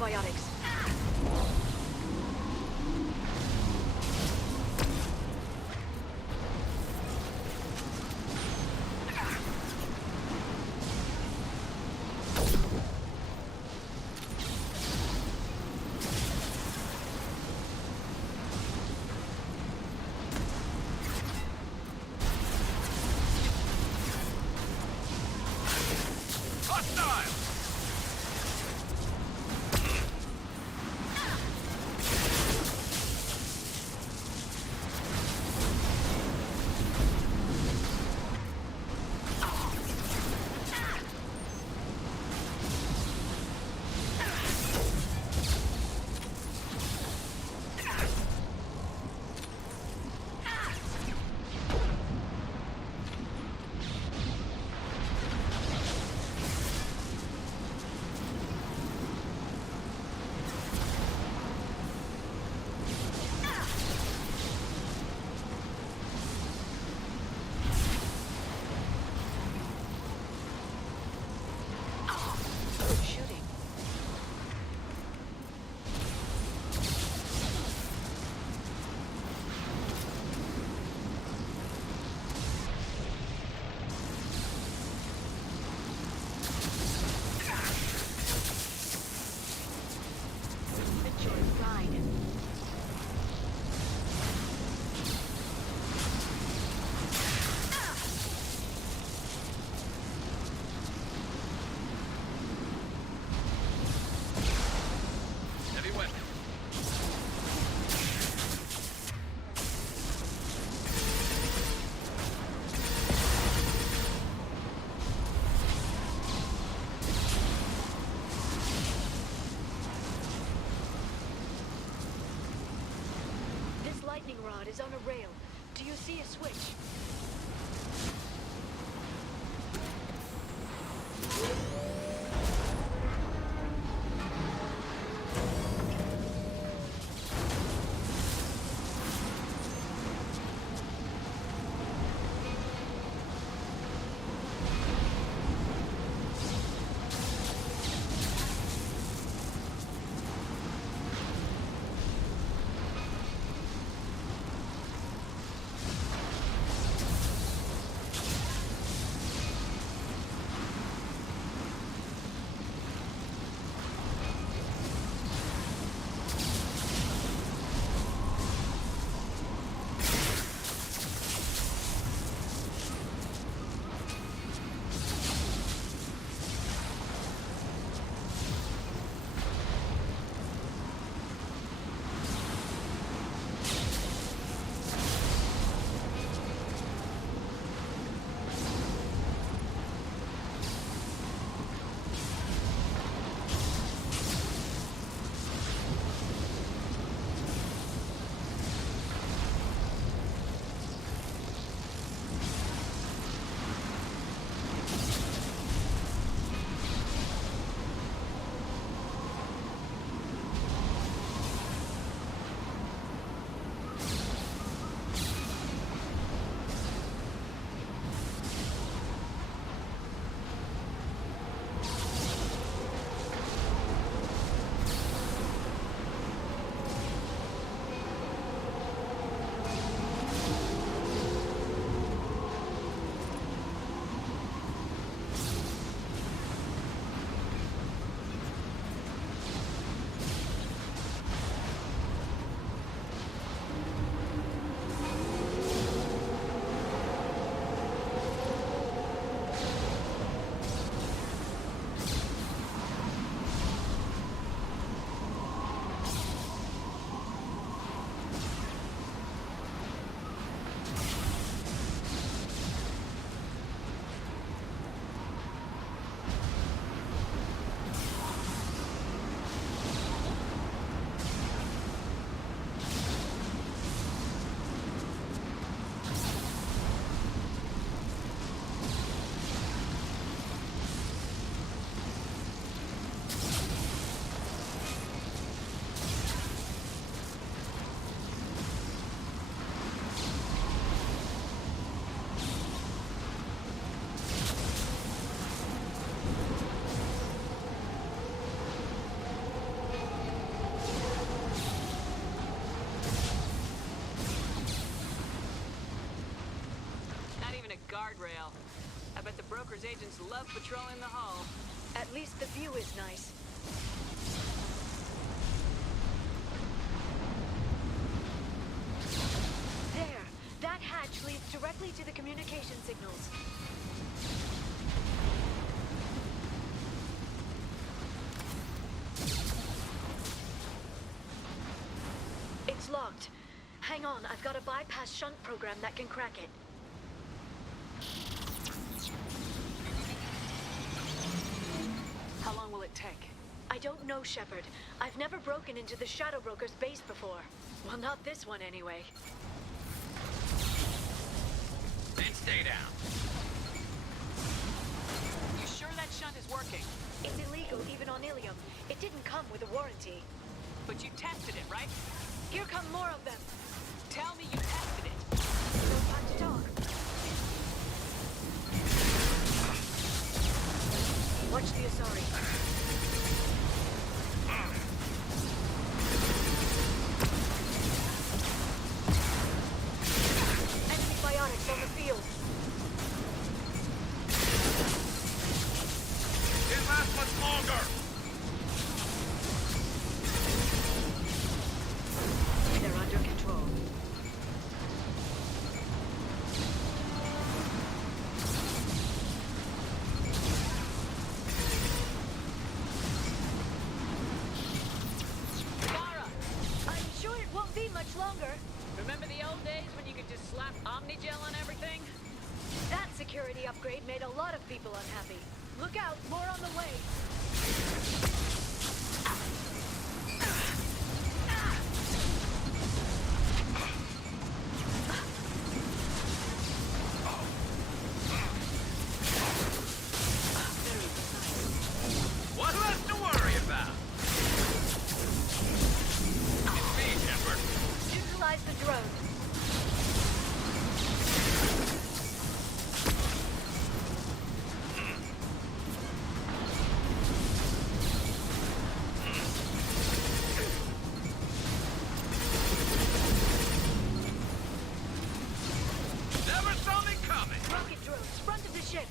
antibiotics. Rod is on a rail. Do you see a switch? guardrail. I bet the broker's agents love patrolling the hull. At least the view is nice. There! That hatch leads directly to the communication signals. It's locked. Hang on, I've got a bypass shunt program that can crack it. How long will it take? I don't know, Shepard. I've never broken into the Shadow Broker's base before. Well, not this one anyway. Then stay down. You sure that shunt is working? It's illegal even on Ilium. It didn't come with a warranty. But you tested it, right? Here come more of them. Tell me you tested it. No time to talk. Watch the Asari. Enemy biotics on the field. It lasts much longer. They're under control. Much longer. Remember the old days when you could just slap Omnigel on everything? That security upgrade made a lot of people unhappy. Look out, more on the way. What left to worry about? It's me, Shepard. Neutralize the drone. Never saw me coming. Rocket drones, front of the ship.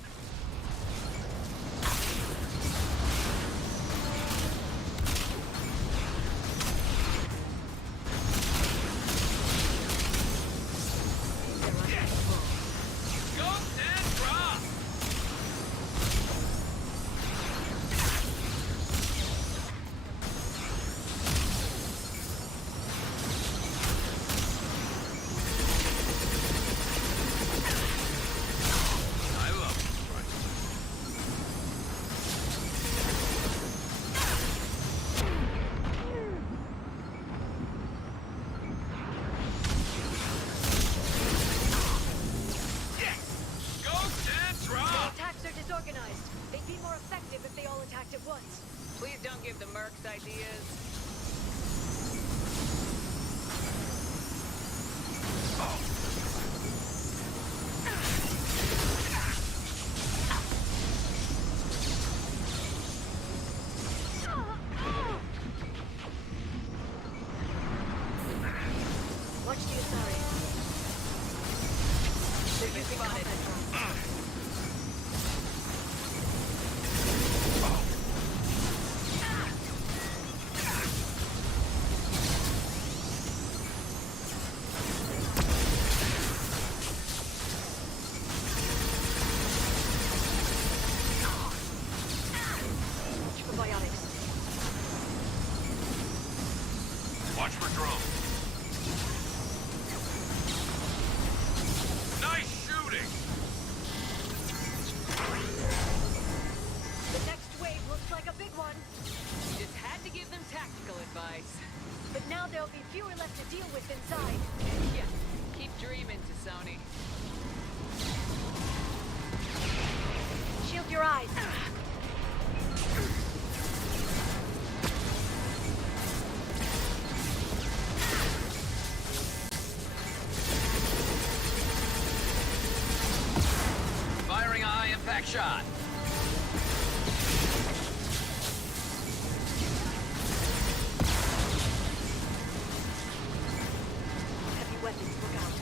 They'd be more effective if they all attacked at once. Please don't give the mercs ideas. Watch the Asari. They're using combat drones. Watch for drones. Nice shooting! The next wave looks like a big one. Just had to give them tactical advice. But now there'll be fewer left to deal with inside. Yeah, keep dreaming, Sony. Shield your eyes. Firing a high-impact shot. Heavy weapons, look out.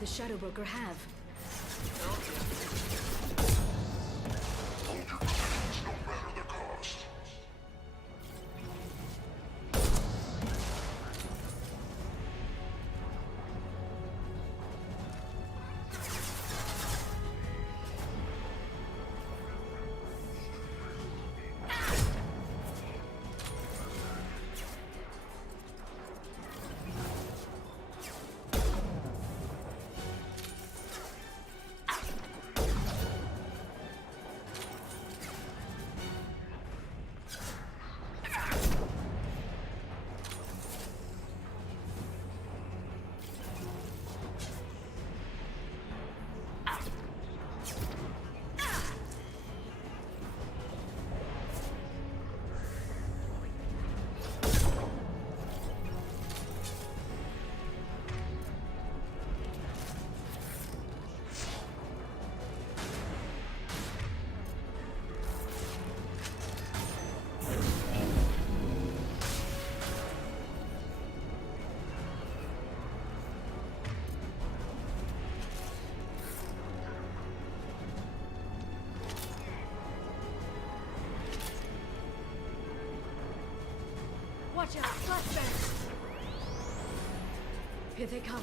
the Shadowbroker have? Hold your positions no matter the cost. Watch out, flashbangs! Here they come.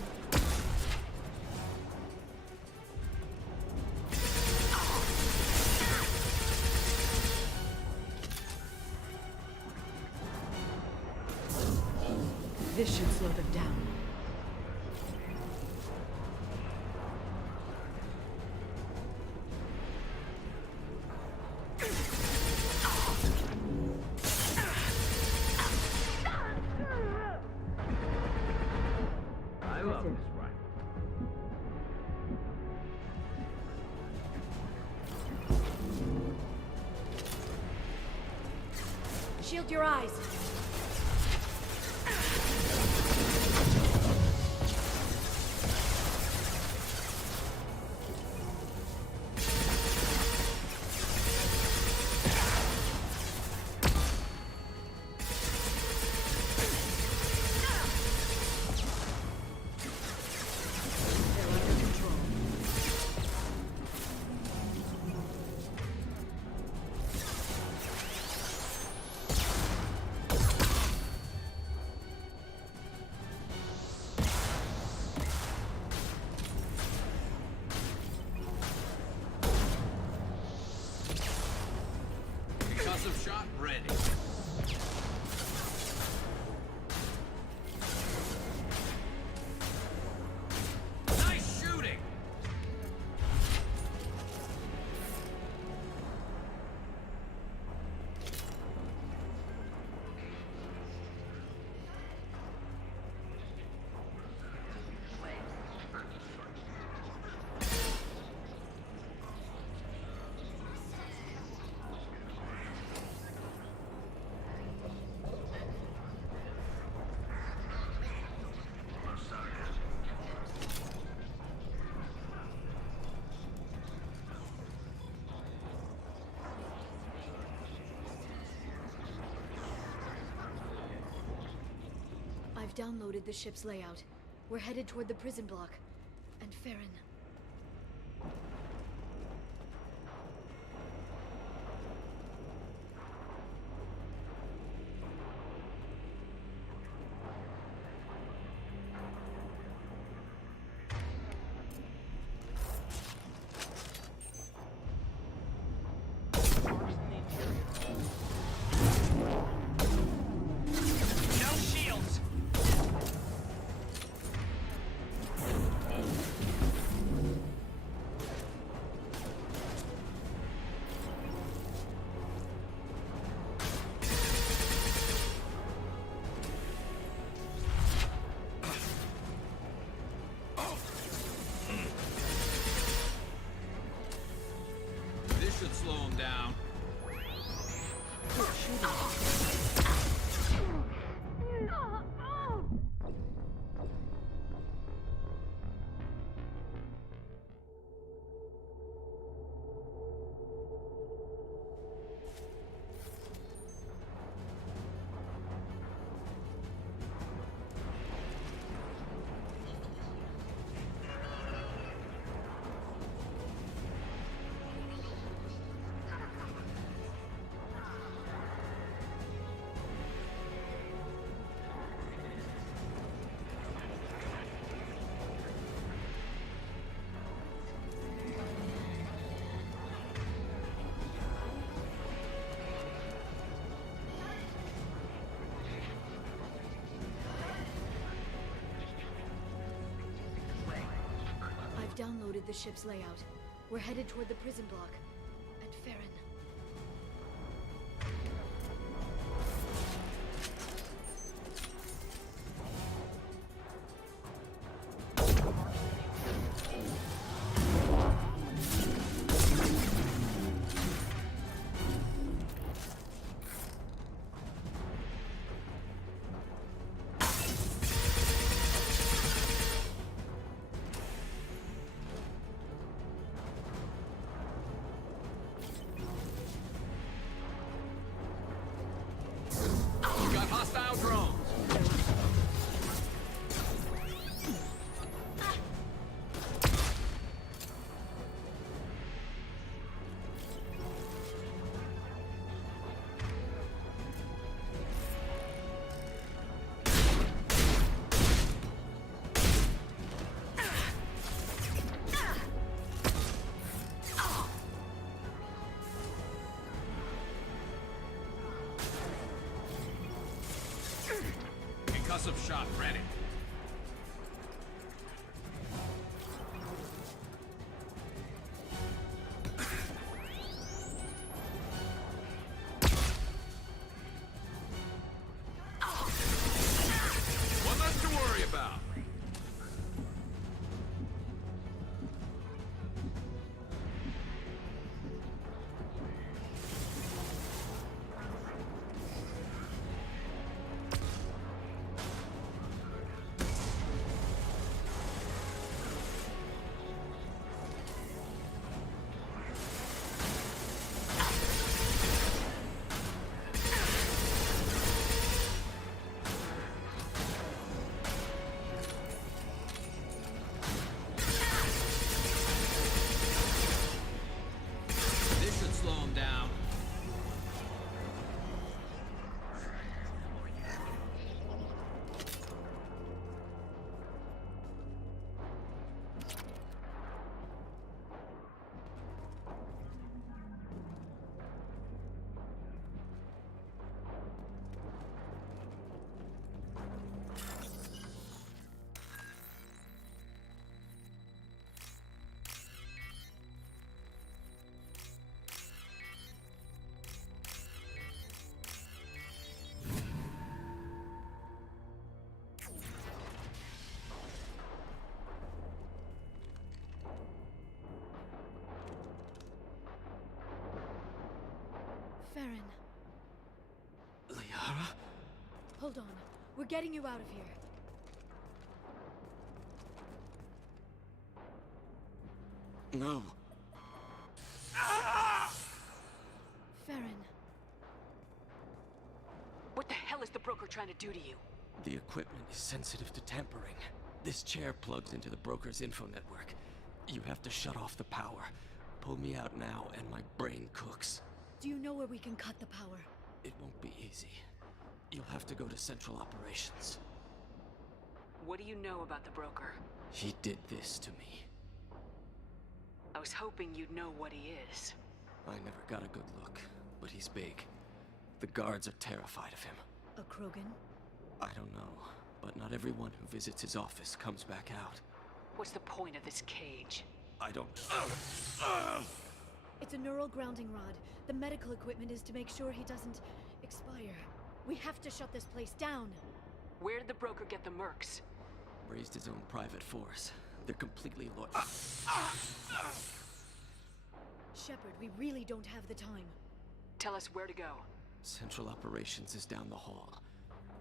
This should slow them down. I love this ride. Shield your eyes. Concussive shot ready. Nice shooting! I've downloaded the ship's layout. We're headed toward the prison block. And Farron. No shields! This should slow him down. downloaded the ship's layout. We're headed toward the prison block at Farron. Hostile drones! Concussive shot ready. One less to worry about. Farron. Liara? Hold on. We're getting you out of here. No. Farron. What the hell is the broker trying to do to you? The equipment is sensitive to tampering. This chair plugs into the broker's info network. You have to shut off the power. Pull me out now and my brain cooks. Do you know where we can cut the power? It won't be easy. You'll have to go to Central Operations. What do you know about the broker? He did this to me. I was hoping you'd know what he is. I never got a good look, but he's big. The guards are terrified of him. A Krogan? I don't know, but not everyone who visits his office comes back out. What's the point of this cage? I don't... It's a neural grounding rod. The medical equipment is to make sure he doesn't expire. We have to shut this place down. Where did the broker get the mercs? Raised his own private force. They're completely loyal. Shepard, we really don't have the time. Tell us where to go. Central Operations is down the hall.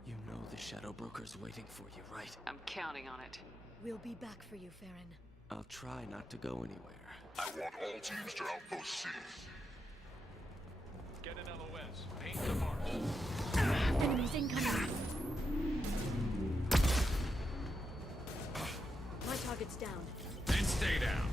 You know the Shadow Broker's waiting for you, right? I'm counting on it. We'll be back for you, Farron. I'll try not to go anywhere. I want all teams to Outpost C. Get an LOS. Paint the mark. Enemies incoming. My target's down. Then stay down.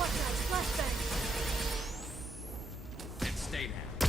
Watch out, flashbang! And stay there.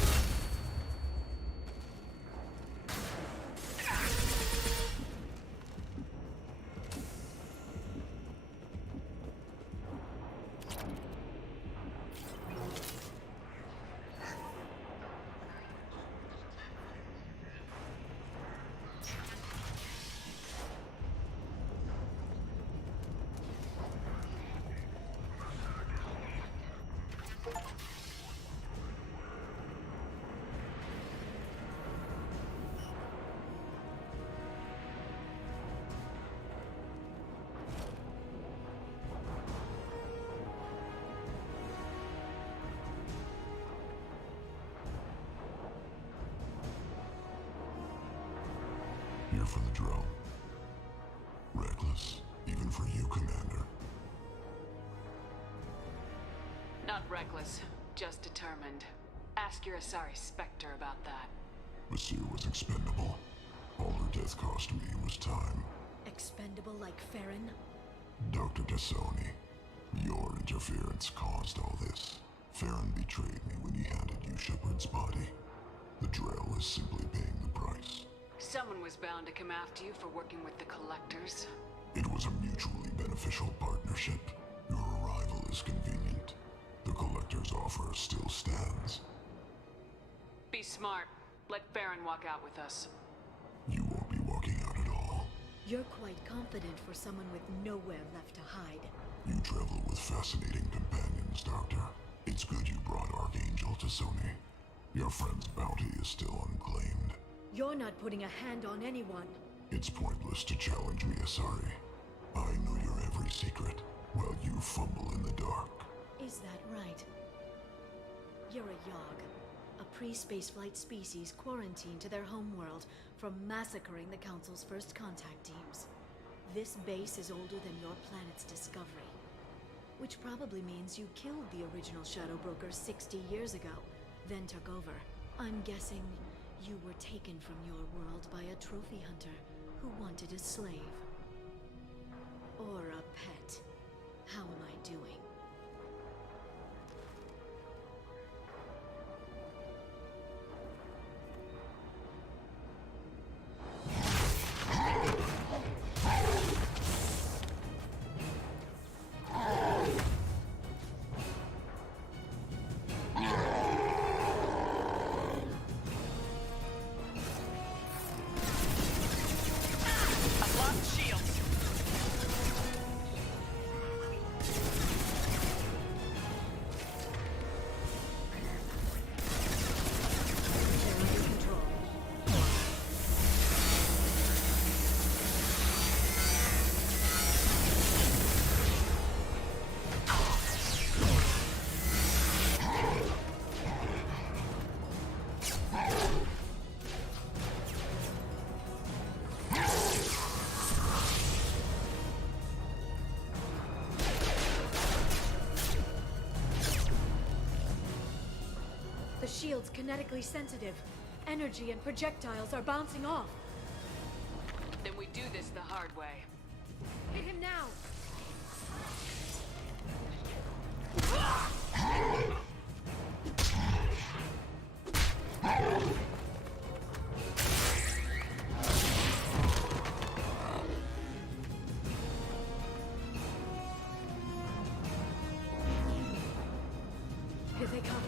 Here for the drill. Reckless, even for you, Commander. Not reckless, just determined. Ask your Asari Spectre about that. Monsieur was expendable. All her death cost me was time. Expendable like Farron? Dr. Tassoni, your interference caused all this. Farron betrayed me when he handed you Shepard's body. The Drell is simply paying the price. Someone was bound to come after you for working with the Collectors. It was a mutually beneficial partnership. Your arrival is convenient. The Collector's offer still stands. Be smart. Let Farron walk out with us. You won't be walking out at all. You're quite confident for someone with nowhere left to hide. You travel with fascinating companions, Doctor. It's good you brought Archangel to Sony. Your friend's bounty is still unclaimed. You're not putting a hand on anyone. It's pointless to challenge me, Asari. I know your every secret, while you fumble in the dark. Is that right? You're a Yogg, a pre-spaceflight species quarantined to their homeworld from massacring the Council's first contact teams. This base is older than your planet's discovery, which probably means you killed the original Shadow Broker 60 years ago, then took over. I'm guessing you were taken from your world by a trophy hunter who wanted a slave. Or a pet. How am I doing? The shield's kinetically sensitive. Energy and projectiles are bouncing off. Then we do this the hard way. Hit him now! Here they come.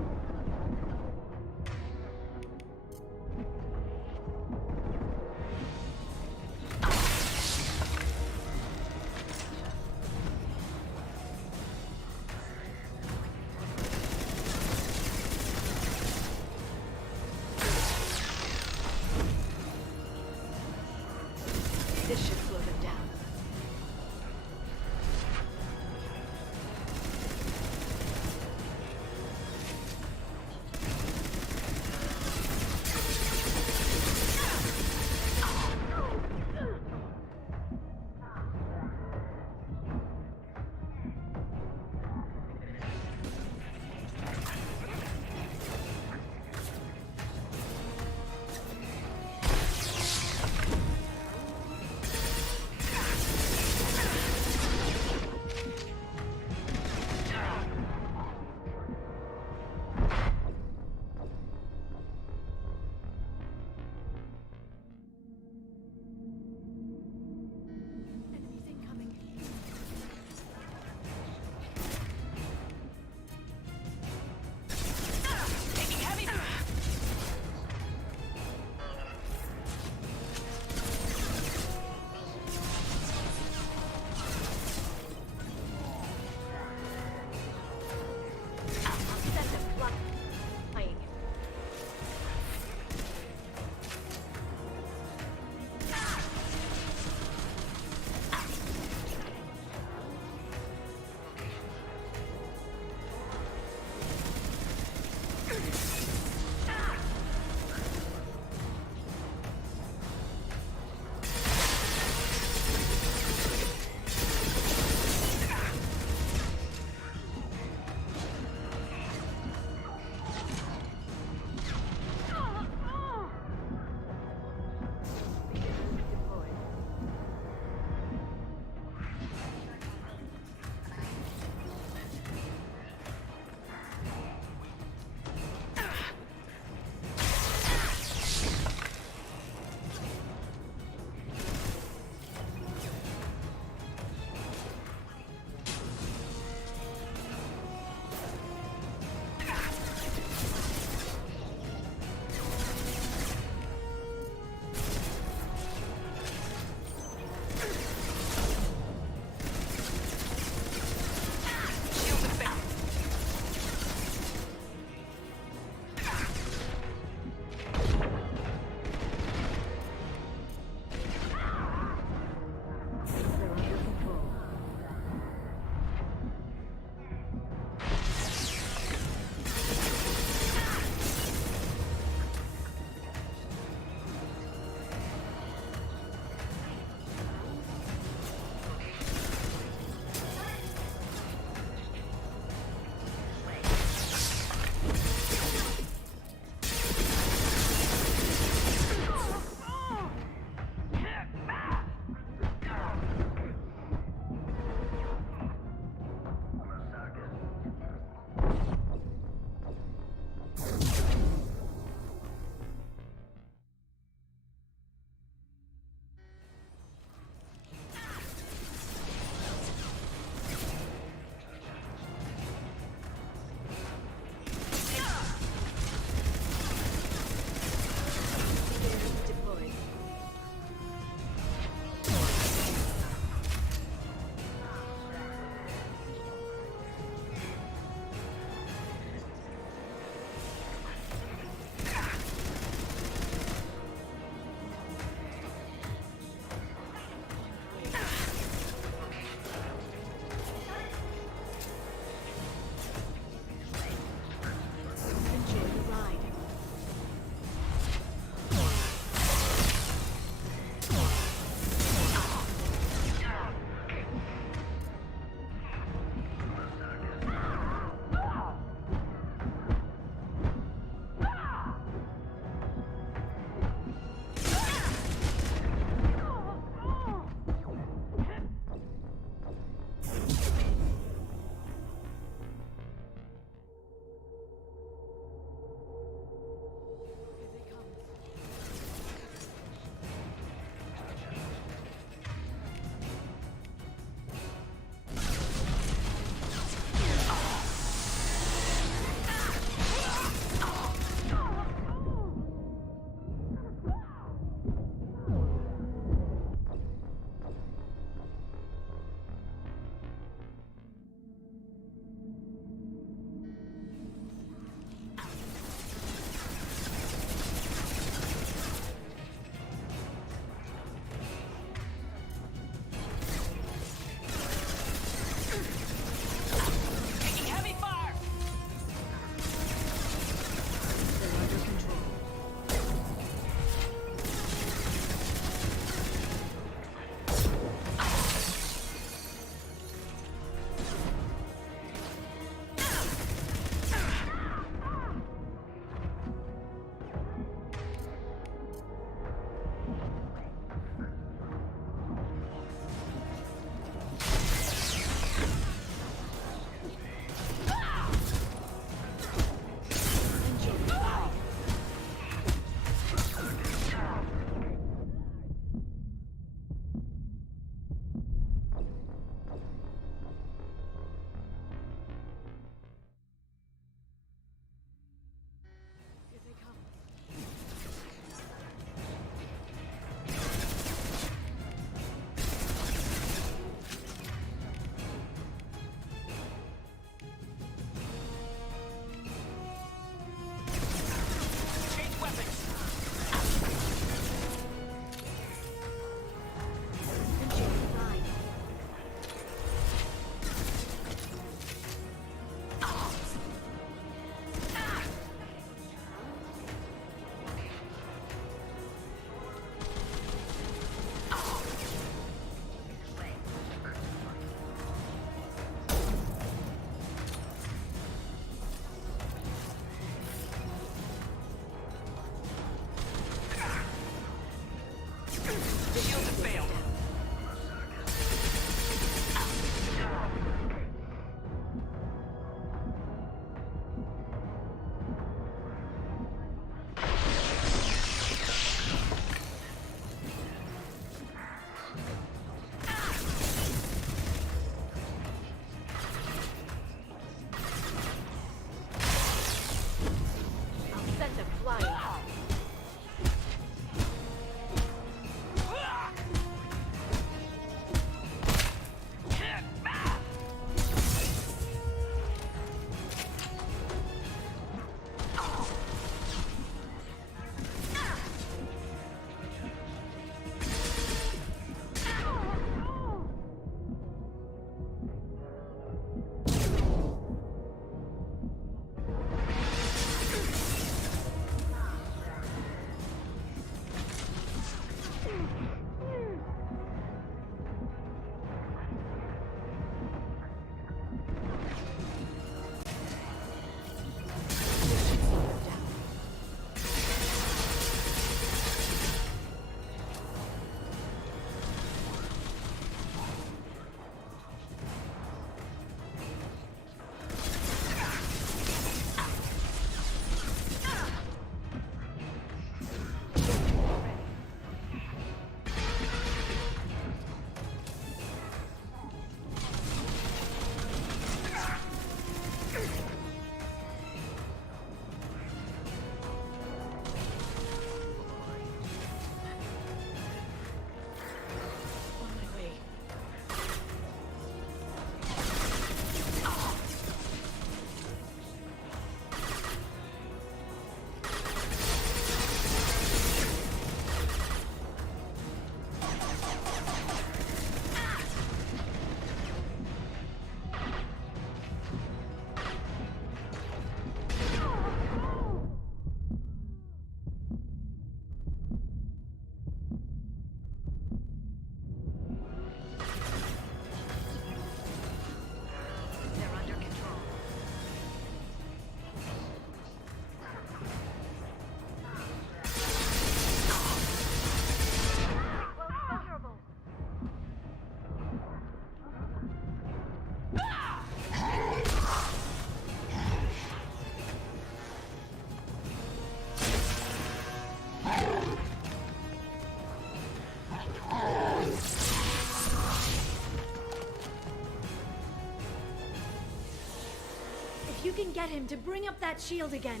If you can get him to bring up that shield again,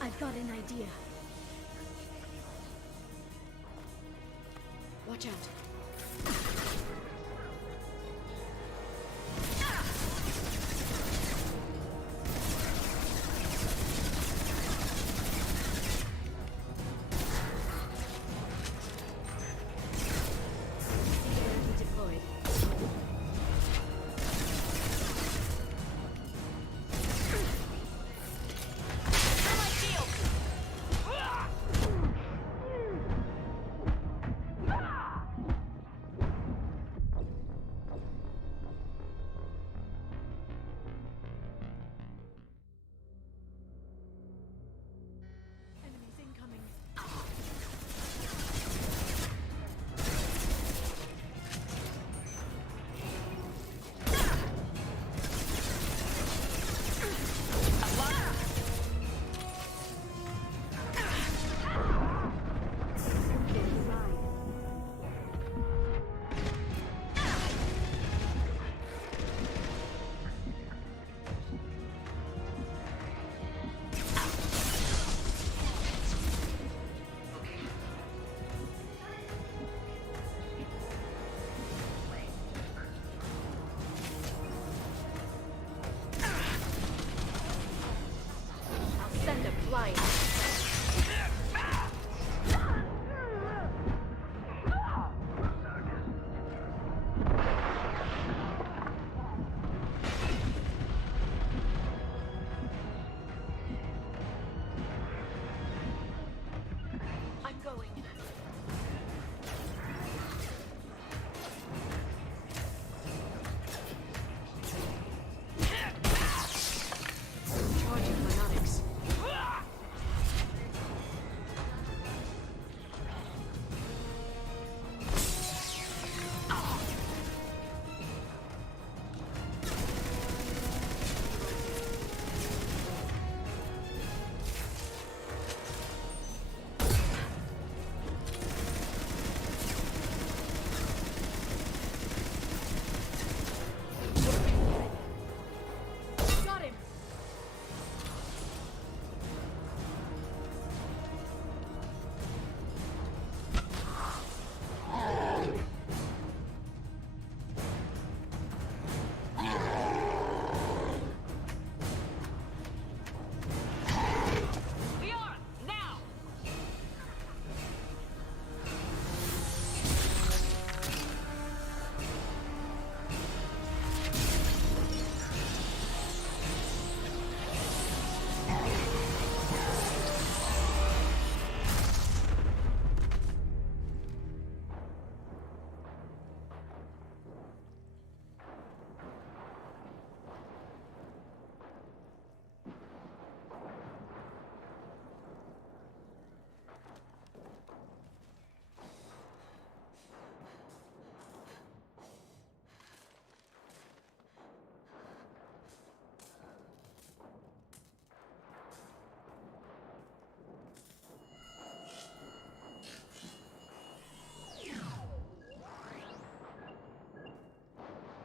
I've got an idea. Watch out.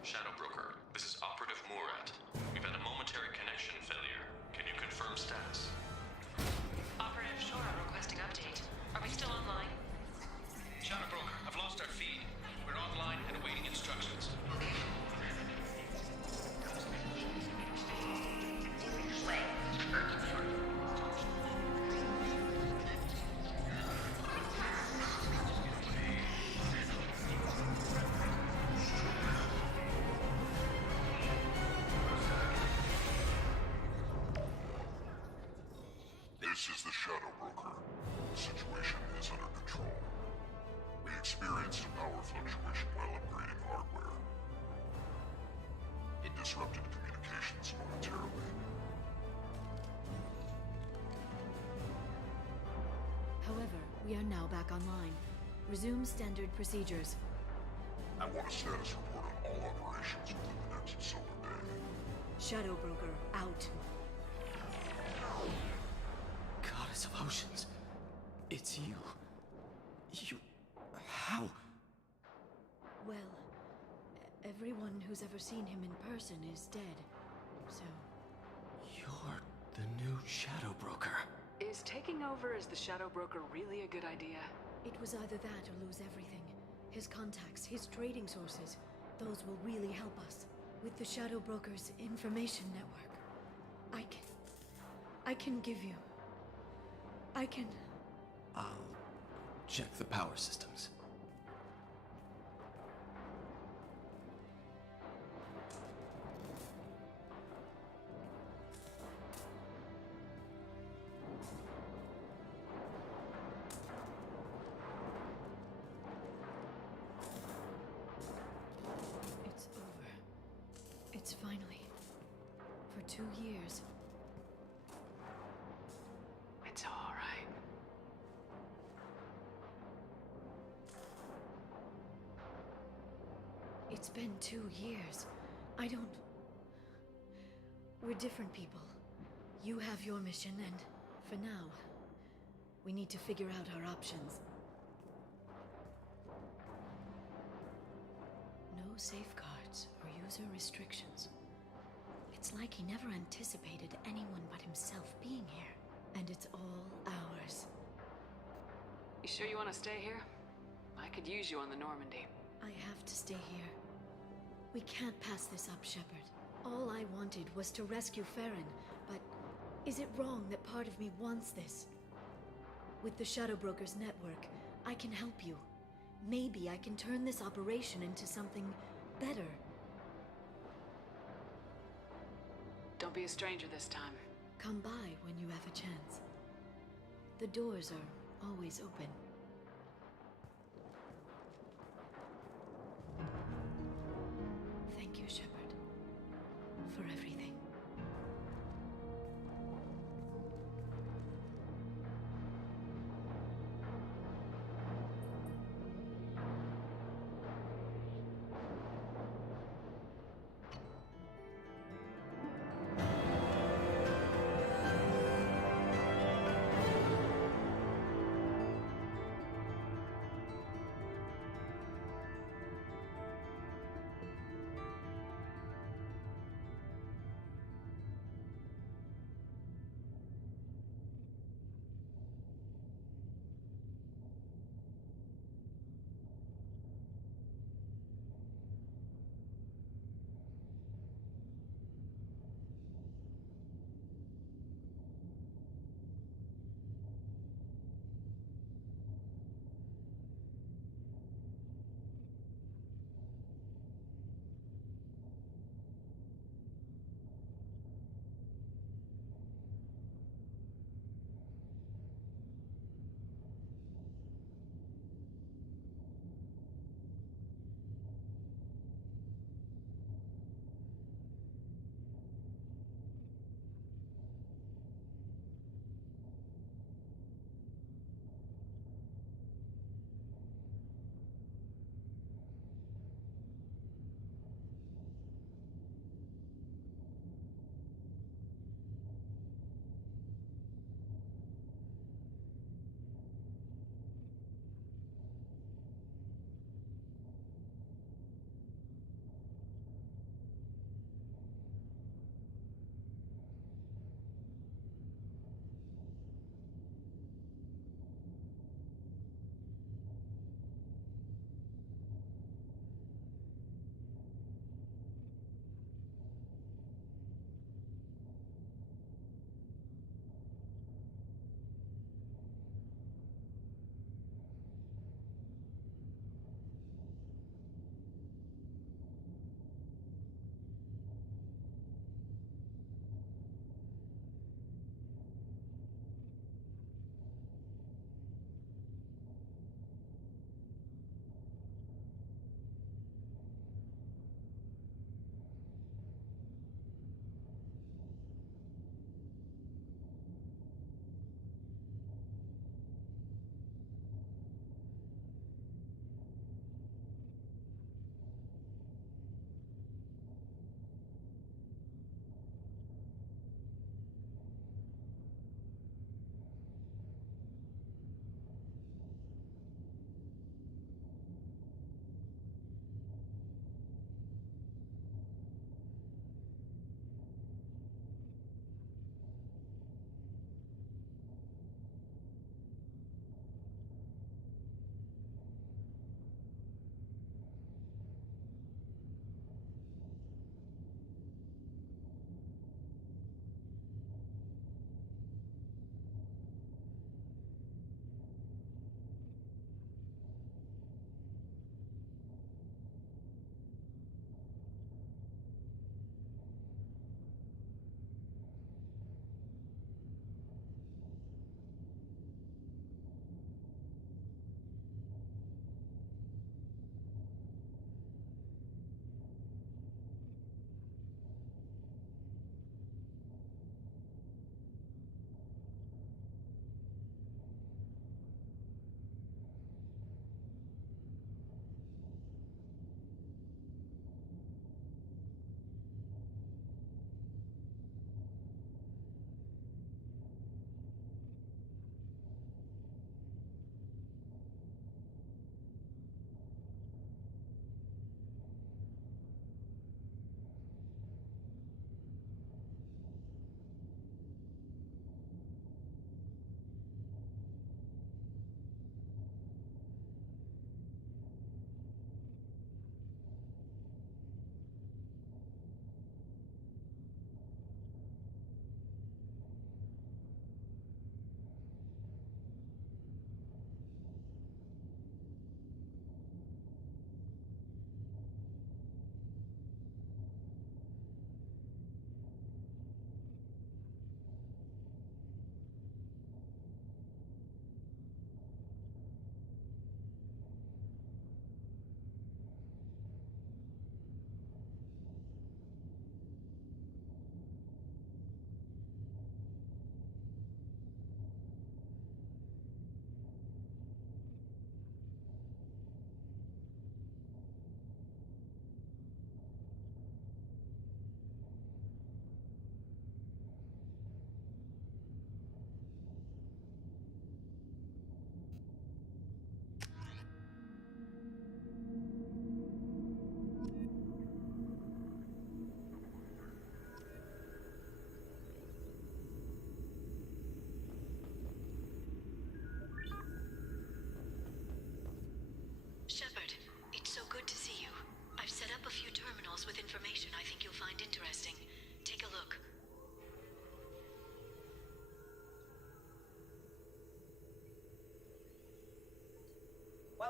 Shadow Broker, this is Operative Murat. We've had a momentary connection failure. Can you confirm status? Operative Shora requesting update. Are we still online? Shadow Broker, I've lost our feed. We're online and awaiting instructions. This is the Shadow Broker. The situation is under control. We experienced a power fluctuation while upgrading hardware. It disrupted communications momentarily. However, we are now back online. Resume standard procedures. I want a status report on all operations within the next solar day. Shadow Broker, out. Goddess of Oceans. It's you. How? Well, everyone who's ever seen him in person is dead. So... You're... Shadow Broker. Is taking over as the Shadow Broker really a good idea? It was either that or lose everything. His contacts, his trading sources, those will really help us. With the Shadow Broker's information network, I can give you... I'll check the power systems. It's over. It's finally. For 2 years. It's all right. It's been 2 years. I don't... We're different people. You have your mission, and for now, we need to figure out our options. No safeguards or user restrictions. It's like he never anticipated anyone but himself being here. And it's all ours. You sure you want to stay here? I could use you on the Normandy. I have to stay here. We can't pass this up, Shepard. All I wanted was to rescue Farron, but is it wrong that part of me wants this? With the Shadow Broker's network, I can help you. Maybe I can turn this operation into something better. Don't be a stranger this time. Come by when you have a chance. The doors are always open. Thank you, Shepard, for everything.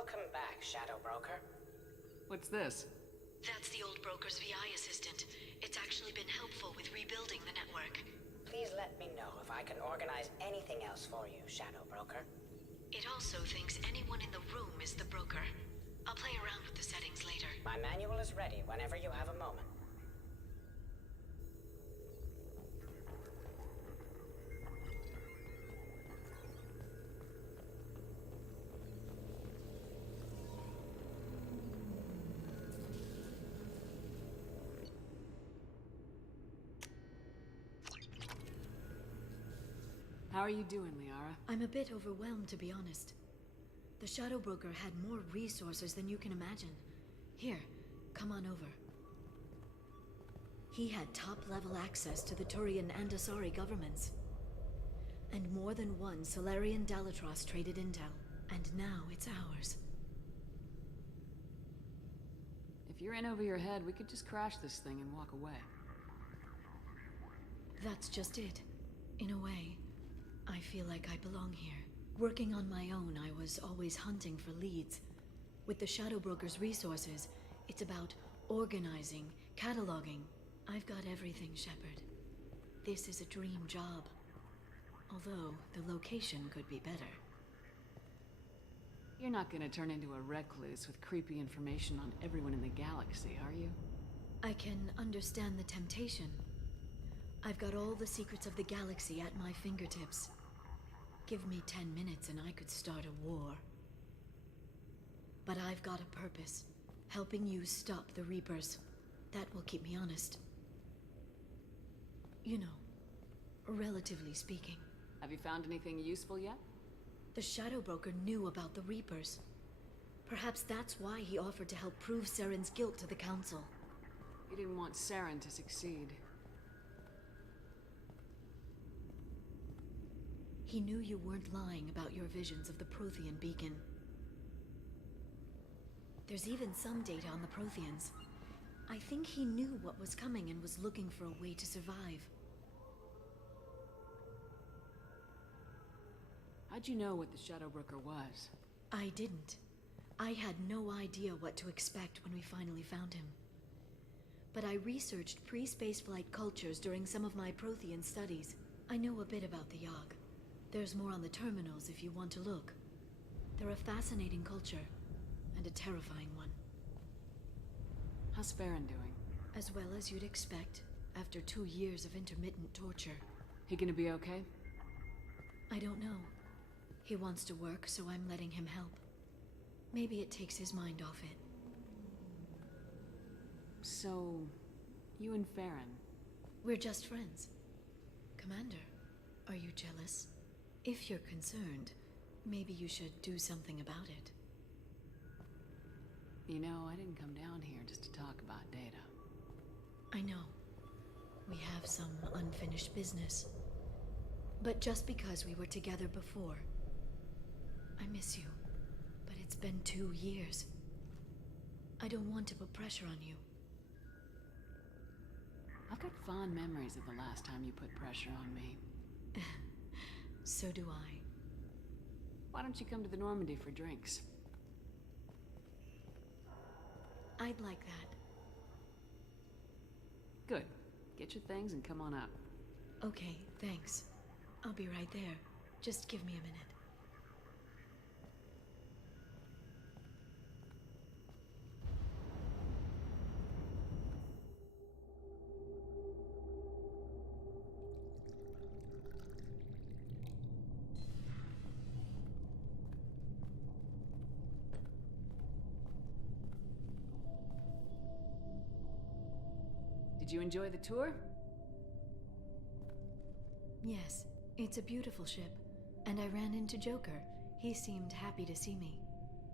Welcome back, Shadow Broker. What's this? That's the old broker's VI assistant. It's actually been helpful with rebuilding the network. Please let me know if I can organize anything else for you, Shadow Broker. It also thinks anyone in the room is the broker. I'll play around with the settings later. My manual is ready whenever you have a moment. How are you doing, Liara? I'm a bit overwhelmed, to be honest. The Shadow Broker had more resources than you can imagine. Here, come on over. He had top-level access to the Turian and Asari governments. And more than one Solarian Dalatros traded intel. And now it's ours. If you're in over your head, we could just crash this thing and walk away. That's just it. In a way, I feel like I belong here. Working on my own, I was always hunting for leads. With the Shadow Broker's resources, it's about organizing, cataloging. I've got everything, Shepard. This is a dream job. Although, the location could be better. You're not gonna turn into a recluse with creepy information on everyone in the galaxy, are you? I can understand the temptation. I've got all the secrets of the galaxy at my fingertips. Give me 10 minutes and I could start a war. But I've got a purpose. Helping you stop the Reapers. That will keep me honest. You know, relatively speaking. Have you found anything useful yet? The Shadow Broker knew about the Reapers. Perhaps that's why he offered to help prove Saren's guilt to the Council. He didn't want Saren to succeed. He knew you weren't lying about your visions of the Prothean beacon. There's even some data on the Protheans. I think he knew what was coming and was looking for a way to survive. How'd you know what the Shadow Broker was? I didn't. I had no idea what to expect when we finally found him. But I researched pre-spaceflight cultures during some of my Prothean studies. I know a bit about the Yogg. There's more on the terminals if you want to look. They're a fascinating culture, and a terrifying one. How's Farron doing? As well as you'd expect, after 2 years of intermittent torture. He gonna be okay? I don't know. He wants to work, so I'm letting him help. Maybe it takes his mind off it. So, you and Farron? We're just friends. Commander, are you jealous? If you're concerned, maybe you should do something about it. You know, I didn't come down here just to talk about data. I know. We have some unfinished business. But just because we were together before, I miss you. But it's been 2 years. I don't want to put pressure on you. I've got fond memories of the last time you put pressure on me. So do I. Why don't you come to the Normandy for drinks? I'd like that. Good. Get your things and come on up. Okay, thanks. I'll be right there. Just give me a minute. Did you enjoy the tour? Yes, it's a beautiful ship. And I ran into Joker. He seemed happy to see me.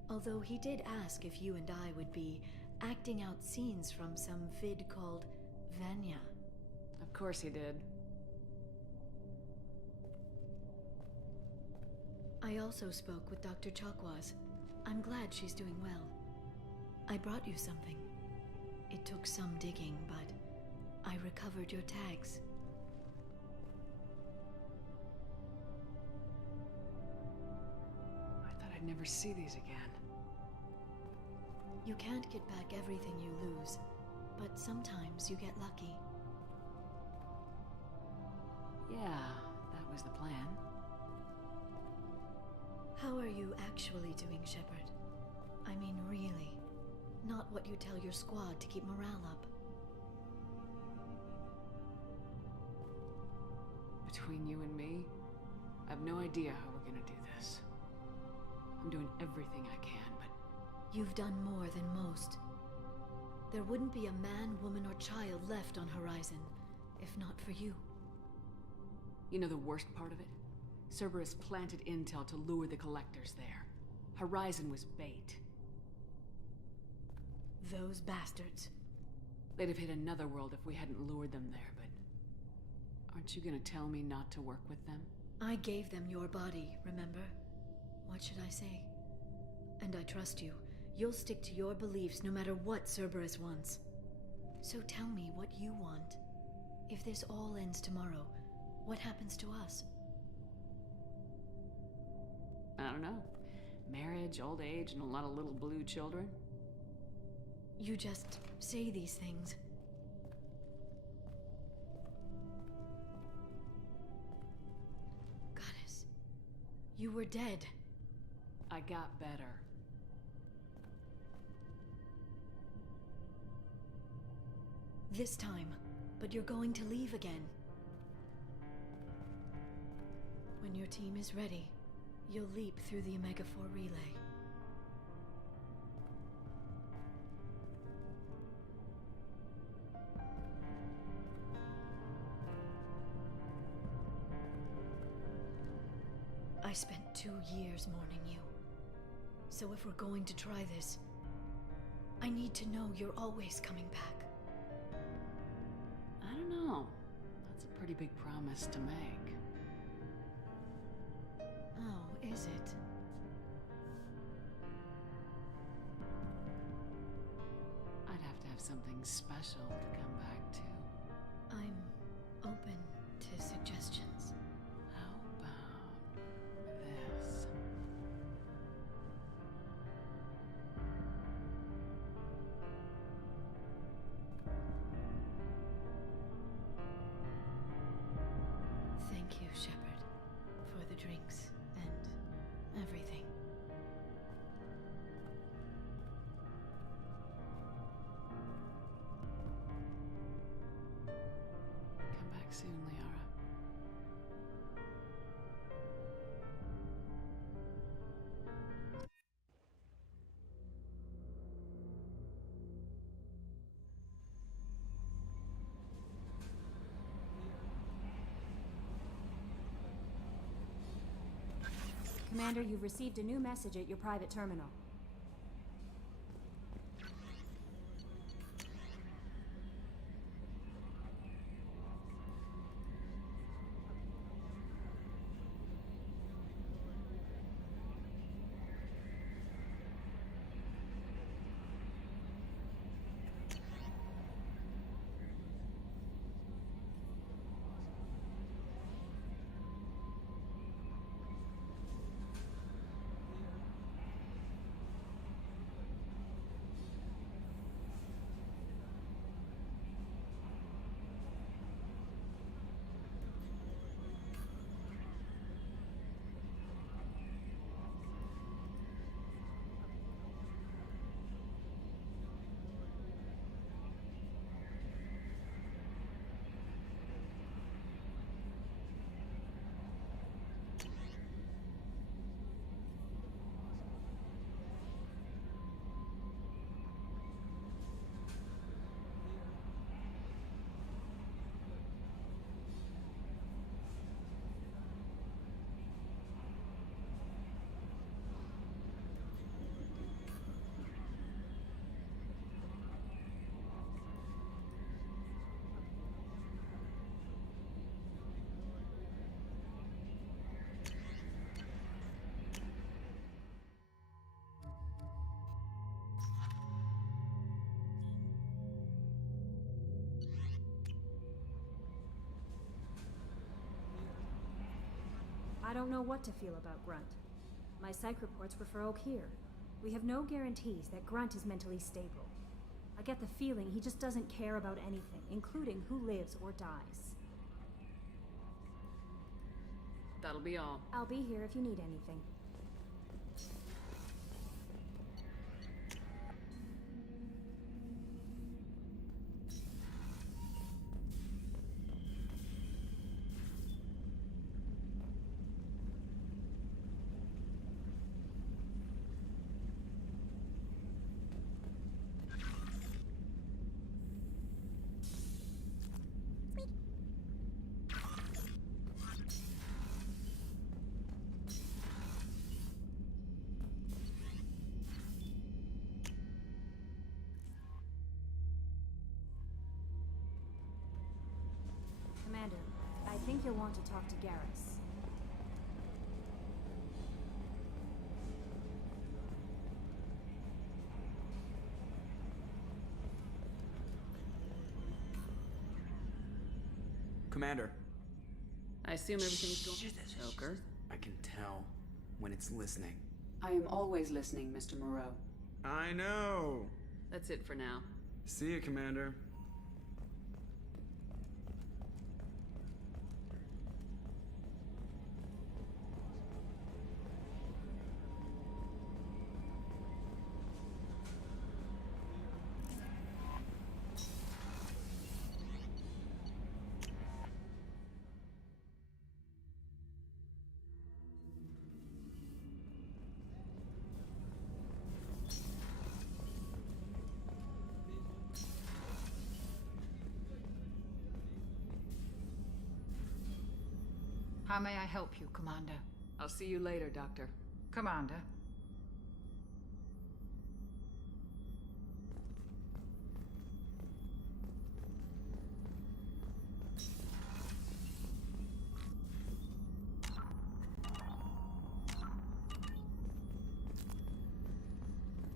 Although he did ask if you and I would be acting out scenes from some vid called Vanya. Of course he did. I also spoke with Dr. Chakwas. I'm glad she's doing well. I brought you something. It took some digging, but I recovered your tags. I thought I'd never see these again. You can't get back everything you lose, but sometimes you get lucky. Yeah, that was the plan. How are you actually doing, Shepard? I mean, really. Not what you tell your squad to keep morale up. Between you and me, I have no idea how we're gonna do this. I'm doing everything I can, but... You've done more than most. There wouldn't be a man, woman, or child left on Horizon, if not for you. You know the worst part of it? Cerberus planted intel to lure the collectors there. Horizon was bait. Those bastards. They'd have hit another world if we hadn't lured them there, but... Aren't you gonna tell me not to work with them? I gave them your body, remember? What should I say? And I trust you. You'll stick to your beliefs no matter what Cerberus wants. So tell me what you want. If this all ends tomorrow, what happens to us? I don't know. Marriage, old age, and a lot of little blue children? You just say these things. Goddess, you were dead. I got better. This time, but you're going to leave again. When your team is ready, you'll leap through the Omega-4 relay. I spent 2 years mourning you. So if we're going to try this, I need to know you're always coming back. I don't know. That's a pretty big promise to make. Oh, is it? I'd have to have something special to come back to. I'm open to suggestions. How about this? Thank you, Shepard, for the drinks and everything. Come back soon, Liara. Commander, you've received a new message at your private terminal. I don't know what to feel about Grunt. My psych reports were for Oak here. We have no guarantees that Grunt is mentally stable. I get the feeling he just doesn't care about anything, including who lives or dies. That'll be all. I'll be here if you need anything. Commander, I think you'll want to talk to Garrus. Commander. I assume everything's going... Joker? I can tell when it's listening. I am always listening, Mr. Moreau. I know. That's it for now. See you, Commander. How may I help you, Commander? I'll see you later, Doctor. Commander.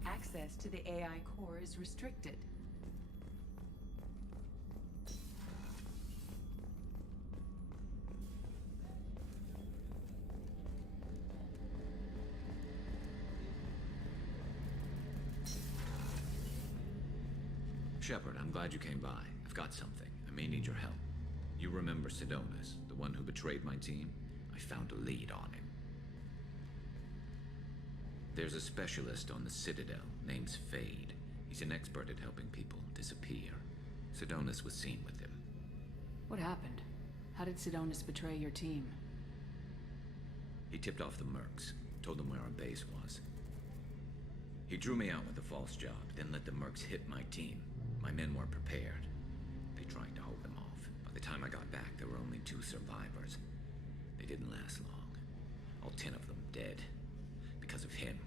Access to the AI core is restricted. Shepard, I'm glad you came by. I've got something. I may need your help. You remember Sidonis, the one who betrayed my team? I found a lead on him. There's a specialist on the Citadel named Fade. He's an expert at helping people disappear. Sidonis was seen with him. What happened? How did Sidonis betray your team? He tipped off the Mercs, told them where our base was. He drew me out with a false job, then let the Mercs hit my team. My men weren't prepared. They tried to hold them off. By the time I got back, there were only 2 survivors. They didn't last long. All 10 of them dead. Because of him.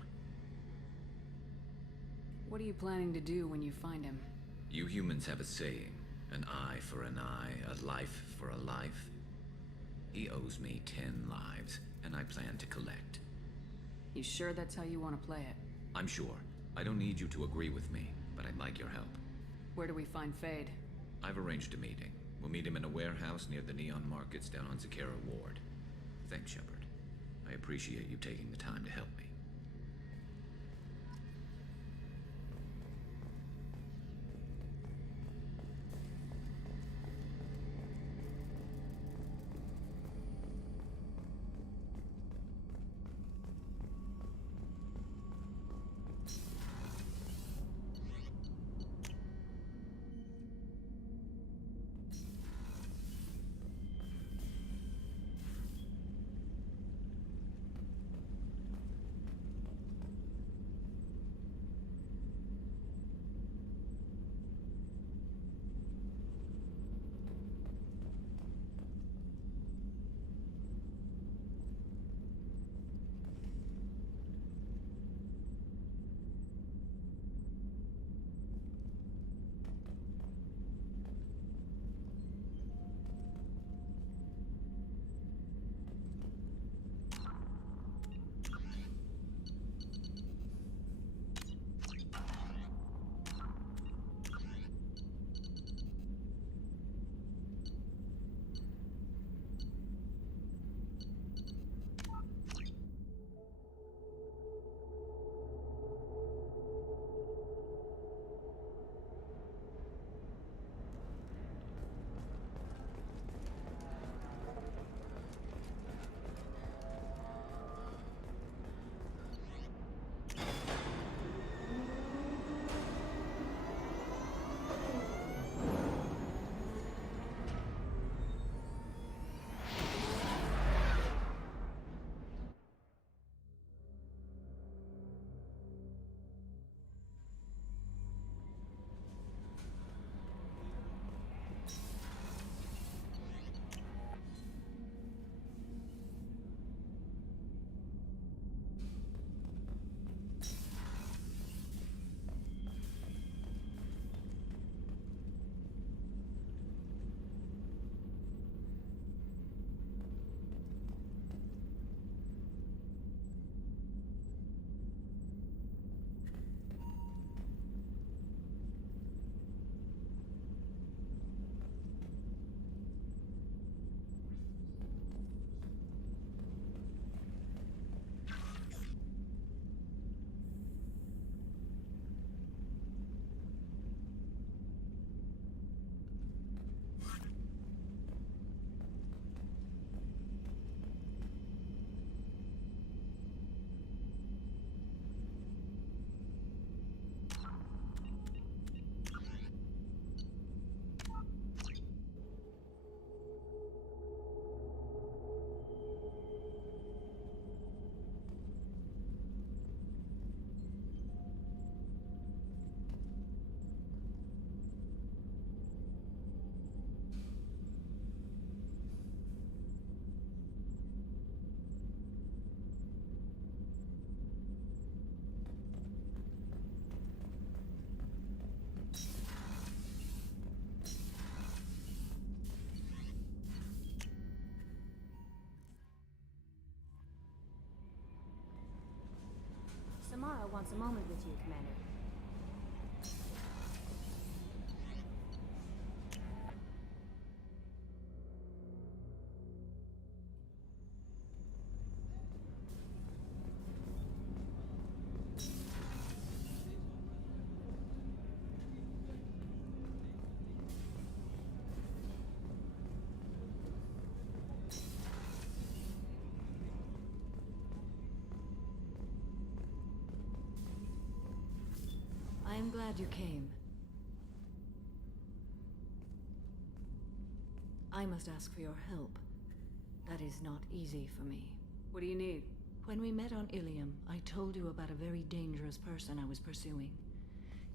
What are you planning to do when you find him? You humans have a saying. An eye for an eye, a life for a life. He owes me 10 lives, and I plan to collect. You sure that's how you want to play it? I'm sure. I don't need you to agree with me, but I'd like your help. Where do we find Fade? I've arranged a meeting. We'll meet him in a warehouse near the Neon Markets down on Zakera Ward. Thanks, Shepard. I appreciate you taking the time to help me. Just a moment with you, Commander. I am glad you came. I must ask for your help. That is not easy for me. What do you need? When we met on Ilium, I told you about a very dangerous person I was pursuing.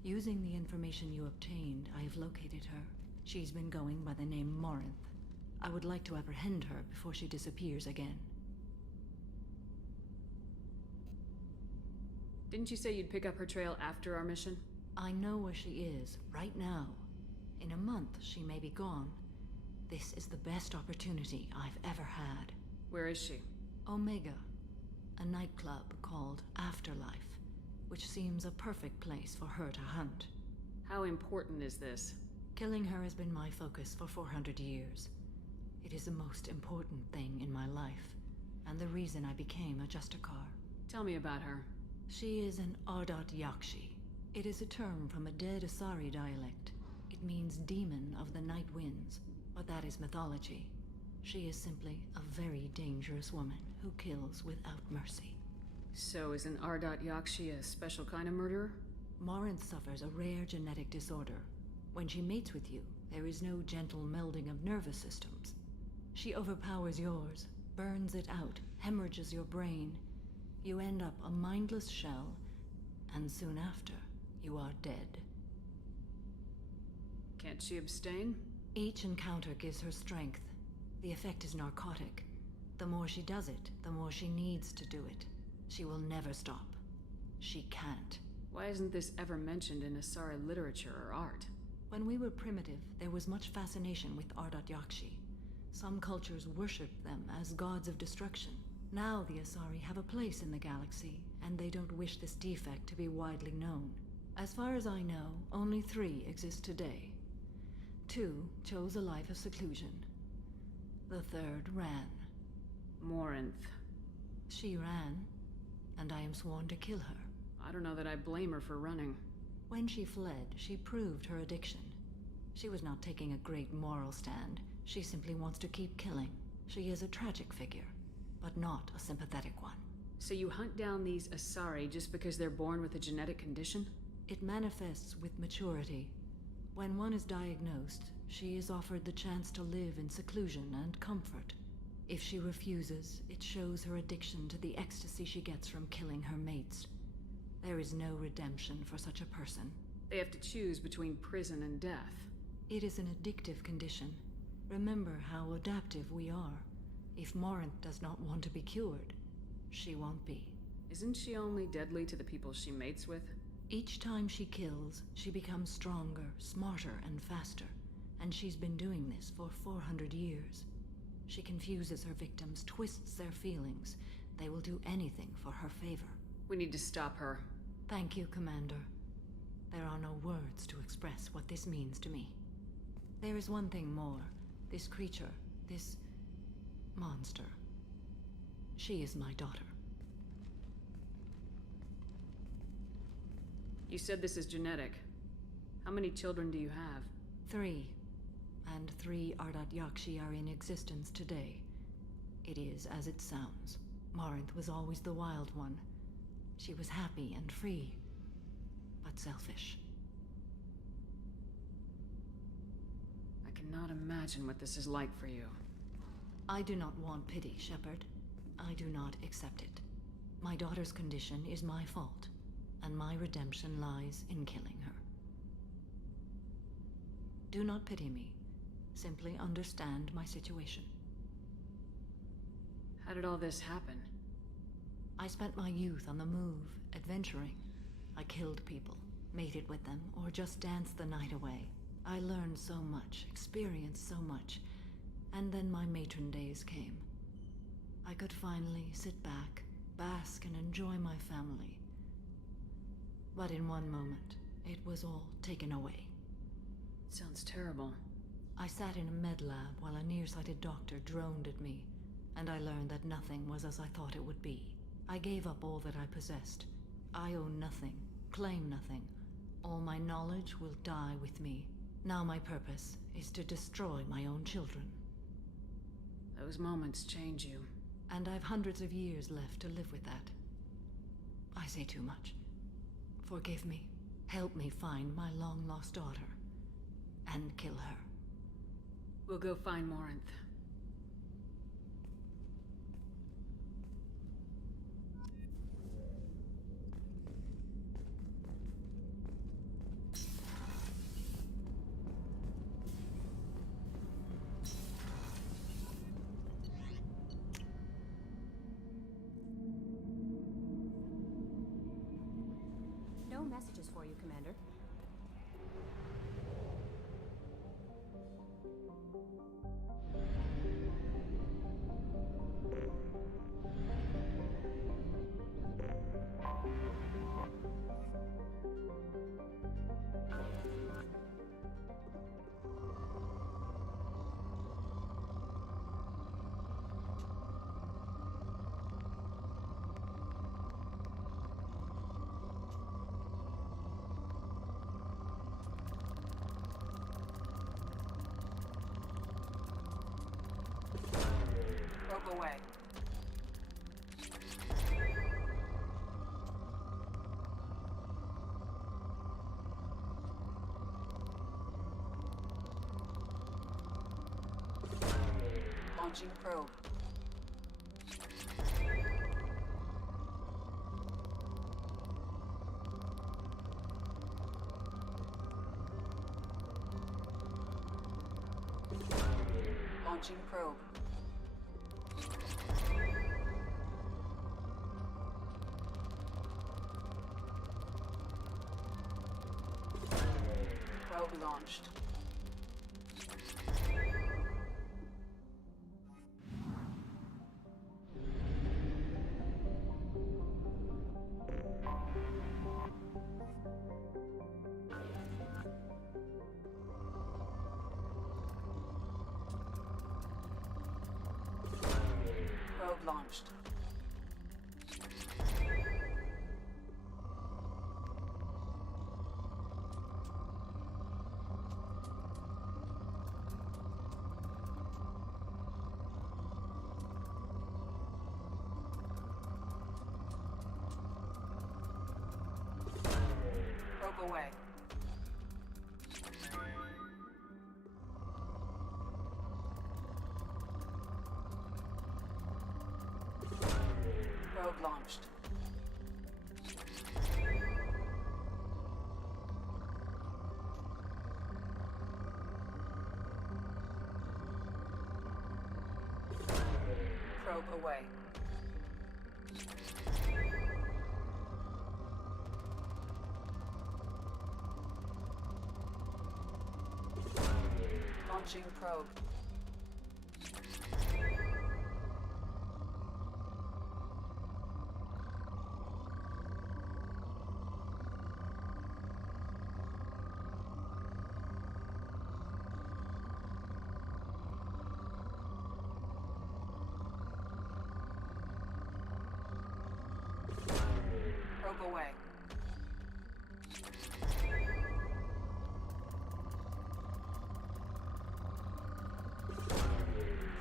Using the information you obtained, I have located her. She's been going by the name Morinth. I would like to apprehend her before she disappears again. Didn't you say you'd pick up her trail after our mission? I know where she is, right now. In a month, she may be gone. This is the best opportunity I've ever had. Where is she? Omega, a nightclub called Afterlife, which seems a perfect place for her to hunt. How important is this? Killing her has been my focus for 400 years. It is the most important thing in my life, and the reason I became a Justicar. Tell me about her. She is an Ardat Yakshi. It is a term from a dead Asari dialect. It means demon of the night winds, but that is mythology. She is simply a very dangerous woman who kills without mercy. So is an Ardat Yakshi a special kind of murderer? Morinth suffers a rare genetic disorder. When she mates with you, there is no gentle melding of nervous systems. She overpowers yours, burns it out, hemorrhages your brain. You end up a mindless shell, and soon after, you are dead. Can't she abstain? Each encounter gives her strength. The effect is narcotic. The more she does it, the more she needs to do it. She will never stop. She can't. Why isn't this ever mentioned in Asari literature or art? When we were primitive, there was much fascination with Ardat Yakshi. Some cultures worshipped them as gods of destruction. Now the Asari have a place in the galaxy, and they don't wish this defect to be widely known. As far as I know, only 3 exist today. 2 chose a life of seclusion. The 3rd ran. Morinth. She ran, and I am sworn to kill her. I don't know that I blame her for running. When she fled, she proved her addiction. She was not taking a great moral stand. She simply wants to keep killing. She is a tragic figure, but not a sympathetic one. So you hunt down these Asari just because they're born with a genetic condition? It manifests with maturity. When one is diagnosed, she is offered the chance to live in seclusion and comfort. If she refuses, it shows her addiction to the ecstasy she gets from killing her mates. There is no redemption for such a person. They have to choose between prison and death. It is an addictive condition. Remember how adaptive we are. If Morinth does not want to be cured, she won't be. Isn't she only deadly to the people she mates with? Each time she kills, she becomes stronger, smarter, and faster. And she's been doing this for 400 years. She confuses her victims, twists their feelings. They will do anything for her favor. We need to stop her. Thank you, Commander. There are no words to express what this means to me. There is one thing more. This creature, this monster. She is my daughter. You said this is genetic. How many children do you have? 3. And 3 Ardat Yakshi are in existence today. It is as it sounds. Morinth was always the wild one. She was happy and free, but selfish. I cannot imagine what this is like for you. I do not want pity, Shepard. I do not accept it. My daughter's condition is my fault, and my redemption lies in killing her. Do not pity me. Simply understand my situation. How did all this happen? I spent my youth on the move, adventuring. I killed people, mated with them, or just danced the night away. I learned so much, experienced so much, and then my matron days came. I could finally sit back, bask, and enjoy my family. But in one moment, it was all taken away. Sounds terrible. I sat in a med lab while a nearsighted doctor droned at me, and I learned that nothing was as I thought it would be. I gave up all that I possessed. I own nothing, claim nothing. All my knowledge will die with me. Now my purpose is to destroy my own children. Those moments change you. And I've hundreds of years left to live with that. I say too much. Forgive me. Help me find my long-lost daughter. And kill her. We'll go find Morinth. No messages for you, Commander. Probe away. Launching probe. Launching probe. Probe launched. Probe launched. Probe away. Probe launched. Probe away. Launching probe. Probe away.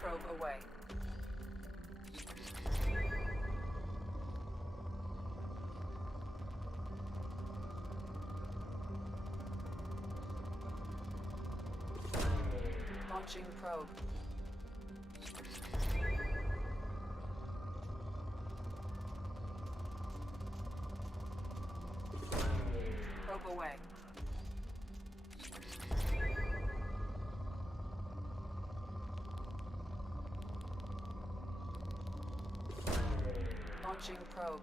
Probe away. Launching probe. Probe away. Launching probe.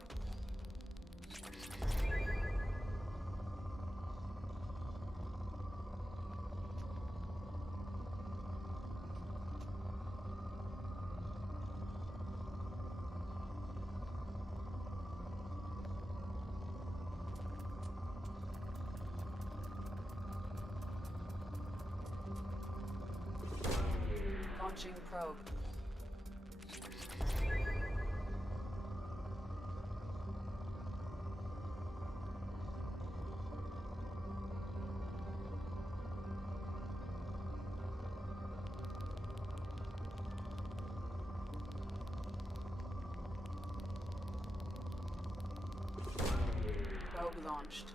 Launching probe. Probe launched.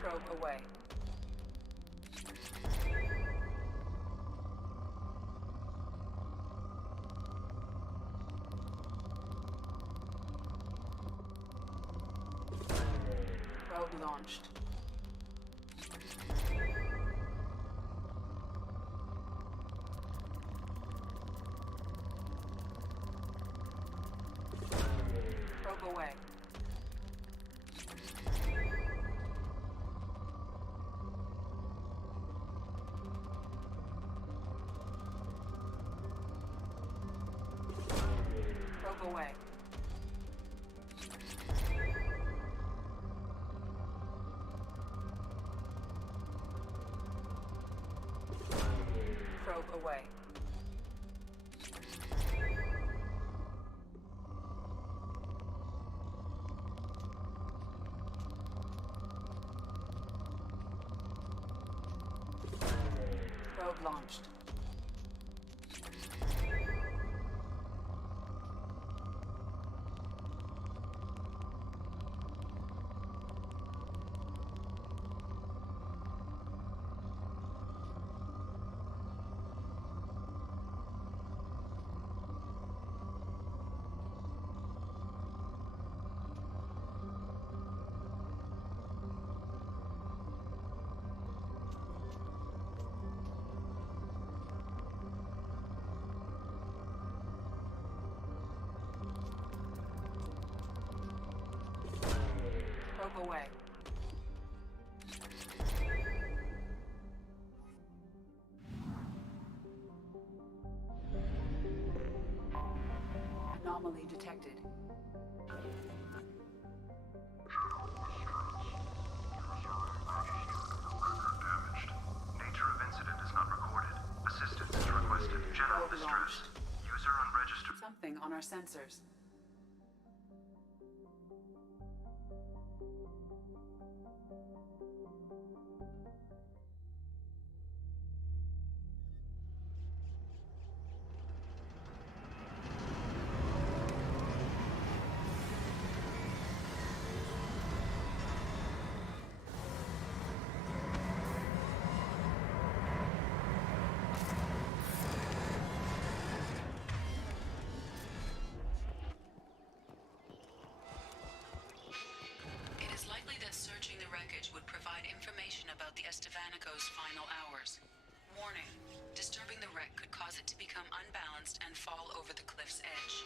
Probe away. Probe launched. Probe away. Probe away. Probe away. Probe launched. Probe away. Anomaly detected. Damaged. Nature of incident is not recorded. Assistance is requested. General Probe distress. launched. User unregistered. Something on our sensors. It is likely that searching the wreckage would provide information about the Estevanico's final hours. Warning, disturbing the wreck could cause it to become unbalanced and fall over the cliff's edge.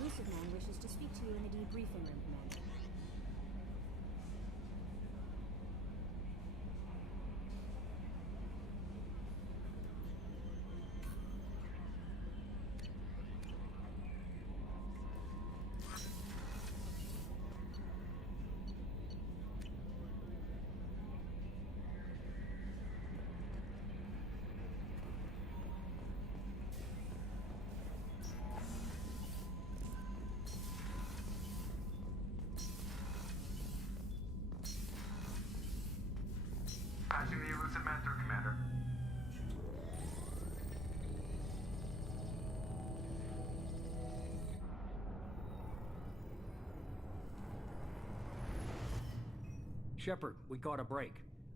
elusive man wishes to speak to you in the debriefing room, Commander. Patching the elusive man through, Commander. Shepard, we got a break.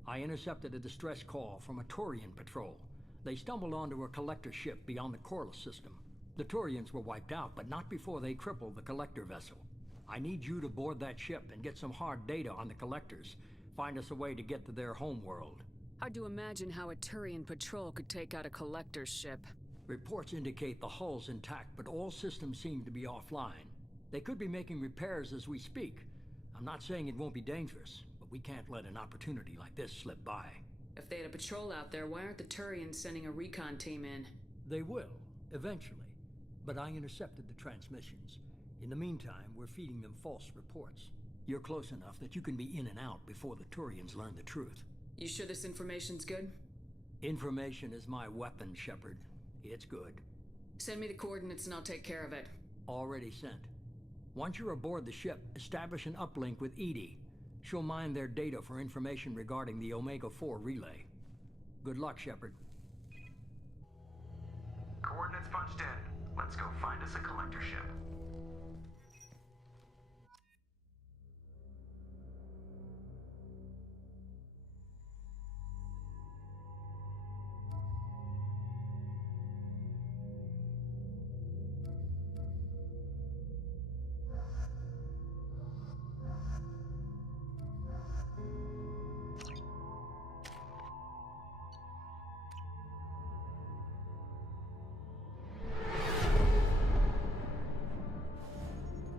I intercepted a distress call from a Turian patrol. They stumbled onto a collector ship beyond the Corliss system. The Turians were wiped out, but not before they crippled the collector vessel. I need you to board that ship and get some hard data on the collectors. Find us a way to get to their homeworld. Hard to imagine how a Turian patrol could take out a collector's ship. Reports indicate the hull's intact, but all systems seem to be offline. They could be making repairs as we speak. I'm not saying it won't be dangerous, but we can't let an opportunity like this slip by. If they had a patrol out there, why aren't the Turians sending a recon team in? They will, eventually. But I intercepted the transmissions. In the meantime, we're feeding them false reports. You're close enough that you can be in and out before the Turians learn the truth. You sure this information's good? Information is my weapon, Shepard. It's good. Send me the coordinates and I'll take care of it. Already sent. Once you're aboard the ship, establish an uplink with Edie. She'll mine their data for information regarding the Omega-4 relay. Good luck, Shepard. Coordinates punched in. Let's go find us a collector ship.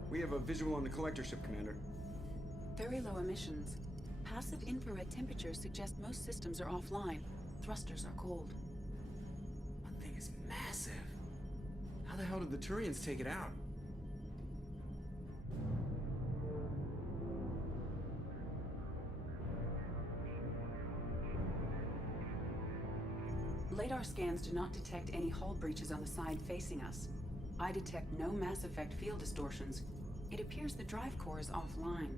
We have a visual on the collector ship, Commander. Very low emissions. Passive infrared temperatures suggest most systems are offline. Thrusters are cold. That thing is massive. How the hell did the Turians take it out? Radar scans do not detect any hull breaches on the side facing us. I detect no Mass Effect field distortions. It appears the drive core is offline.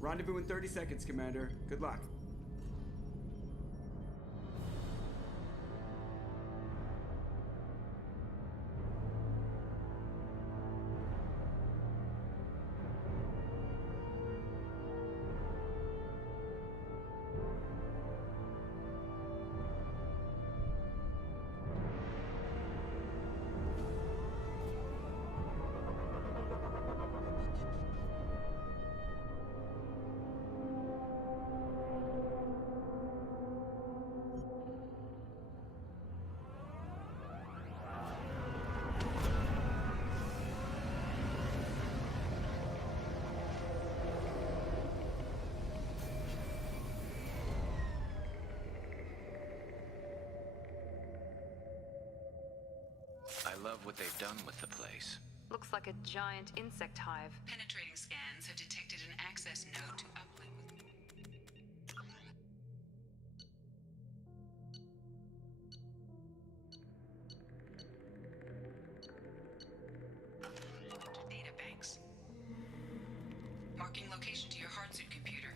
Rendezvous in 30 seconds, Commander. Good luck. I love what they've done with the place. Looks like a giant insect hive. Penetrating scans have detected an access node to uplink with... data banks. Marking location to your hardsuit computer.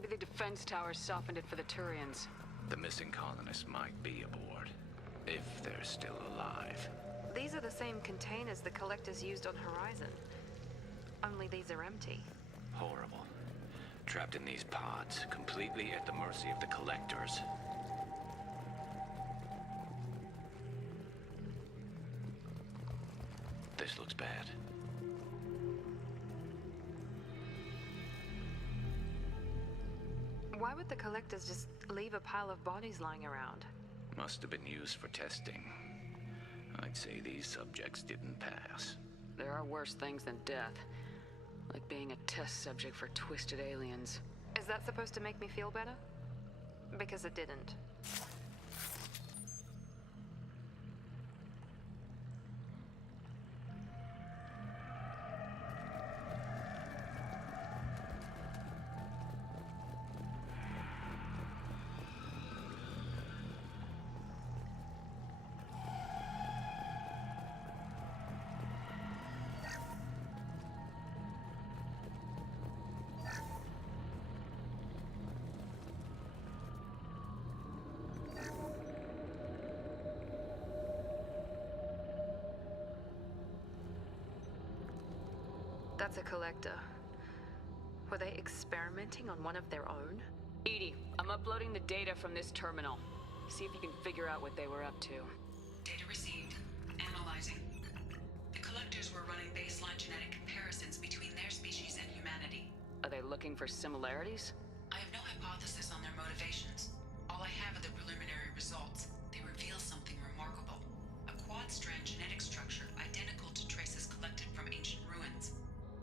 Maybe the defense towers softened it for the Turians. The missing colonists might be aboard, if they're still alive. These are the same containers the collectors used on Horizon. Only these are empty. Horrible. Trapped in these pods, completely at the mercy of the collectors. This looks bad. Why would the collectors just leave a pile of bodies lying around? Must have been used for testing. I'd say these subjects didn't pass. There are worse things than death. Like being a test subject for twisted aliens. Is that supposed to make me feel better? Because it didn't. That's a collector. Were they experimenting on one of their own? Edie, I'm uploading the data from this terminal. See if you can figure out what they were up to. Data received. Analyzing. The collectors were running baseline genetic comparisons between their species and humanity. Are they looking for similarities? I have no hypothesis on their motivations. All I have are the preliminary results. They reveal something remarkable. A quad-strand genetic structure identical to traces collected from ancient ruins.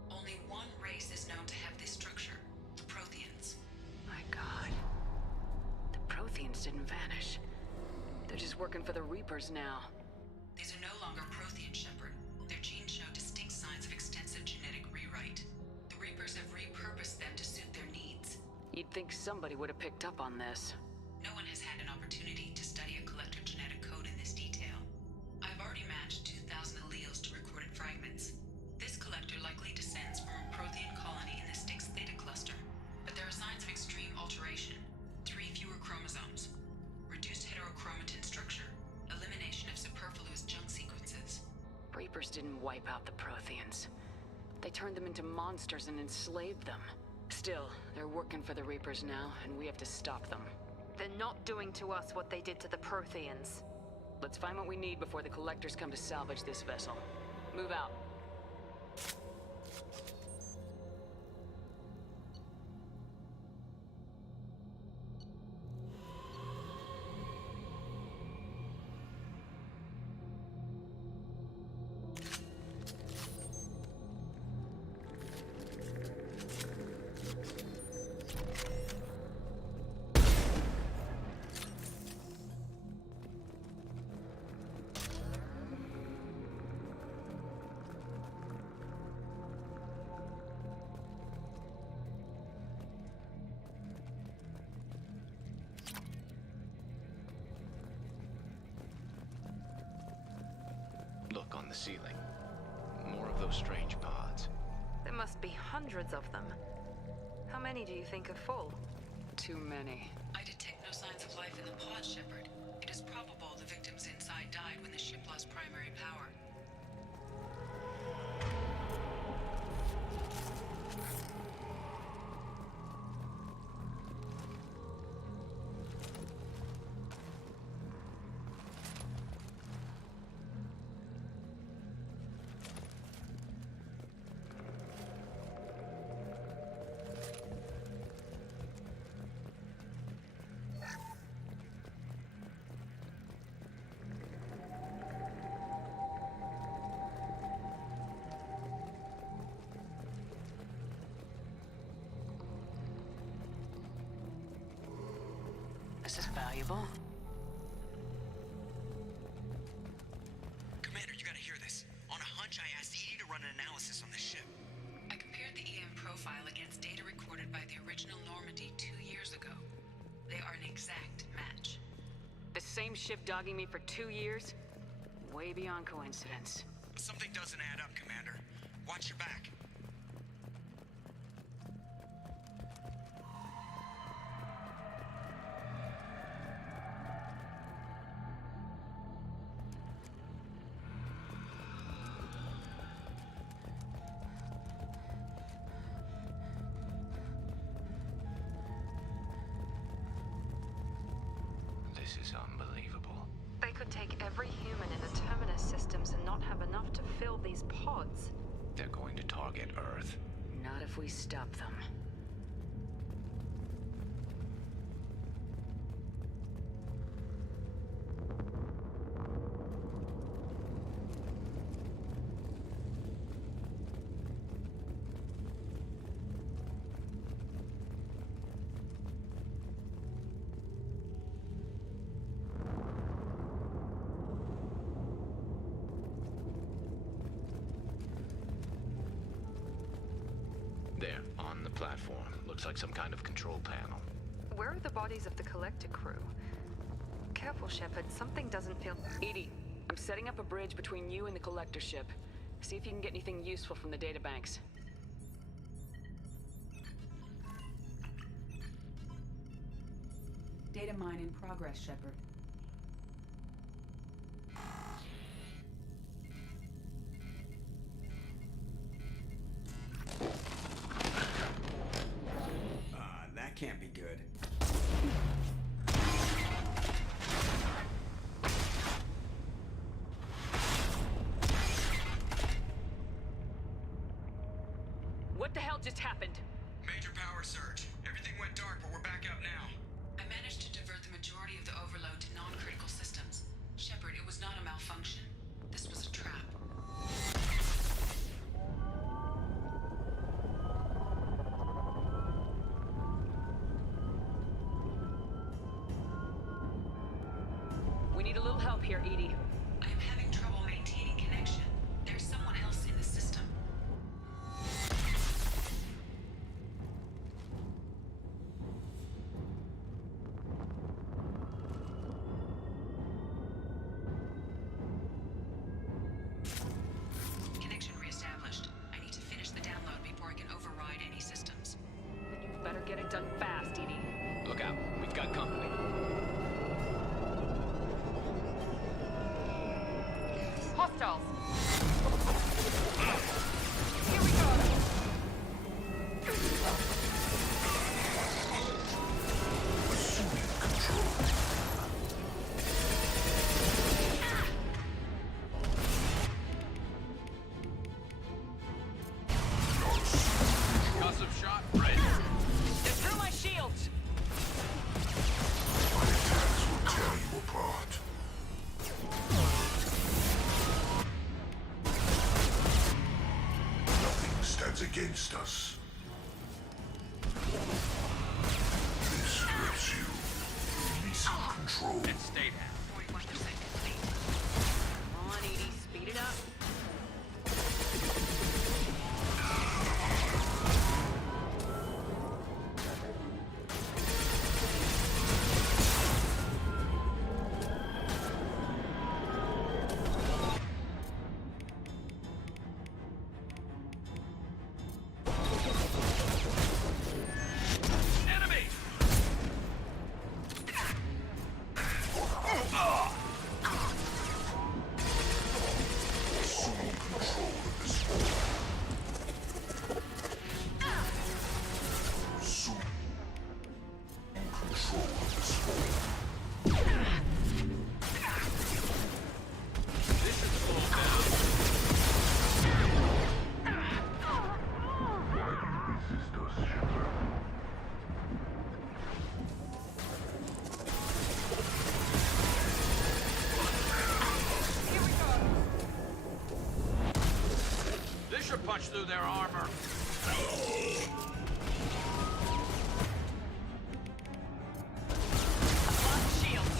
Only one race is known to have this structure, the Protheans. My god. The Protheans didn't vanish. They're just working for the Reapers now. These are no longer Prothean, Shepard. Their genes show distinct signs of extensive genetic rewrite. The Reapers have repurposed them to suit their needs. You'd think somebody would have picked up on this. No one has had an opportunity to study a collector genetic code in this detail. I've already matched 2,000 alleles to recorded fragments. This collector likely descends from a Prothean colony in the Styx Theta cluster, but there are signs of extreme alteration. 3 fewer chromosomes, reduced heterochromatin structure, elimination of superfluous junk sequences. Reapers didn't wipe out the Protheans. They turned them into monsters and enslaved them. Still, they're working for the Reapers now, and we have to stop them. They're not doing to us what they did to the Protheans. Let's find what we need before the collectors come to salvage this vessel. Move out. Look on the ceiling. More of those strange pods. There must be hundreds of them. How many do you think are full? Too many. I detect no signs of life in the pod, Shepard. It is probable the victims inside died when the ship lost primary power. This is valuable. Commander, you gotta hear this. On a hunch, I asked Edie to run an analysis on this ship. I compared the EM profile against data recorded by the original Normandy 2 years ago. They are an exact match. The same ship dogging me for 2 years? Way beyond coincidence. Something doesn't add up, Commander. Watch your back. This is unbelievable. They could take every human in the Terminus systems and not have enough to fill these pods. They're going to target Earth. Not if we stop them. There, on the platform. Looks like some kind of control panel. Where are the bodies of the collector crew? Careful, Shepard. Something doesn't feel... Edie, I'm setting up a bridge between you and the collector ship. See if you can get anything useful from the databanks. Data mine in progress, Shepard. That can't be good. What the hell just happened? Major power surge. Everything went dark, but we're back out now. I managed to divert the majority of the overload to non-critical systems. Shepard, it was not a malfunction. This was a trap. We need a little help here, Edie. I am having trouble maintaining connection. There's someone else in the system. Connection reestablished. I need to finish the download before I can override any systems. Then you better get it done fast, Edie. Look out. We've got company. Hostiles! Here we go! Assuming control. Concussive shot, ready. They're through my shields! My attacks will tear you apart. Nothing stands against us. This hurts you. Releasing control. Let's stay down. 41% complete. Come on, Edie, speed it up. Enemy! Assuming control of this world. Assuming control of this world. This should slow down. Why do you resist us, Shepard? Here we go. This should punch through their armor. Lost shields!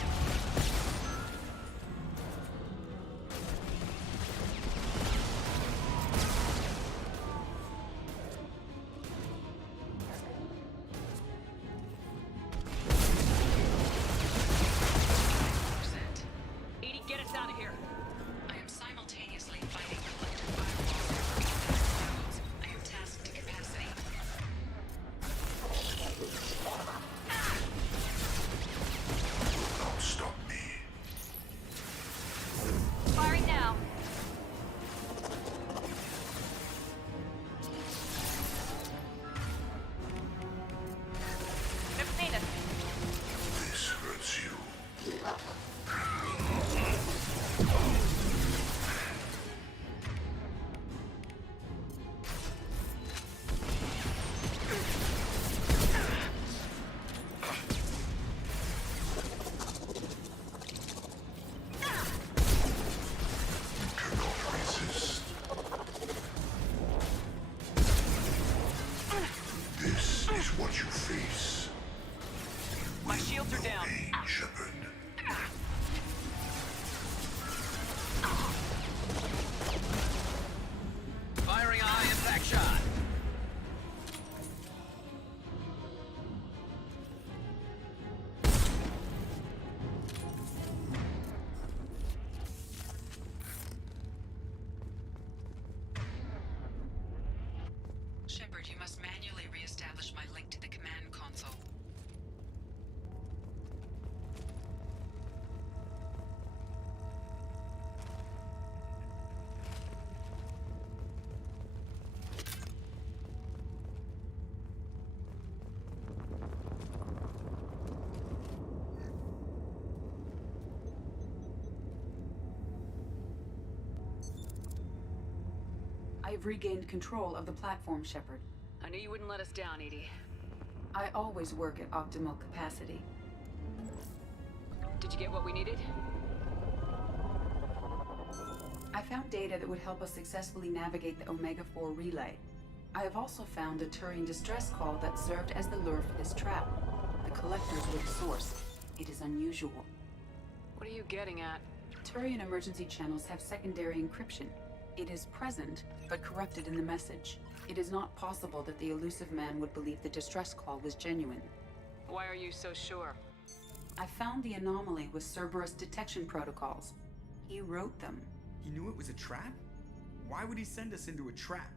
Edie, get us out of here! I am simultaneously fighting collective firewalls for nodes. I am tasked to capacity. I've regained control of the platform, Shepard. I knew you wouldn't let us down, Edie. I always work at optimal capacity. Did you get what we needed? I found data that would help us successfully navigate the Omega-4 relay. I have also found a Turian distress call that served as the lure for this trap. The collectors were the source. It is unusual. What are you getting at? Turian emergency channels have secondary encryption. It is present, but corrupted in the message. It is not possible that the elusive man would believe the distress call was genuine. Why are you so sure? I found the anomaly with Cerberus detection protocols. He wrote them. He knew it was a trap? Why would he send us into a trap?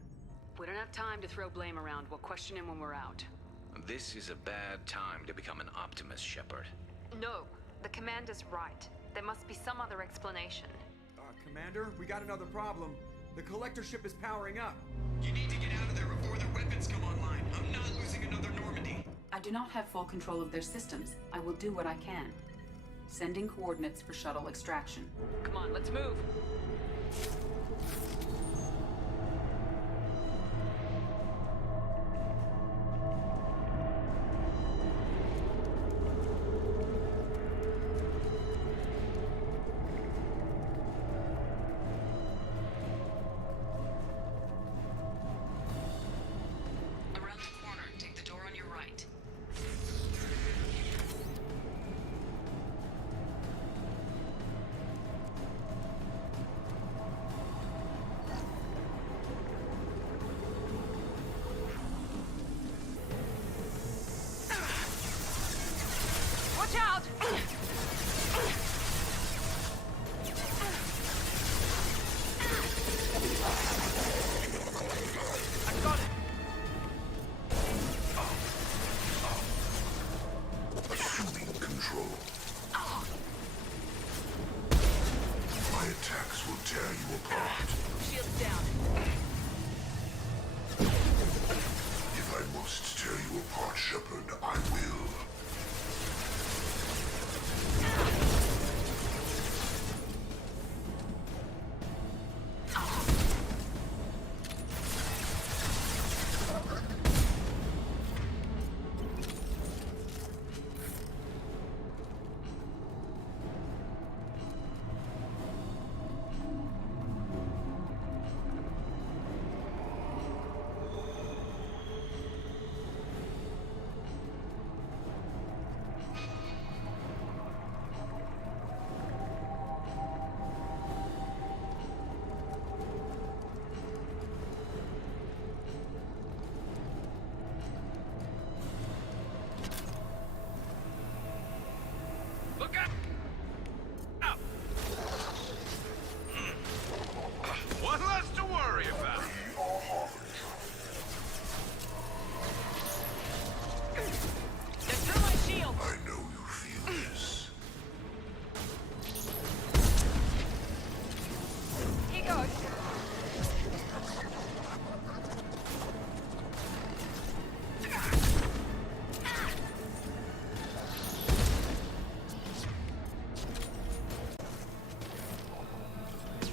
We don't have time to throw blame around. We'll question him when we're out. This is a bad time to become an optimist, Shepard. No, the commander's right. There must be some other explanation. Commander, we got another problem. The collector ship is powering up. You need to get out of there before their weapons come online. I'm not losing another Normandy. I do not have full control of their systems. I will do what I can. Sending coordinates for shuttle extraction. Come on, let's move. Watch out! I got it! Assuming control. My attacks will tear you apart. Shields down. If I must tear you apart, Shepard, I will. Look out! Out! One less to worry about. They're through my shield! I know you feel this. Here goes.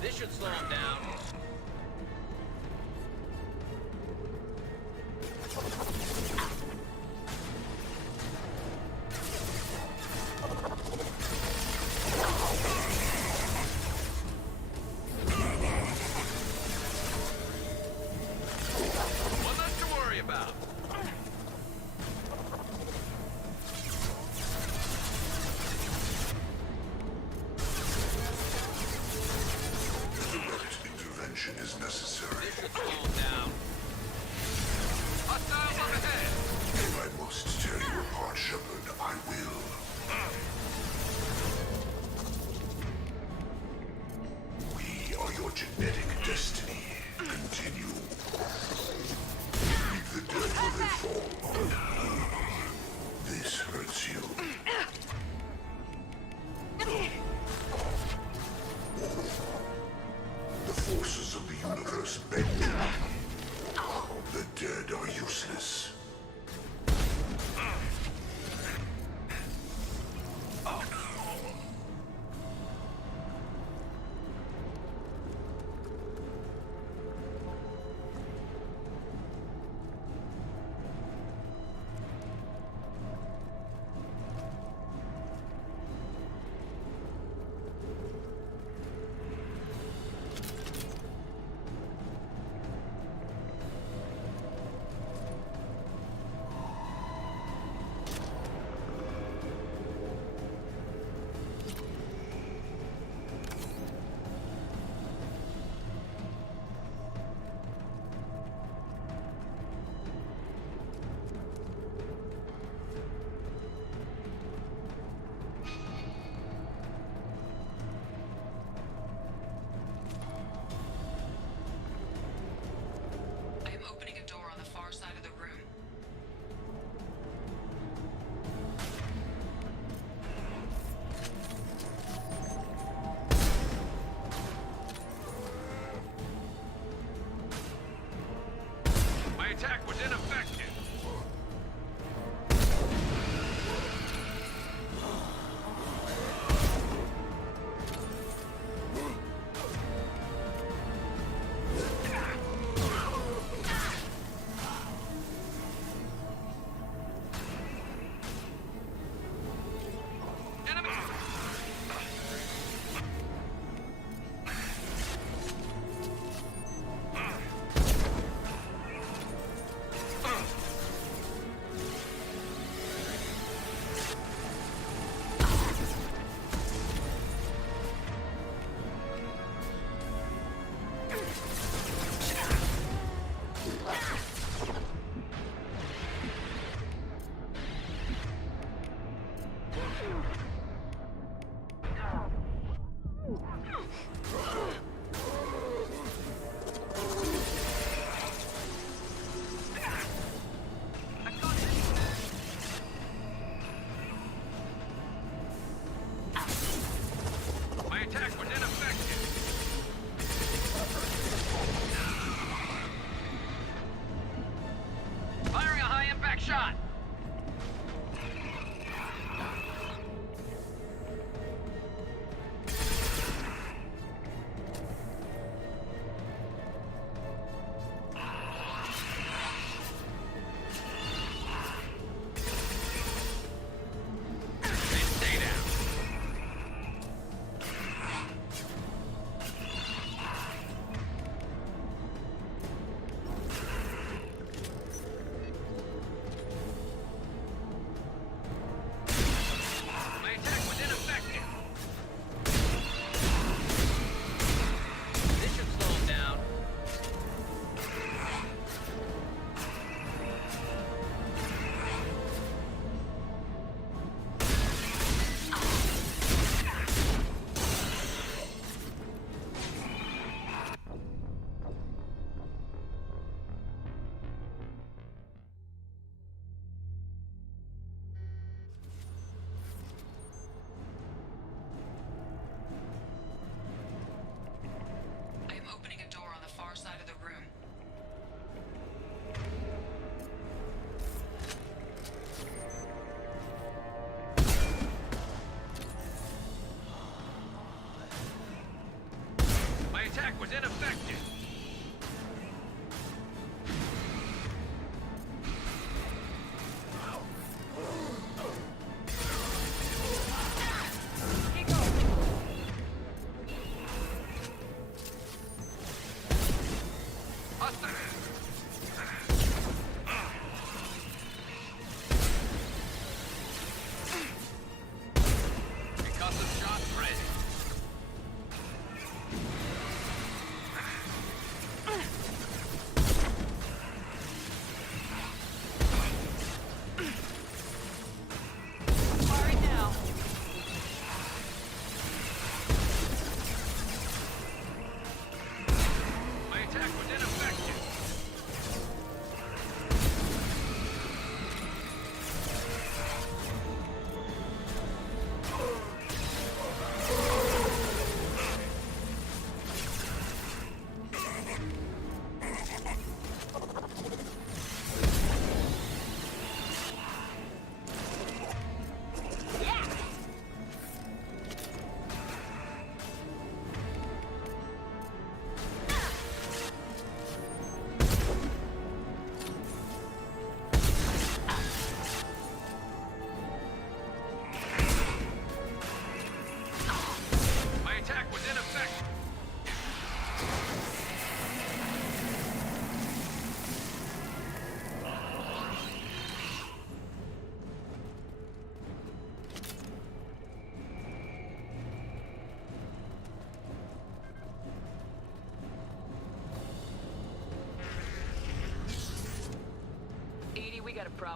This should slow him down. One less to worry about. Intervention is necessary. This should slow him down. Hostiles on ahead. If I must tear you apart, Shepard, I will. We are your genetic destiny. Continue. Leave the dead where they fall. This hurts you. The forces of the universe bend to me. The dead are useless.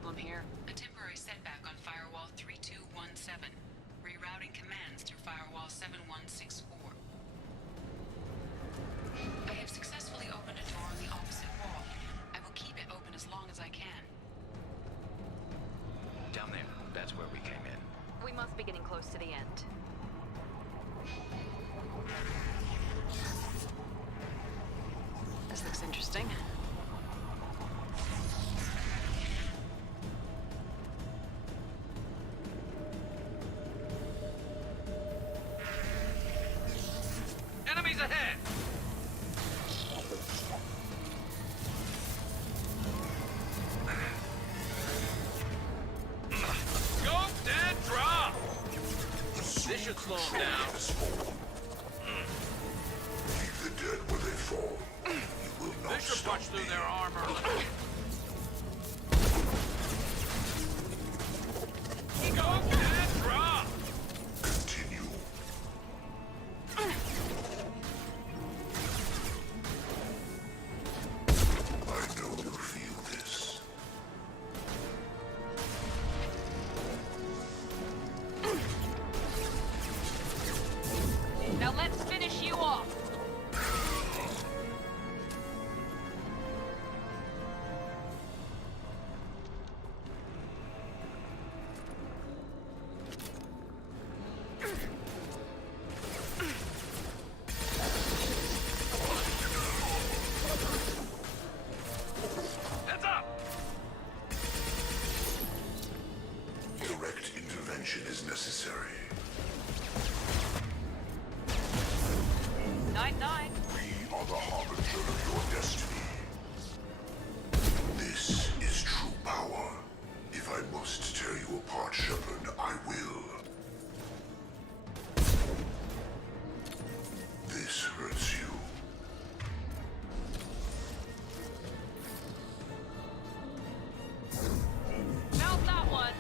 problem here? A temporary setback on Firewall 3217. Rerouting commands through Firewall 7164. I have successfully opened a door on the opposite wall. I will keep it open as long as I can. Down there. That's where we came in. We must be getting close to the end. This looks interesting. Enemies ahead! Scoped and drop! This should slow them down. Leave the dead where they fall. You will not This should stop punch through me. their armor. Scoped and drop! Continue. I know you feel this. Now let's finish you off. Heads up! Direct intervention is necessary. Night-night. We are the harbinger of your destiny. This is true power. If I must tear you apart, Shepard, I will. This hurts you. Mount that one.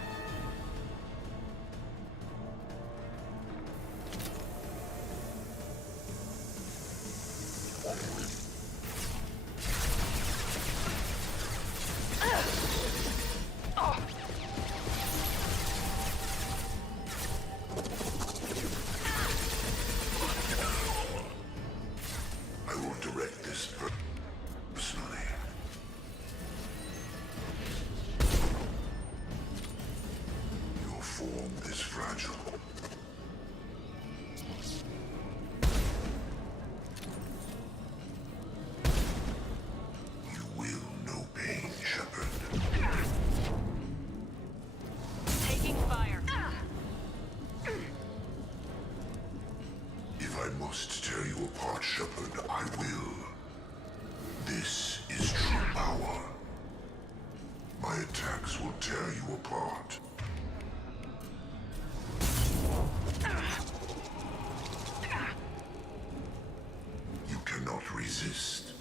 I will direct this personally. Your form is fragile. You will know pain, Shepard. Taking fire. If I must tear you apart, Shepard, I will. This is true power. My attacks will tear you apart. You cannot resist.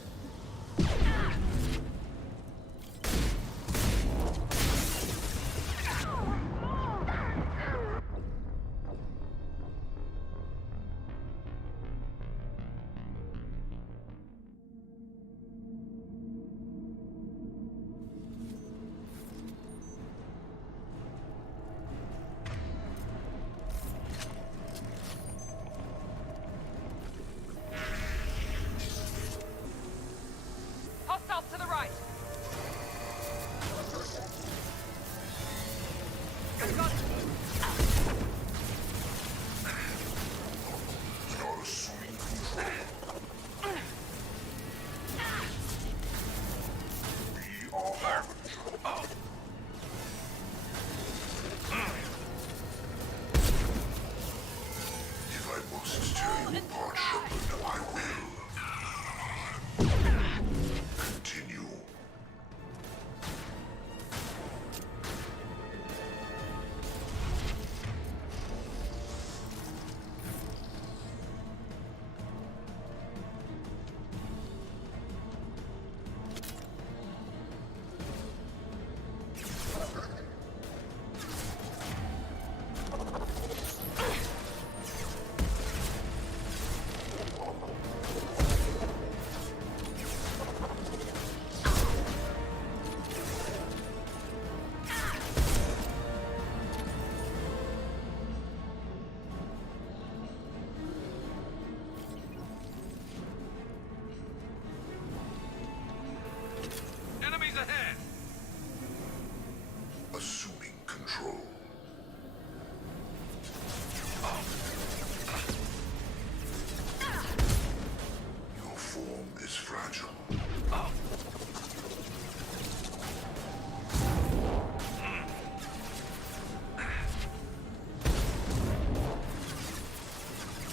fragile.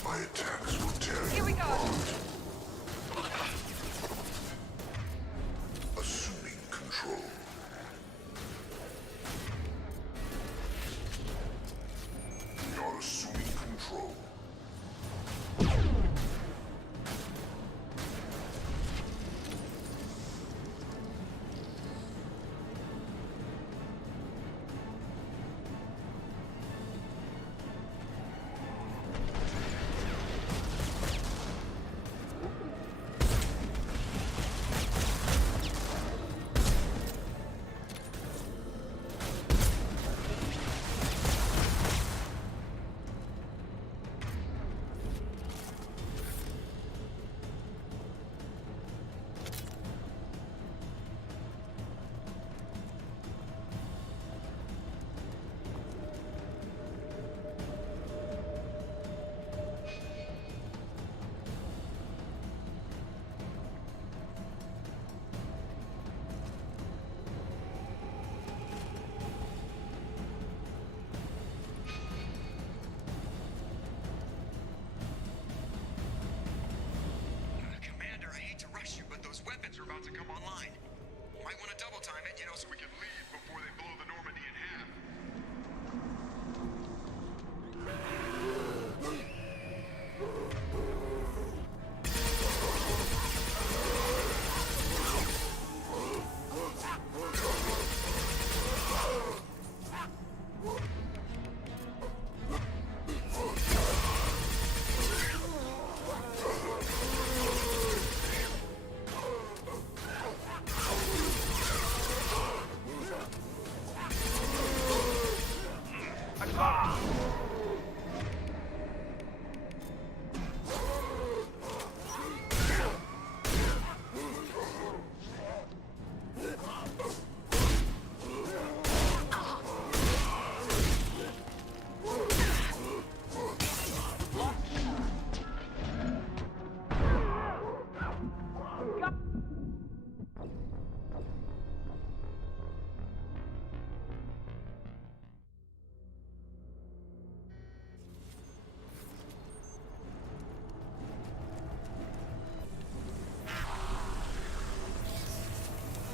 My attacks will tear you. Here we go. Assuming control. We are assuming control. Weapons are about to come online. Might want to double time it, so we can leave before they blow the Normandy in half.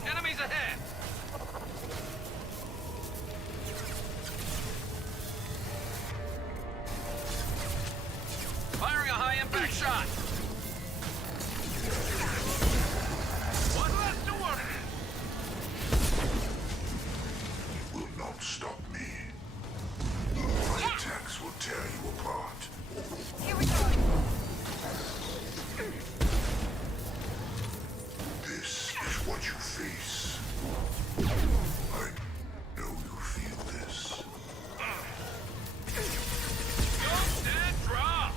Enemies ahead! Firing a high-impact shot! One left to work! You will not stop me. My attacks will tear you apart. Here we go. This is what you face. I know you feel this. Go, stand, drop!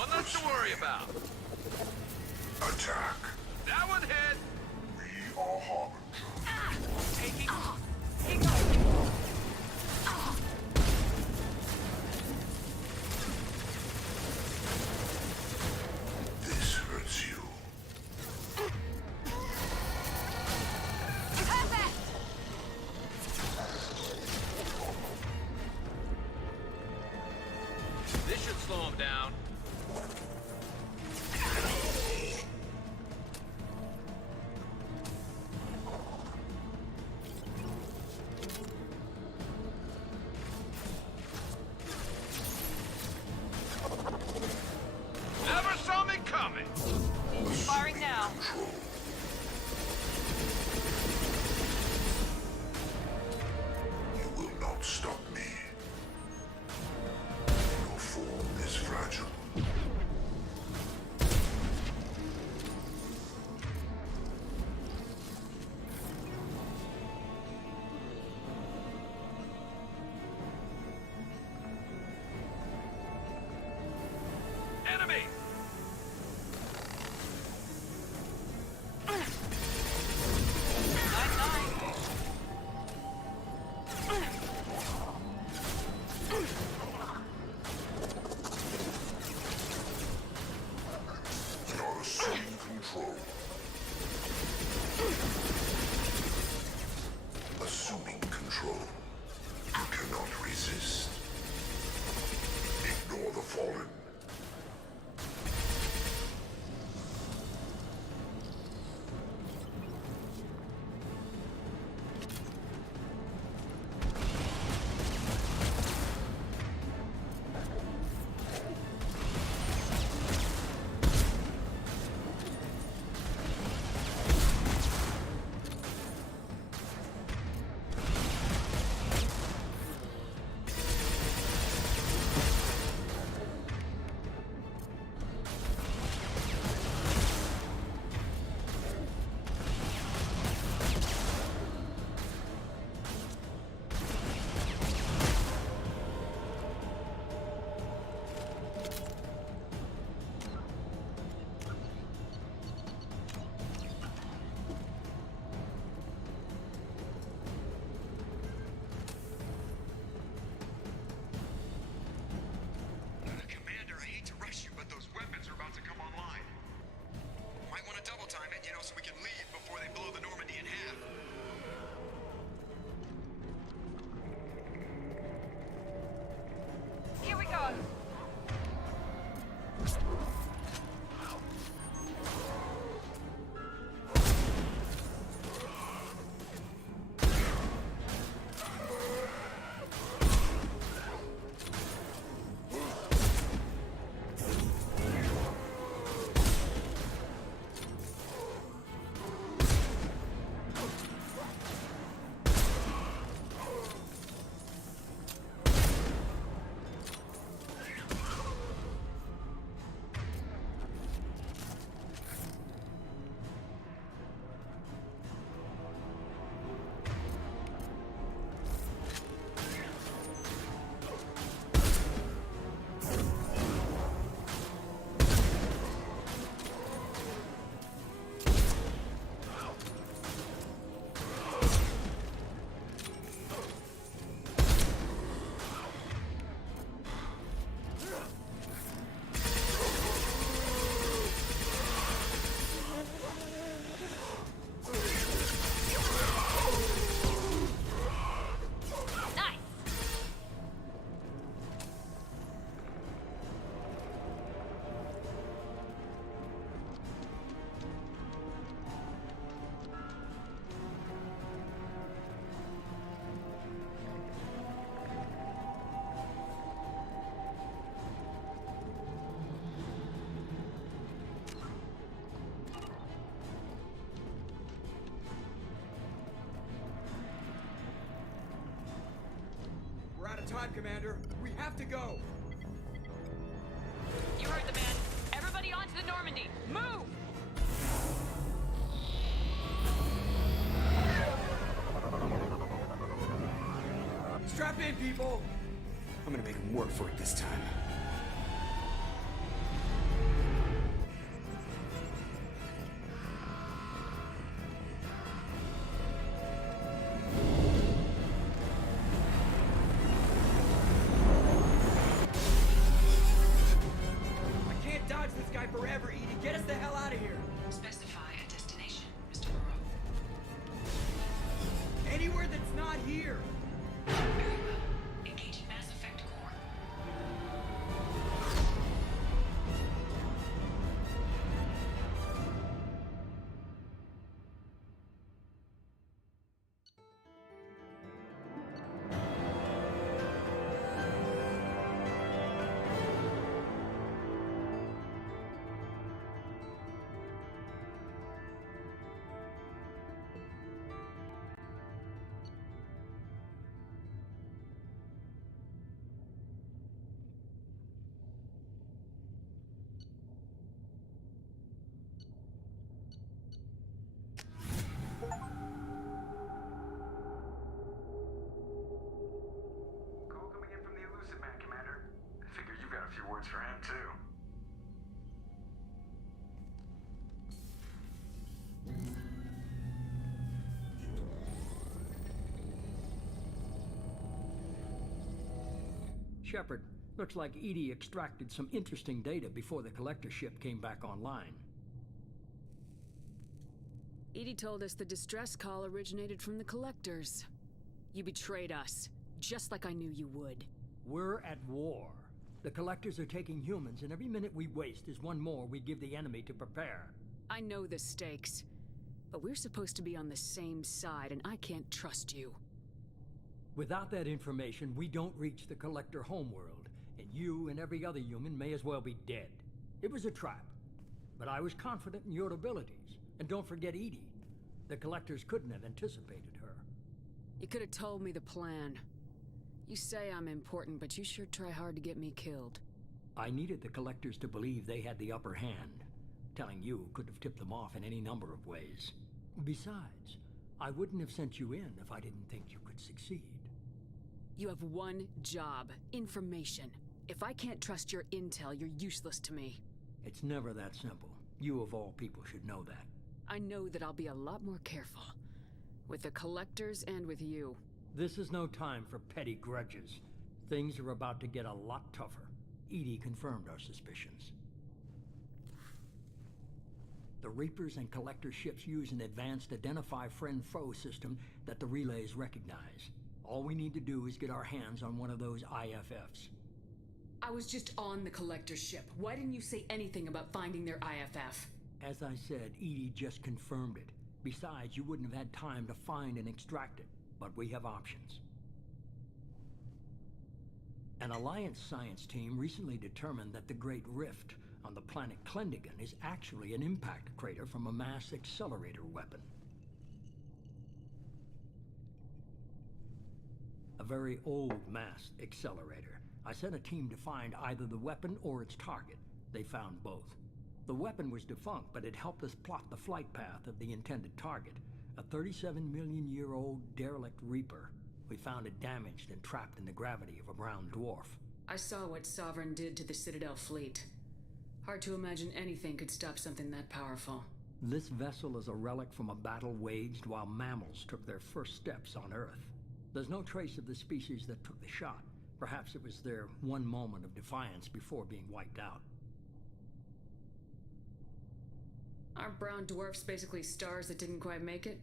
One less to worry about. Attack. That one hit. We are harbingers. Taking. This hurts you. This should slow him down. Never saw me coming. Firing now. You will not stop me. Your form is fragile. Enemy. Not assuming control. Assuming control. You cannot resist. Ignore the fallen. Commander, I hate to rush you, but those weapons are about to come online. Might want to double time it, so we can leave before they blow the Normandy in half. Here we go. time, Commander. We have to go. You heard the man. Everybody onto the Normandy. Move! Strap in, people. I'm gonna make him work for it this time. Shepard, looks like Edie extracted some interesting data before the collector ship came back online. Edie told us the distress call originated from the collectors. You betrayed us, just like I knew you would. We're at war. The collectors are taking humans, and every minute we waste is one more we give the enemy to prepare. I know the stakes, but we're supposed to be on the same side, and I can't trust you. Without that information, we don't reach the collector homeworld, and you and every other human may as well be dead. It was a trap, but I was confident in your abilities. And don't forget Edie. The collectors couldn't have anticipated her. You could have told me the plan. You say I'm important, but you sure try hard to get me killed. I needed the collectors to believe they had the upper hand. Telling you could have tipped them off in any number of ways. Besides, I wouldn't have sent you in if I didn't think you could succeed. You have one job: information. If I can't trust your intel, you're useless to me. It's never that simple. You of all people should know that. I know that I'll be a lot more careful. With the collectors and with you. This is no time for petty grudges. Things are about to get a lot tougher. Edie confirmed our suspicions. The Reapers and Collector ships use an advanced Identify Friend-Foe system that the relays recognize. All we need to do is get our hands on one of those IFFs. I was just on the Collector ship. Why didn't you say anything about finding their IFF? As I said, Edie just confirmed it. Besides, you wouldn't have had time to find and extract it. But we have options. An Alliance science team recently determined that the Great Rift on the planet Klendigan is actually an impact crater from a mass accelerator weapon. A very old mass accelerator. I sent a team to find either the weapon or its target. They found both. The weapon was defunct, but it helped us plot the flight path of the intended target. A 37-million-year-old derelict Reaper. We found it damaged and trapped in the gravity of a brown dwarf. I saw what Sovereign did to the Citadel fleet. Hard to imagine anything could stop something that powerful. This vessel is a relic from a battle waged while mammals took their first steps on Earth. There's no trace of the species that took the shot. Perhaps it was their one moment of defiance before being wiped out. Aren't brown dwarfs basically stars that didn't quite make it?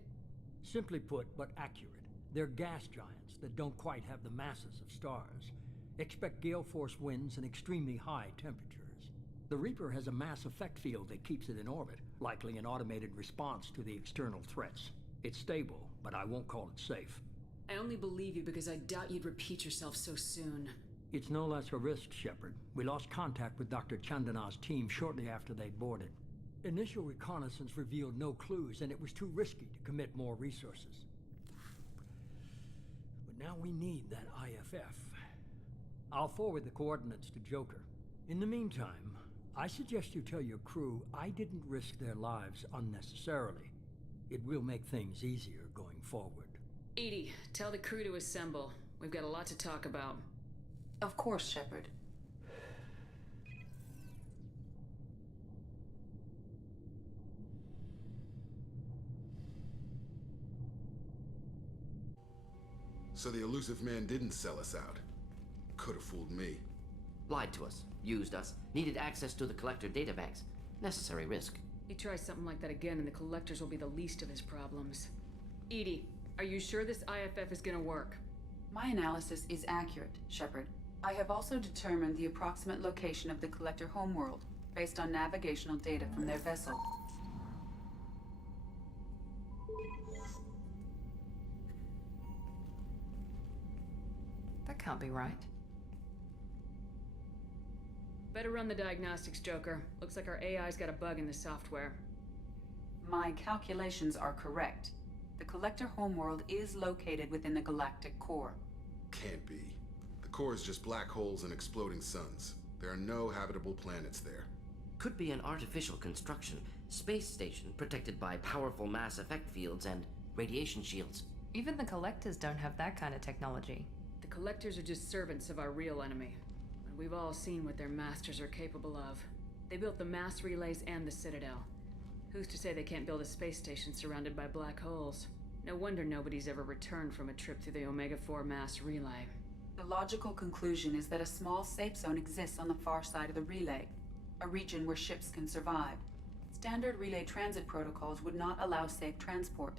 Simply put, but accurate. They're gas giants that don't quite have the masses of stars. Expect gale force winds and extremely high temperatures. The Reaper has a mass effect field that keeps it in orbit, likely an automated response to the external threats. It's stable, but I won't call it safe. I only believe you because I doubt you'd repeat yourself so soon. It's no less a risk, Shepard. We lost contact with Dr. Chandana's team shortly after they boarded. Initial reconnaissance revealed no clues, and it was too risky to commit more resources. But now we need that IFF. I'll forward the coordinates to Joker. In the meantime, I suggest you tell your crew I didn't risk their lives unnecessarily. It will make things easier going forward. Edie, tell the crew to assemble. We've got a lot to talk about. Of course, Shepard. So the elusive man didn't sell us out. Could have fooled me. Lied to us, used us, needed access to the Collector databanks. Necessary risk. He tries something like that again and the Collectors will be the least of his problems. Edie, are you sure this IFF is gonna work? My analysis is accurate, Shepard. I have also determined the approximate location of the Collector homeworld, based on navigational data from their vessel. That can't be right. Better run the diagnostics, Joker. Looks like our AI's got a bug in the software. My calculations are correct. The Collector homeworld is located within the galactic core. Can't be. The core is just black holes and exploding suns. There are no habitable planets there. Could be an artificial construction. Space station protected by powerful mass effect fields and radiation shields. Even the Collectors don't have that kind of technology. The Collectors are just servants of our real enemy. And we've all seen what their masters are capable of. They built the mass relays and the Citadel. Who's to say they can't build a space station surrounded by black holes? No wonder nobody's ever returned from a trip through the Omega-4 mass relay. The logical conclusion is that a small safe zone exists on the far side of the relay, a region where ships can survive. Standard relay transit protocols would not allow safe transport.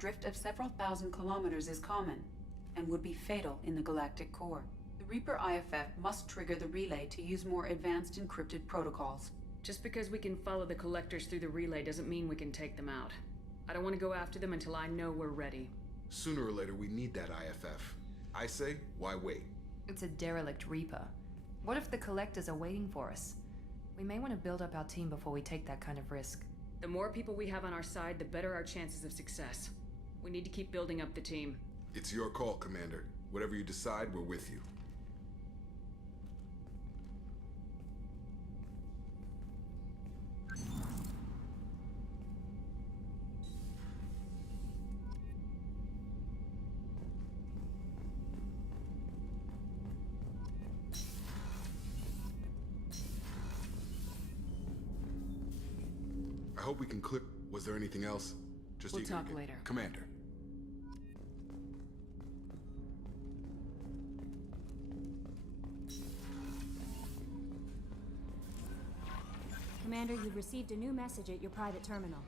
Drift of several thousand kilometers is common, and would be fatal in the galactic core. The Reaper IFF must trigger the relay to use more advanced encrypted protocols. Just because we can follow the collectors through the relay doesn't mean we can take them out. I don't want to go after them until I know we're ready. Sooner or later, we need that IFF. I say, why wait? It's a derelict Reaper. What if the collectors are waiting for us? We may want to build up our team before we take that kind of risk. The more people we have on our side, the better our chances of success. We need to keep building up the team. It's your call, Commander. Whatever you decide, we're with you. I hope we can clear. Was there anything else? Just We'll talk later. Commander. Commander, you've received a new message at your private terminal.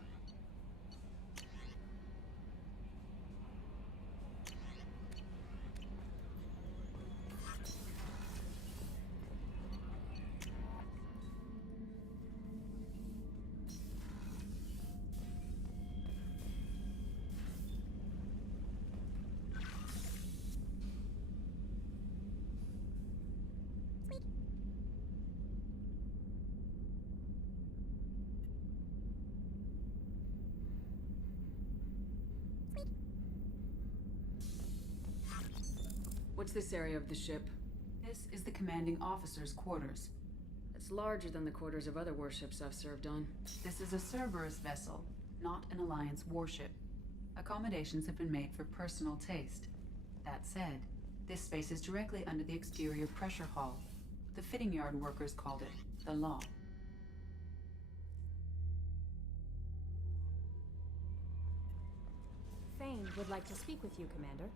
What's this area of the ship? This is the commanding officer's quarters. It's larger than the quarters of other warships I've served on. This is a Cerberus vessel, not an Alliance warship. Accommodations have been made for personal taste. That said, this space is directly under the exterior pressure hull. The fitting yard workers called it the Law. Fane would like to speak with you, Commander.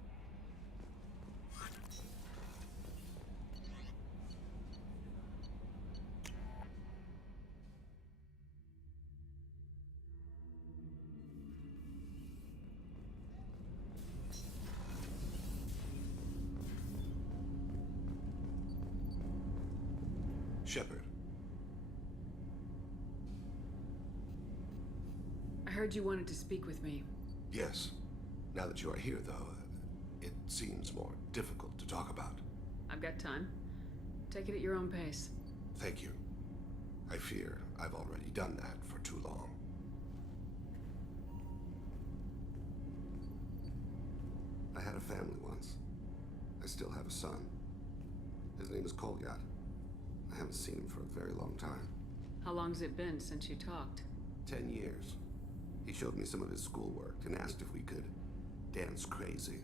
Shepard. I heard you wanted to speak with me. Yes. Now that you are here, though, it seems more difficult to talk about. I've got time. Take it at your own pace. Thank you. I fear I've already done that for too long. I had a family once. I still have a son. His name is Kolyat. I haven't seen him for a very long time. How long's it been since you talked? 10 years. He showed me some of his schoolwork and asked if we could dance crazy.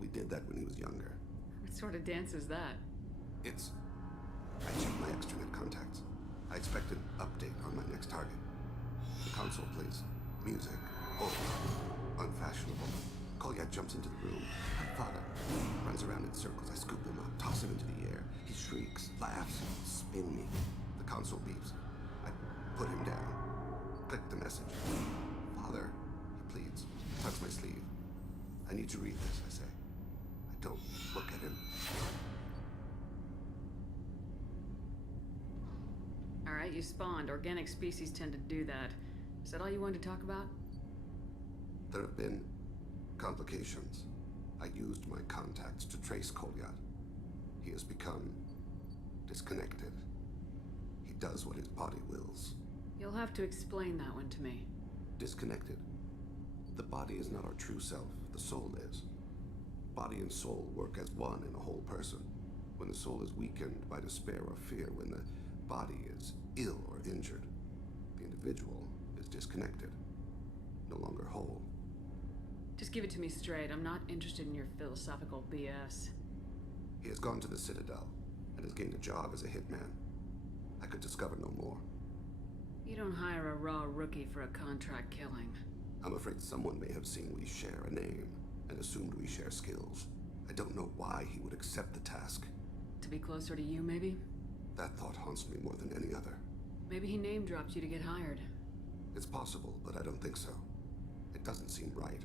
We did that when he was younger. What sort of dance is that? It's... I checked my extranet contacts. I expect an update on my next target. The console plays music. Old. Unfashionable. Kolyat jumps into the room. Father runs around in circles. I scoop him up, toss him into the air. He shrieks, laughs, spin me. The console beeps. I put him down. Click the message. Father, he pleads, tugs my sleeve. I need to read this, I say. I don't look at him. All right, you spawned. Organic species tend to do that. Is that all you wanted to talk about? There have been complications. I used my contacts to trace Kolyat. He has become disconnected. He does what his body wills. You'll have to explain that one to me. Disconnected. The body is not our true self. The soul is. Body and soul work as one in a whole person. When the soul is weakened by despair or fear, when the body is ill or injured, the individual is disconnected, no longer whole. Just give it to me straight. I'm not interested in your philosophical BS. He has gone to the Citadel and has gained a job as a hitman. I could discover no more. You don't hire a raw rookie for a contract killing. I'm afraid someone may have seen we share a name and assumed we share skills. I don't know why he would accept the task. To be closer to you, maybe? That thought haunts me more than any other. Maybe he name-dropped you to get hired. It's possible, but I don't think so. It doesn't seem right.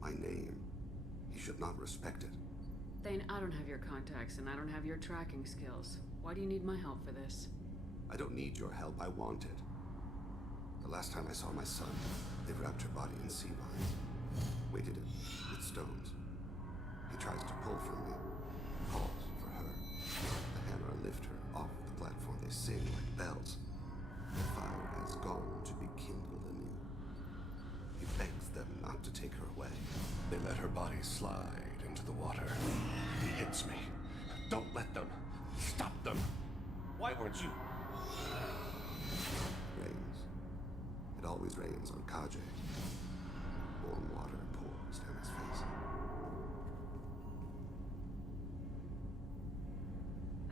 My name. He should not respect it. Thane, I don't have your contacts, and I don't have your tracking skills. Why do you need my help for this? I don't need your help. I want it. The last time I saw my son, they wrapped your body in sea vines, weighted it with stones. He tries to pull from me, calls for her. The hammer lift her off the platform. They sing like bells. The fire has gone to be kindled anew. He begs them not to take her away. They let her body slide into the water. He hits me. Don't let them. Stop them. Why weren't you? Rains. It always rains on Kaje. Warm water pours down his face.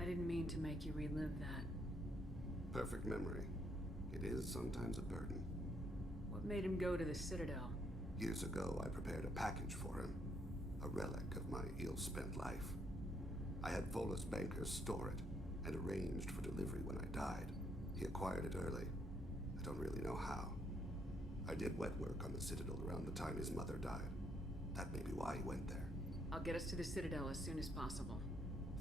I didn't mean to make you relive that. Perfect memory. It is sometimes a burden. What made him go to the Citadel? Years ago, I prepared a package for him. A relic of my ill-spent life. I had Volus bankers store it and arranged for delivery when I died. He acquired it early. I don't really know how. I did wet work on the Citadel around the time his mother died. That may be why he went there. I'll get us to the Citadel as soon as possible.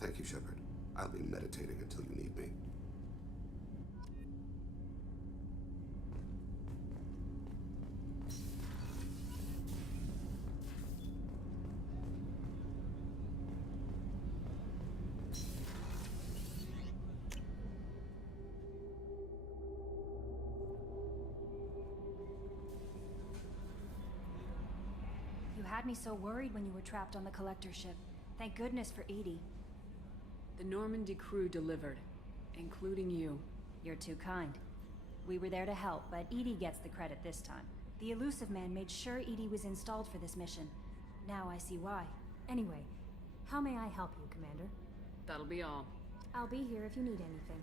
Thank you, Shepard. I'll be meditating until you need me. You had me so worried when you were trapped on the collector ship. Thank goodness for Edie. The Normandy crew delivered, including you. You're too kind. We were there to help, but Edie gets the credit this time. The Elusive Man made sure Edie was installed for this mission. Now I see why. Anyway, how may I help you, Commander? That'll be all. I'll be here if you need anything.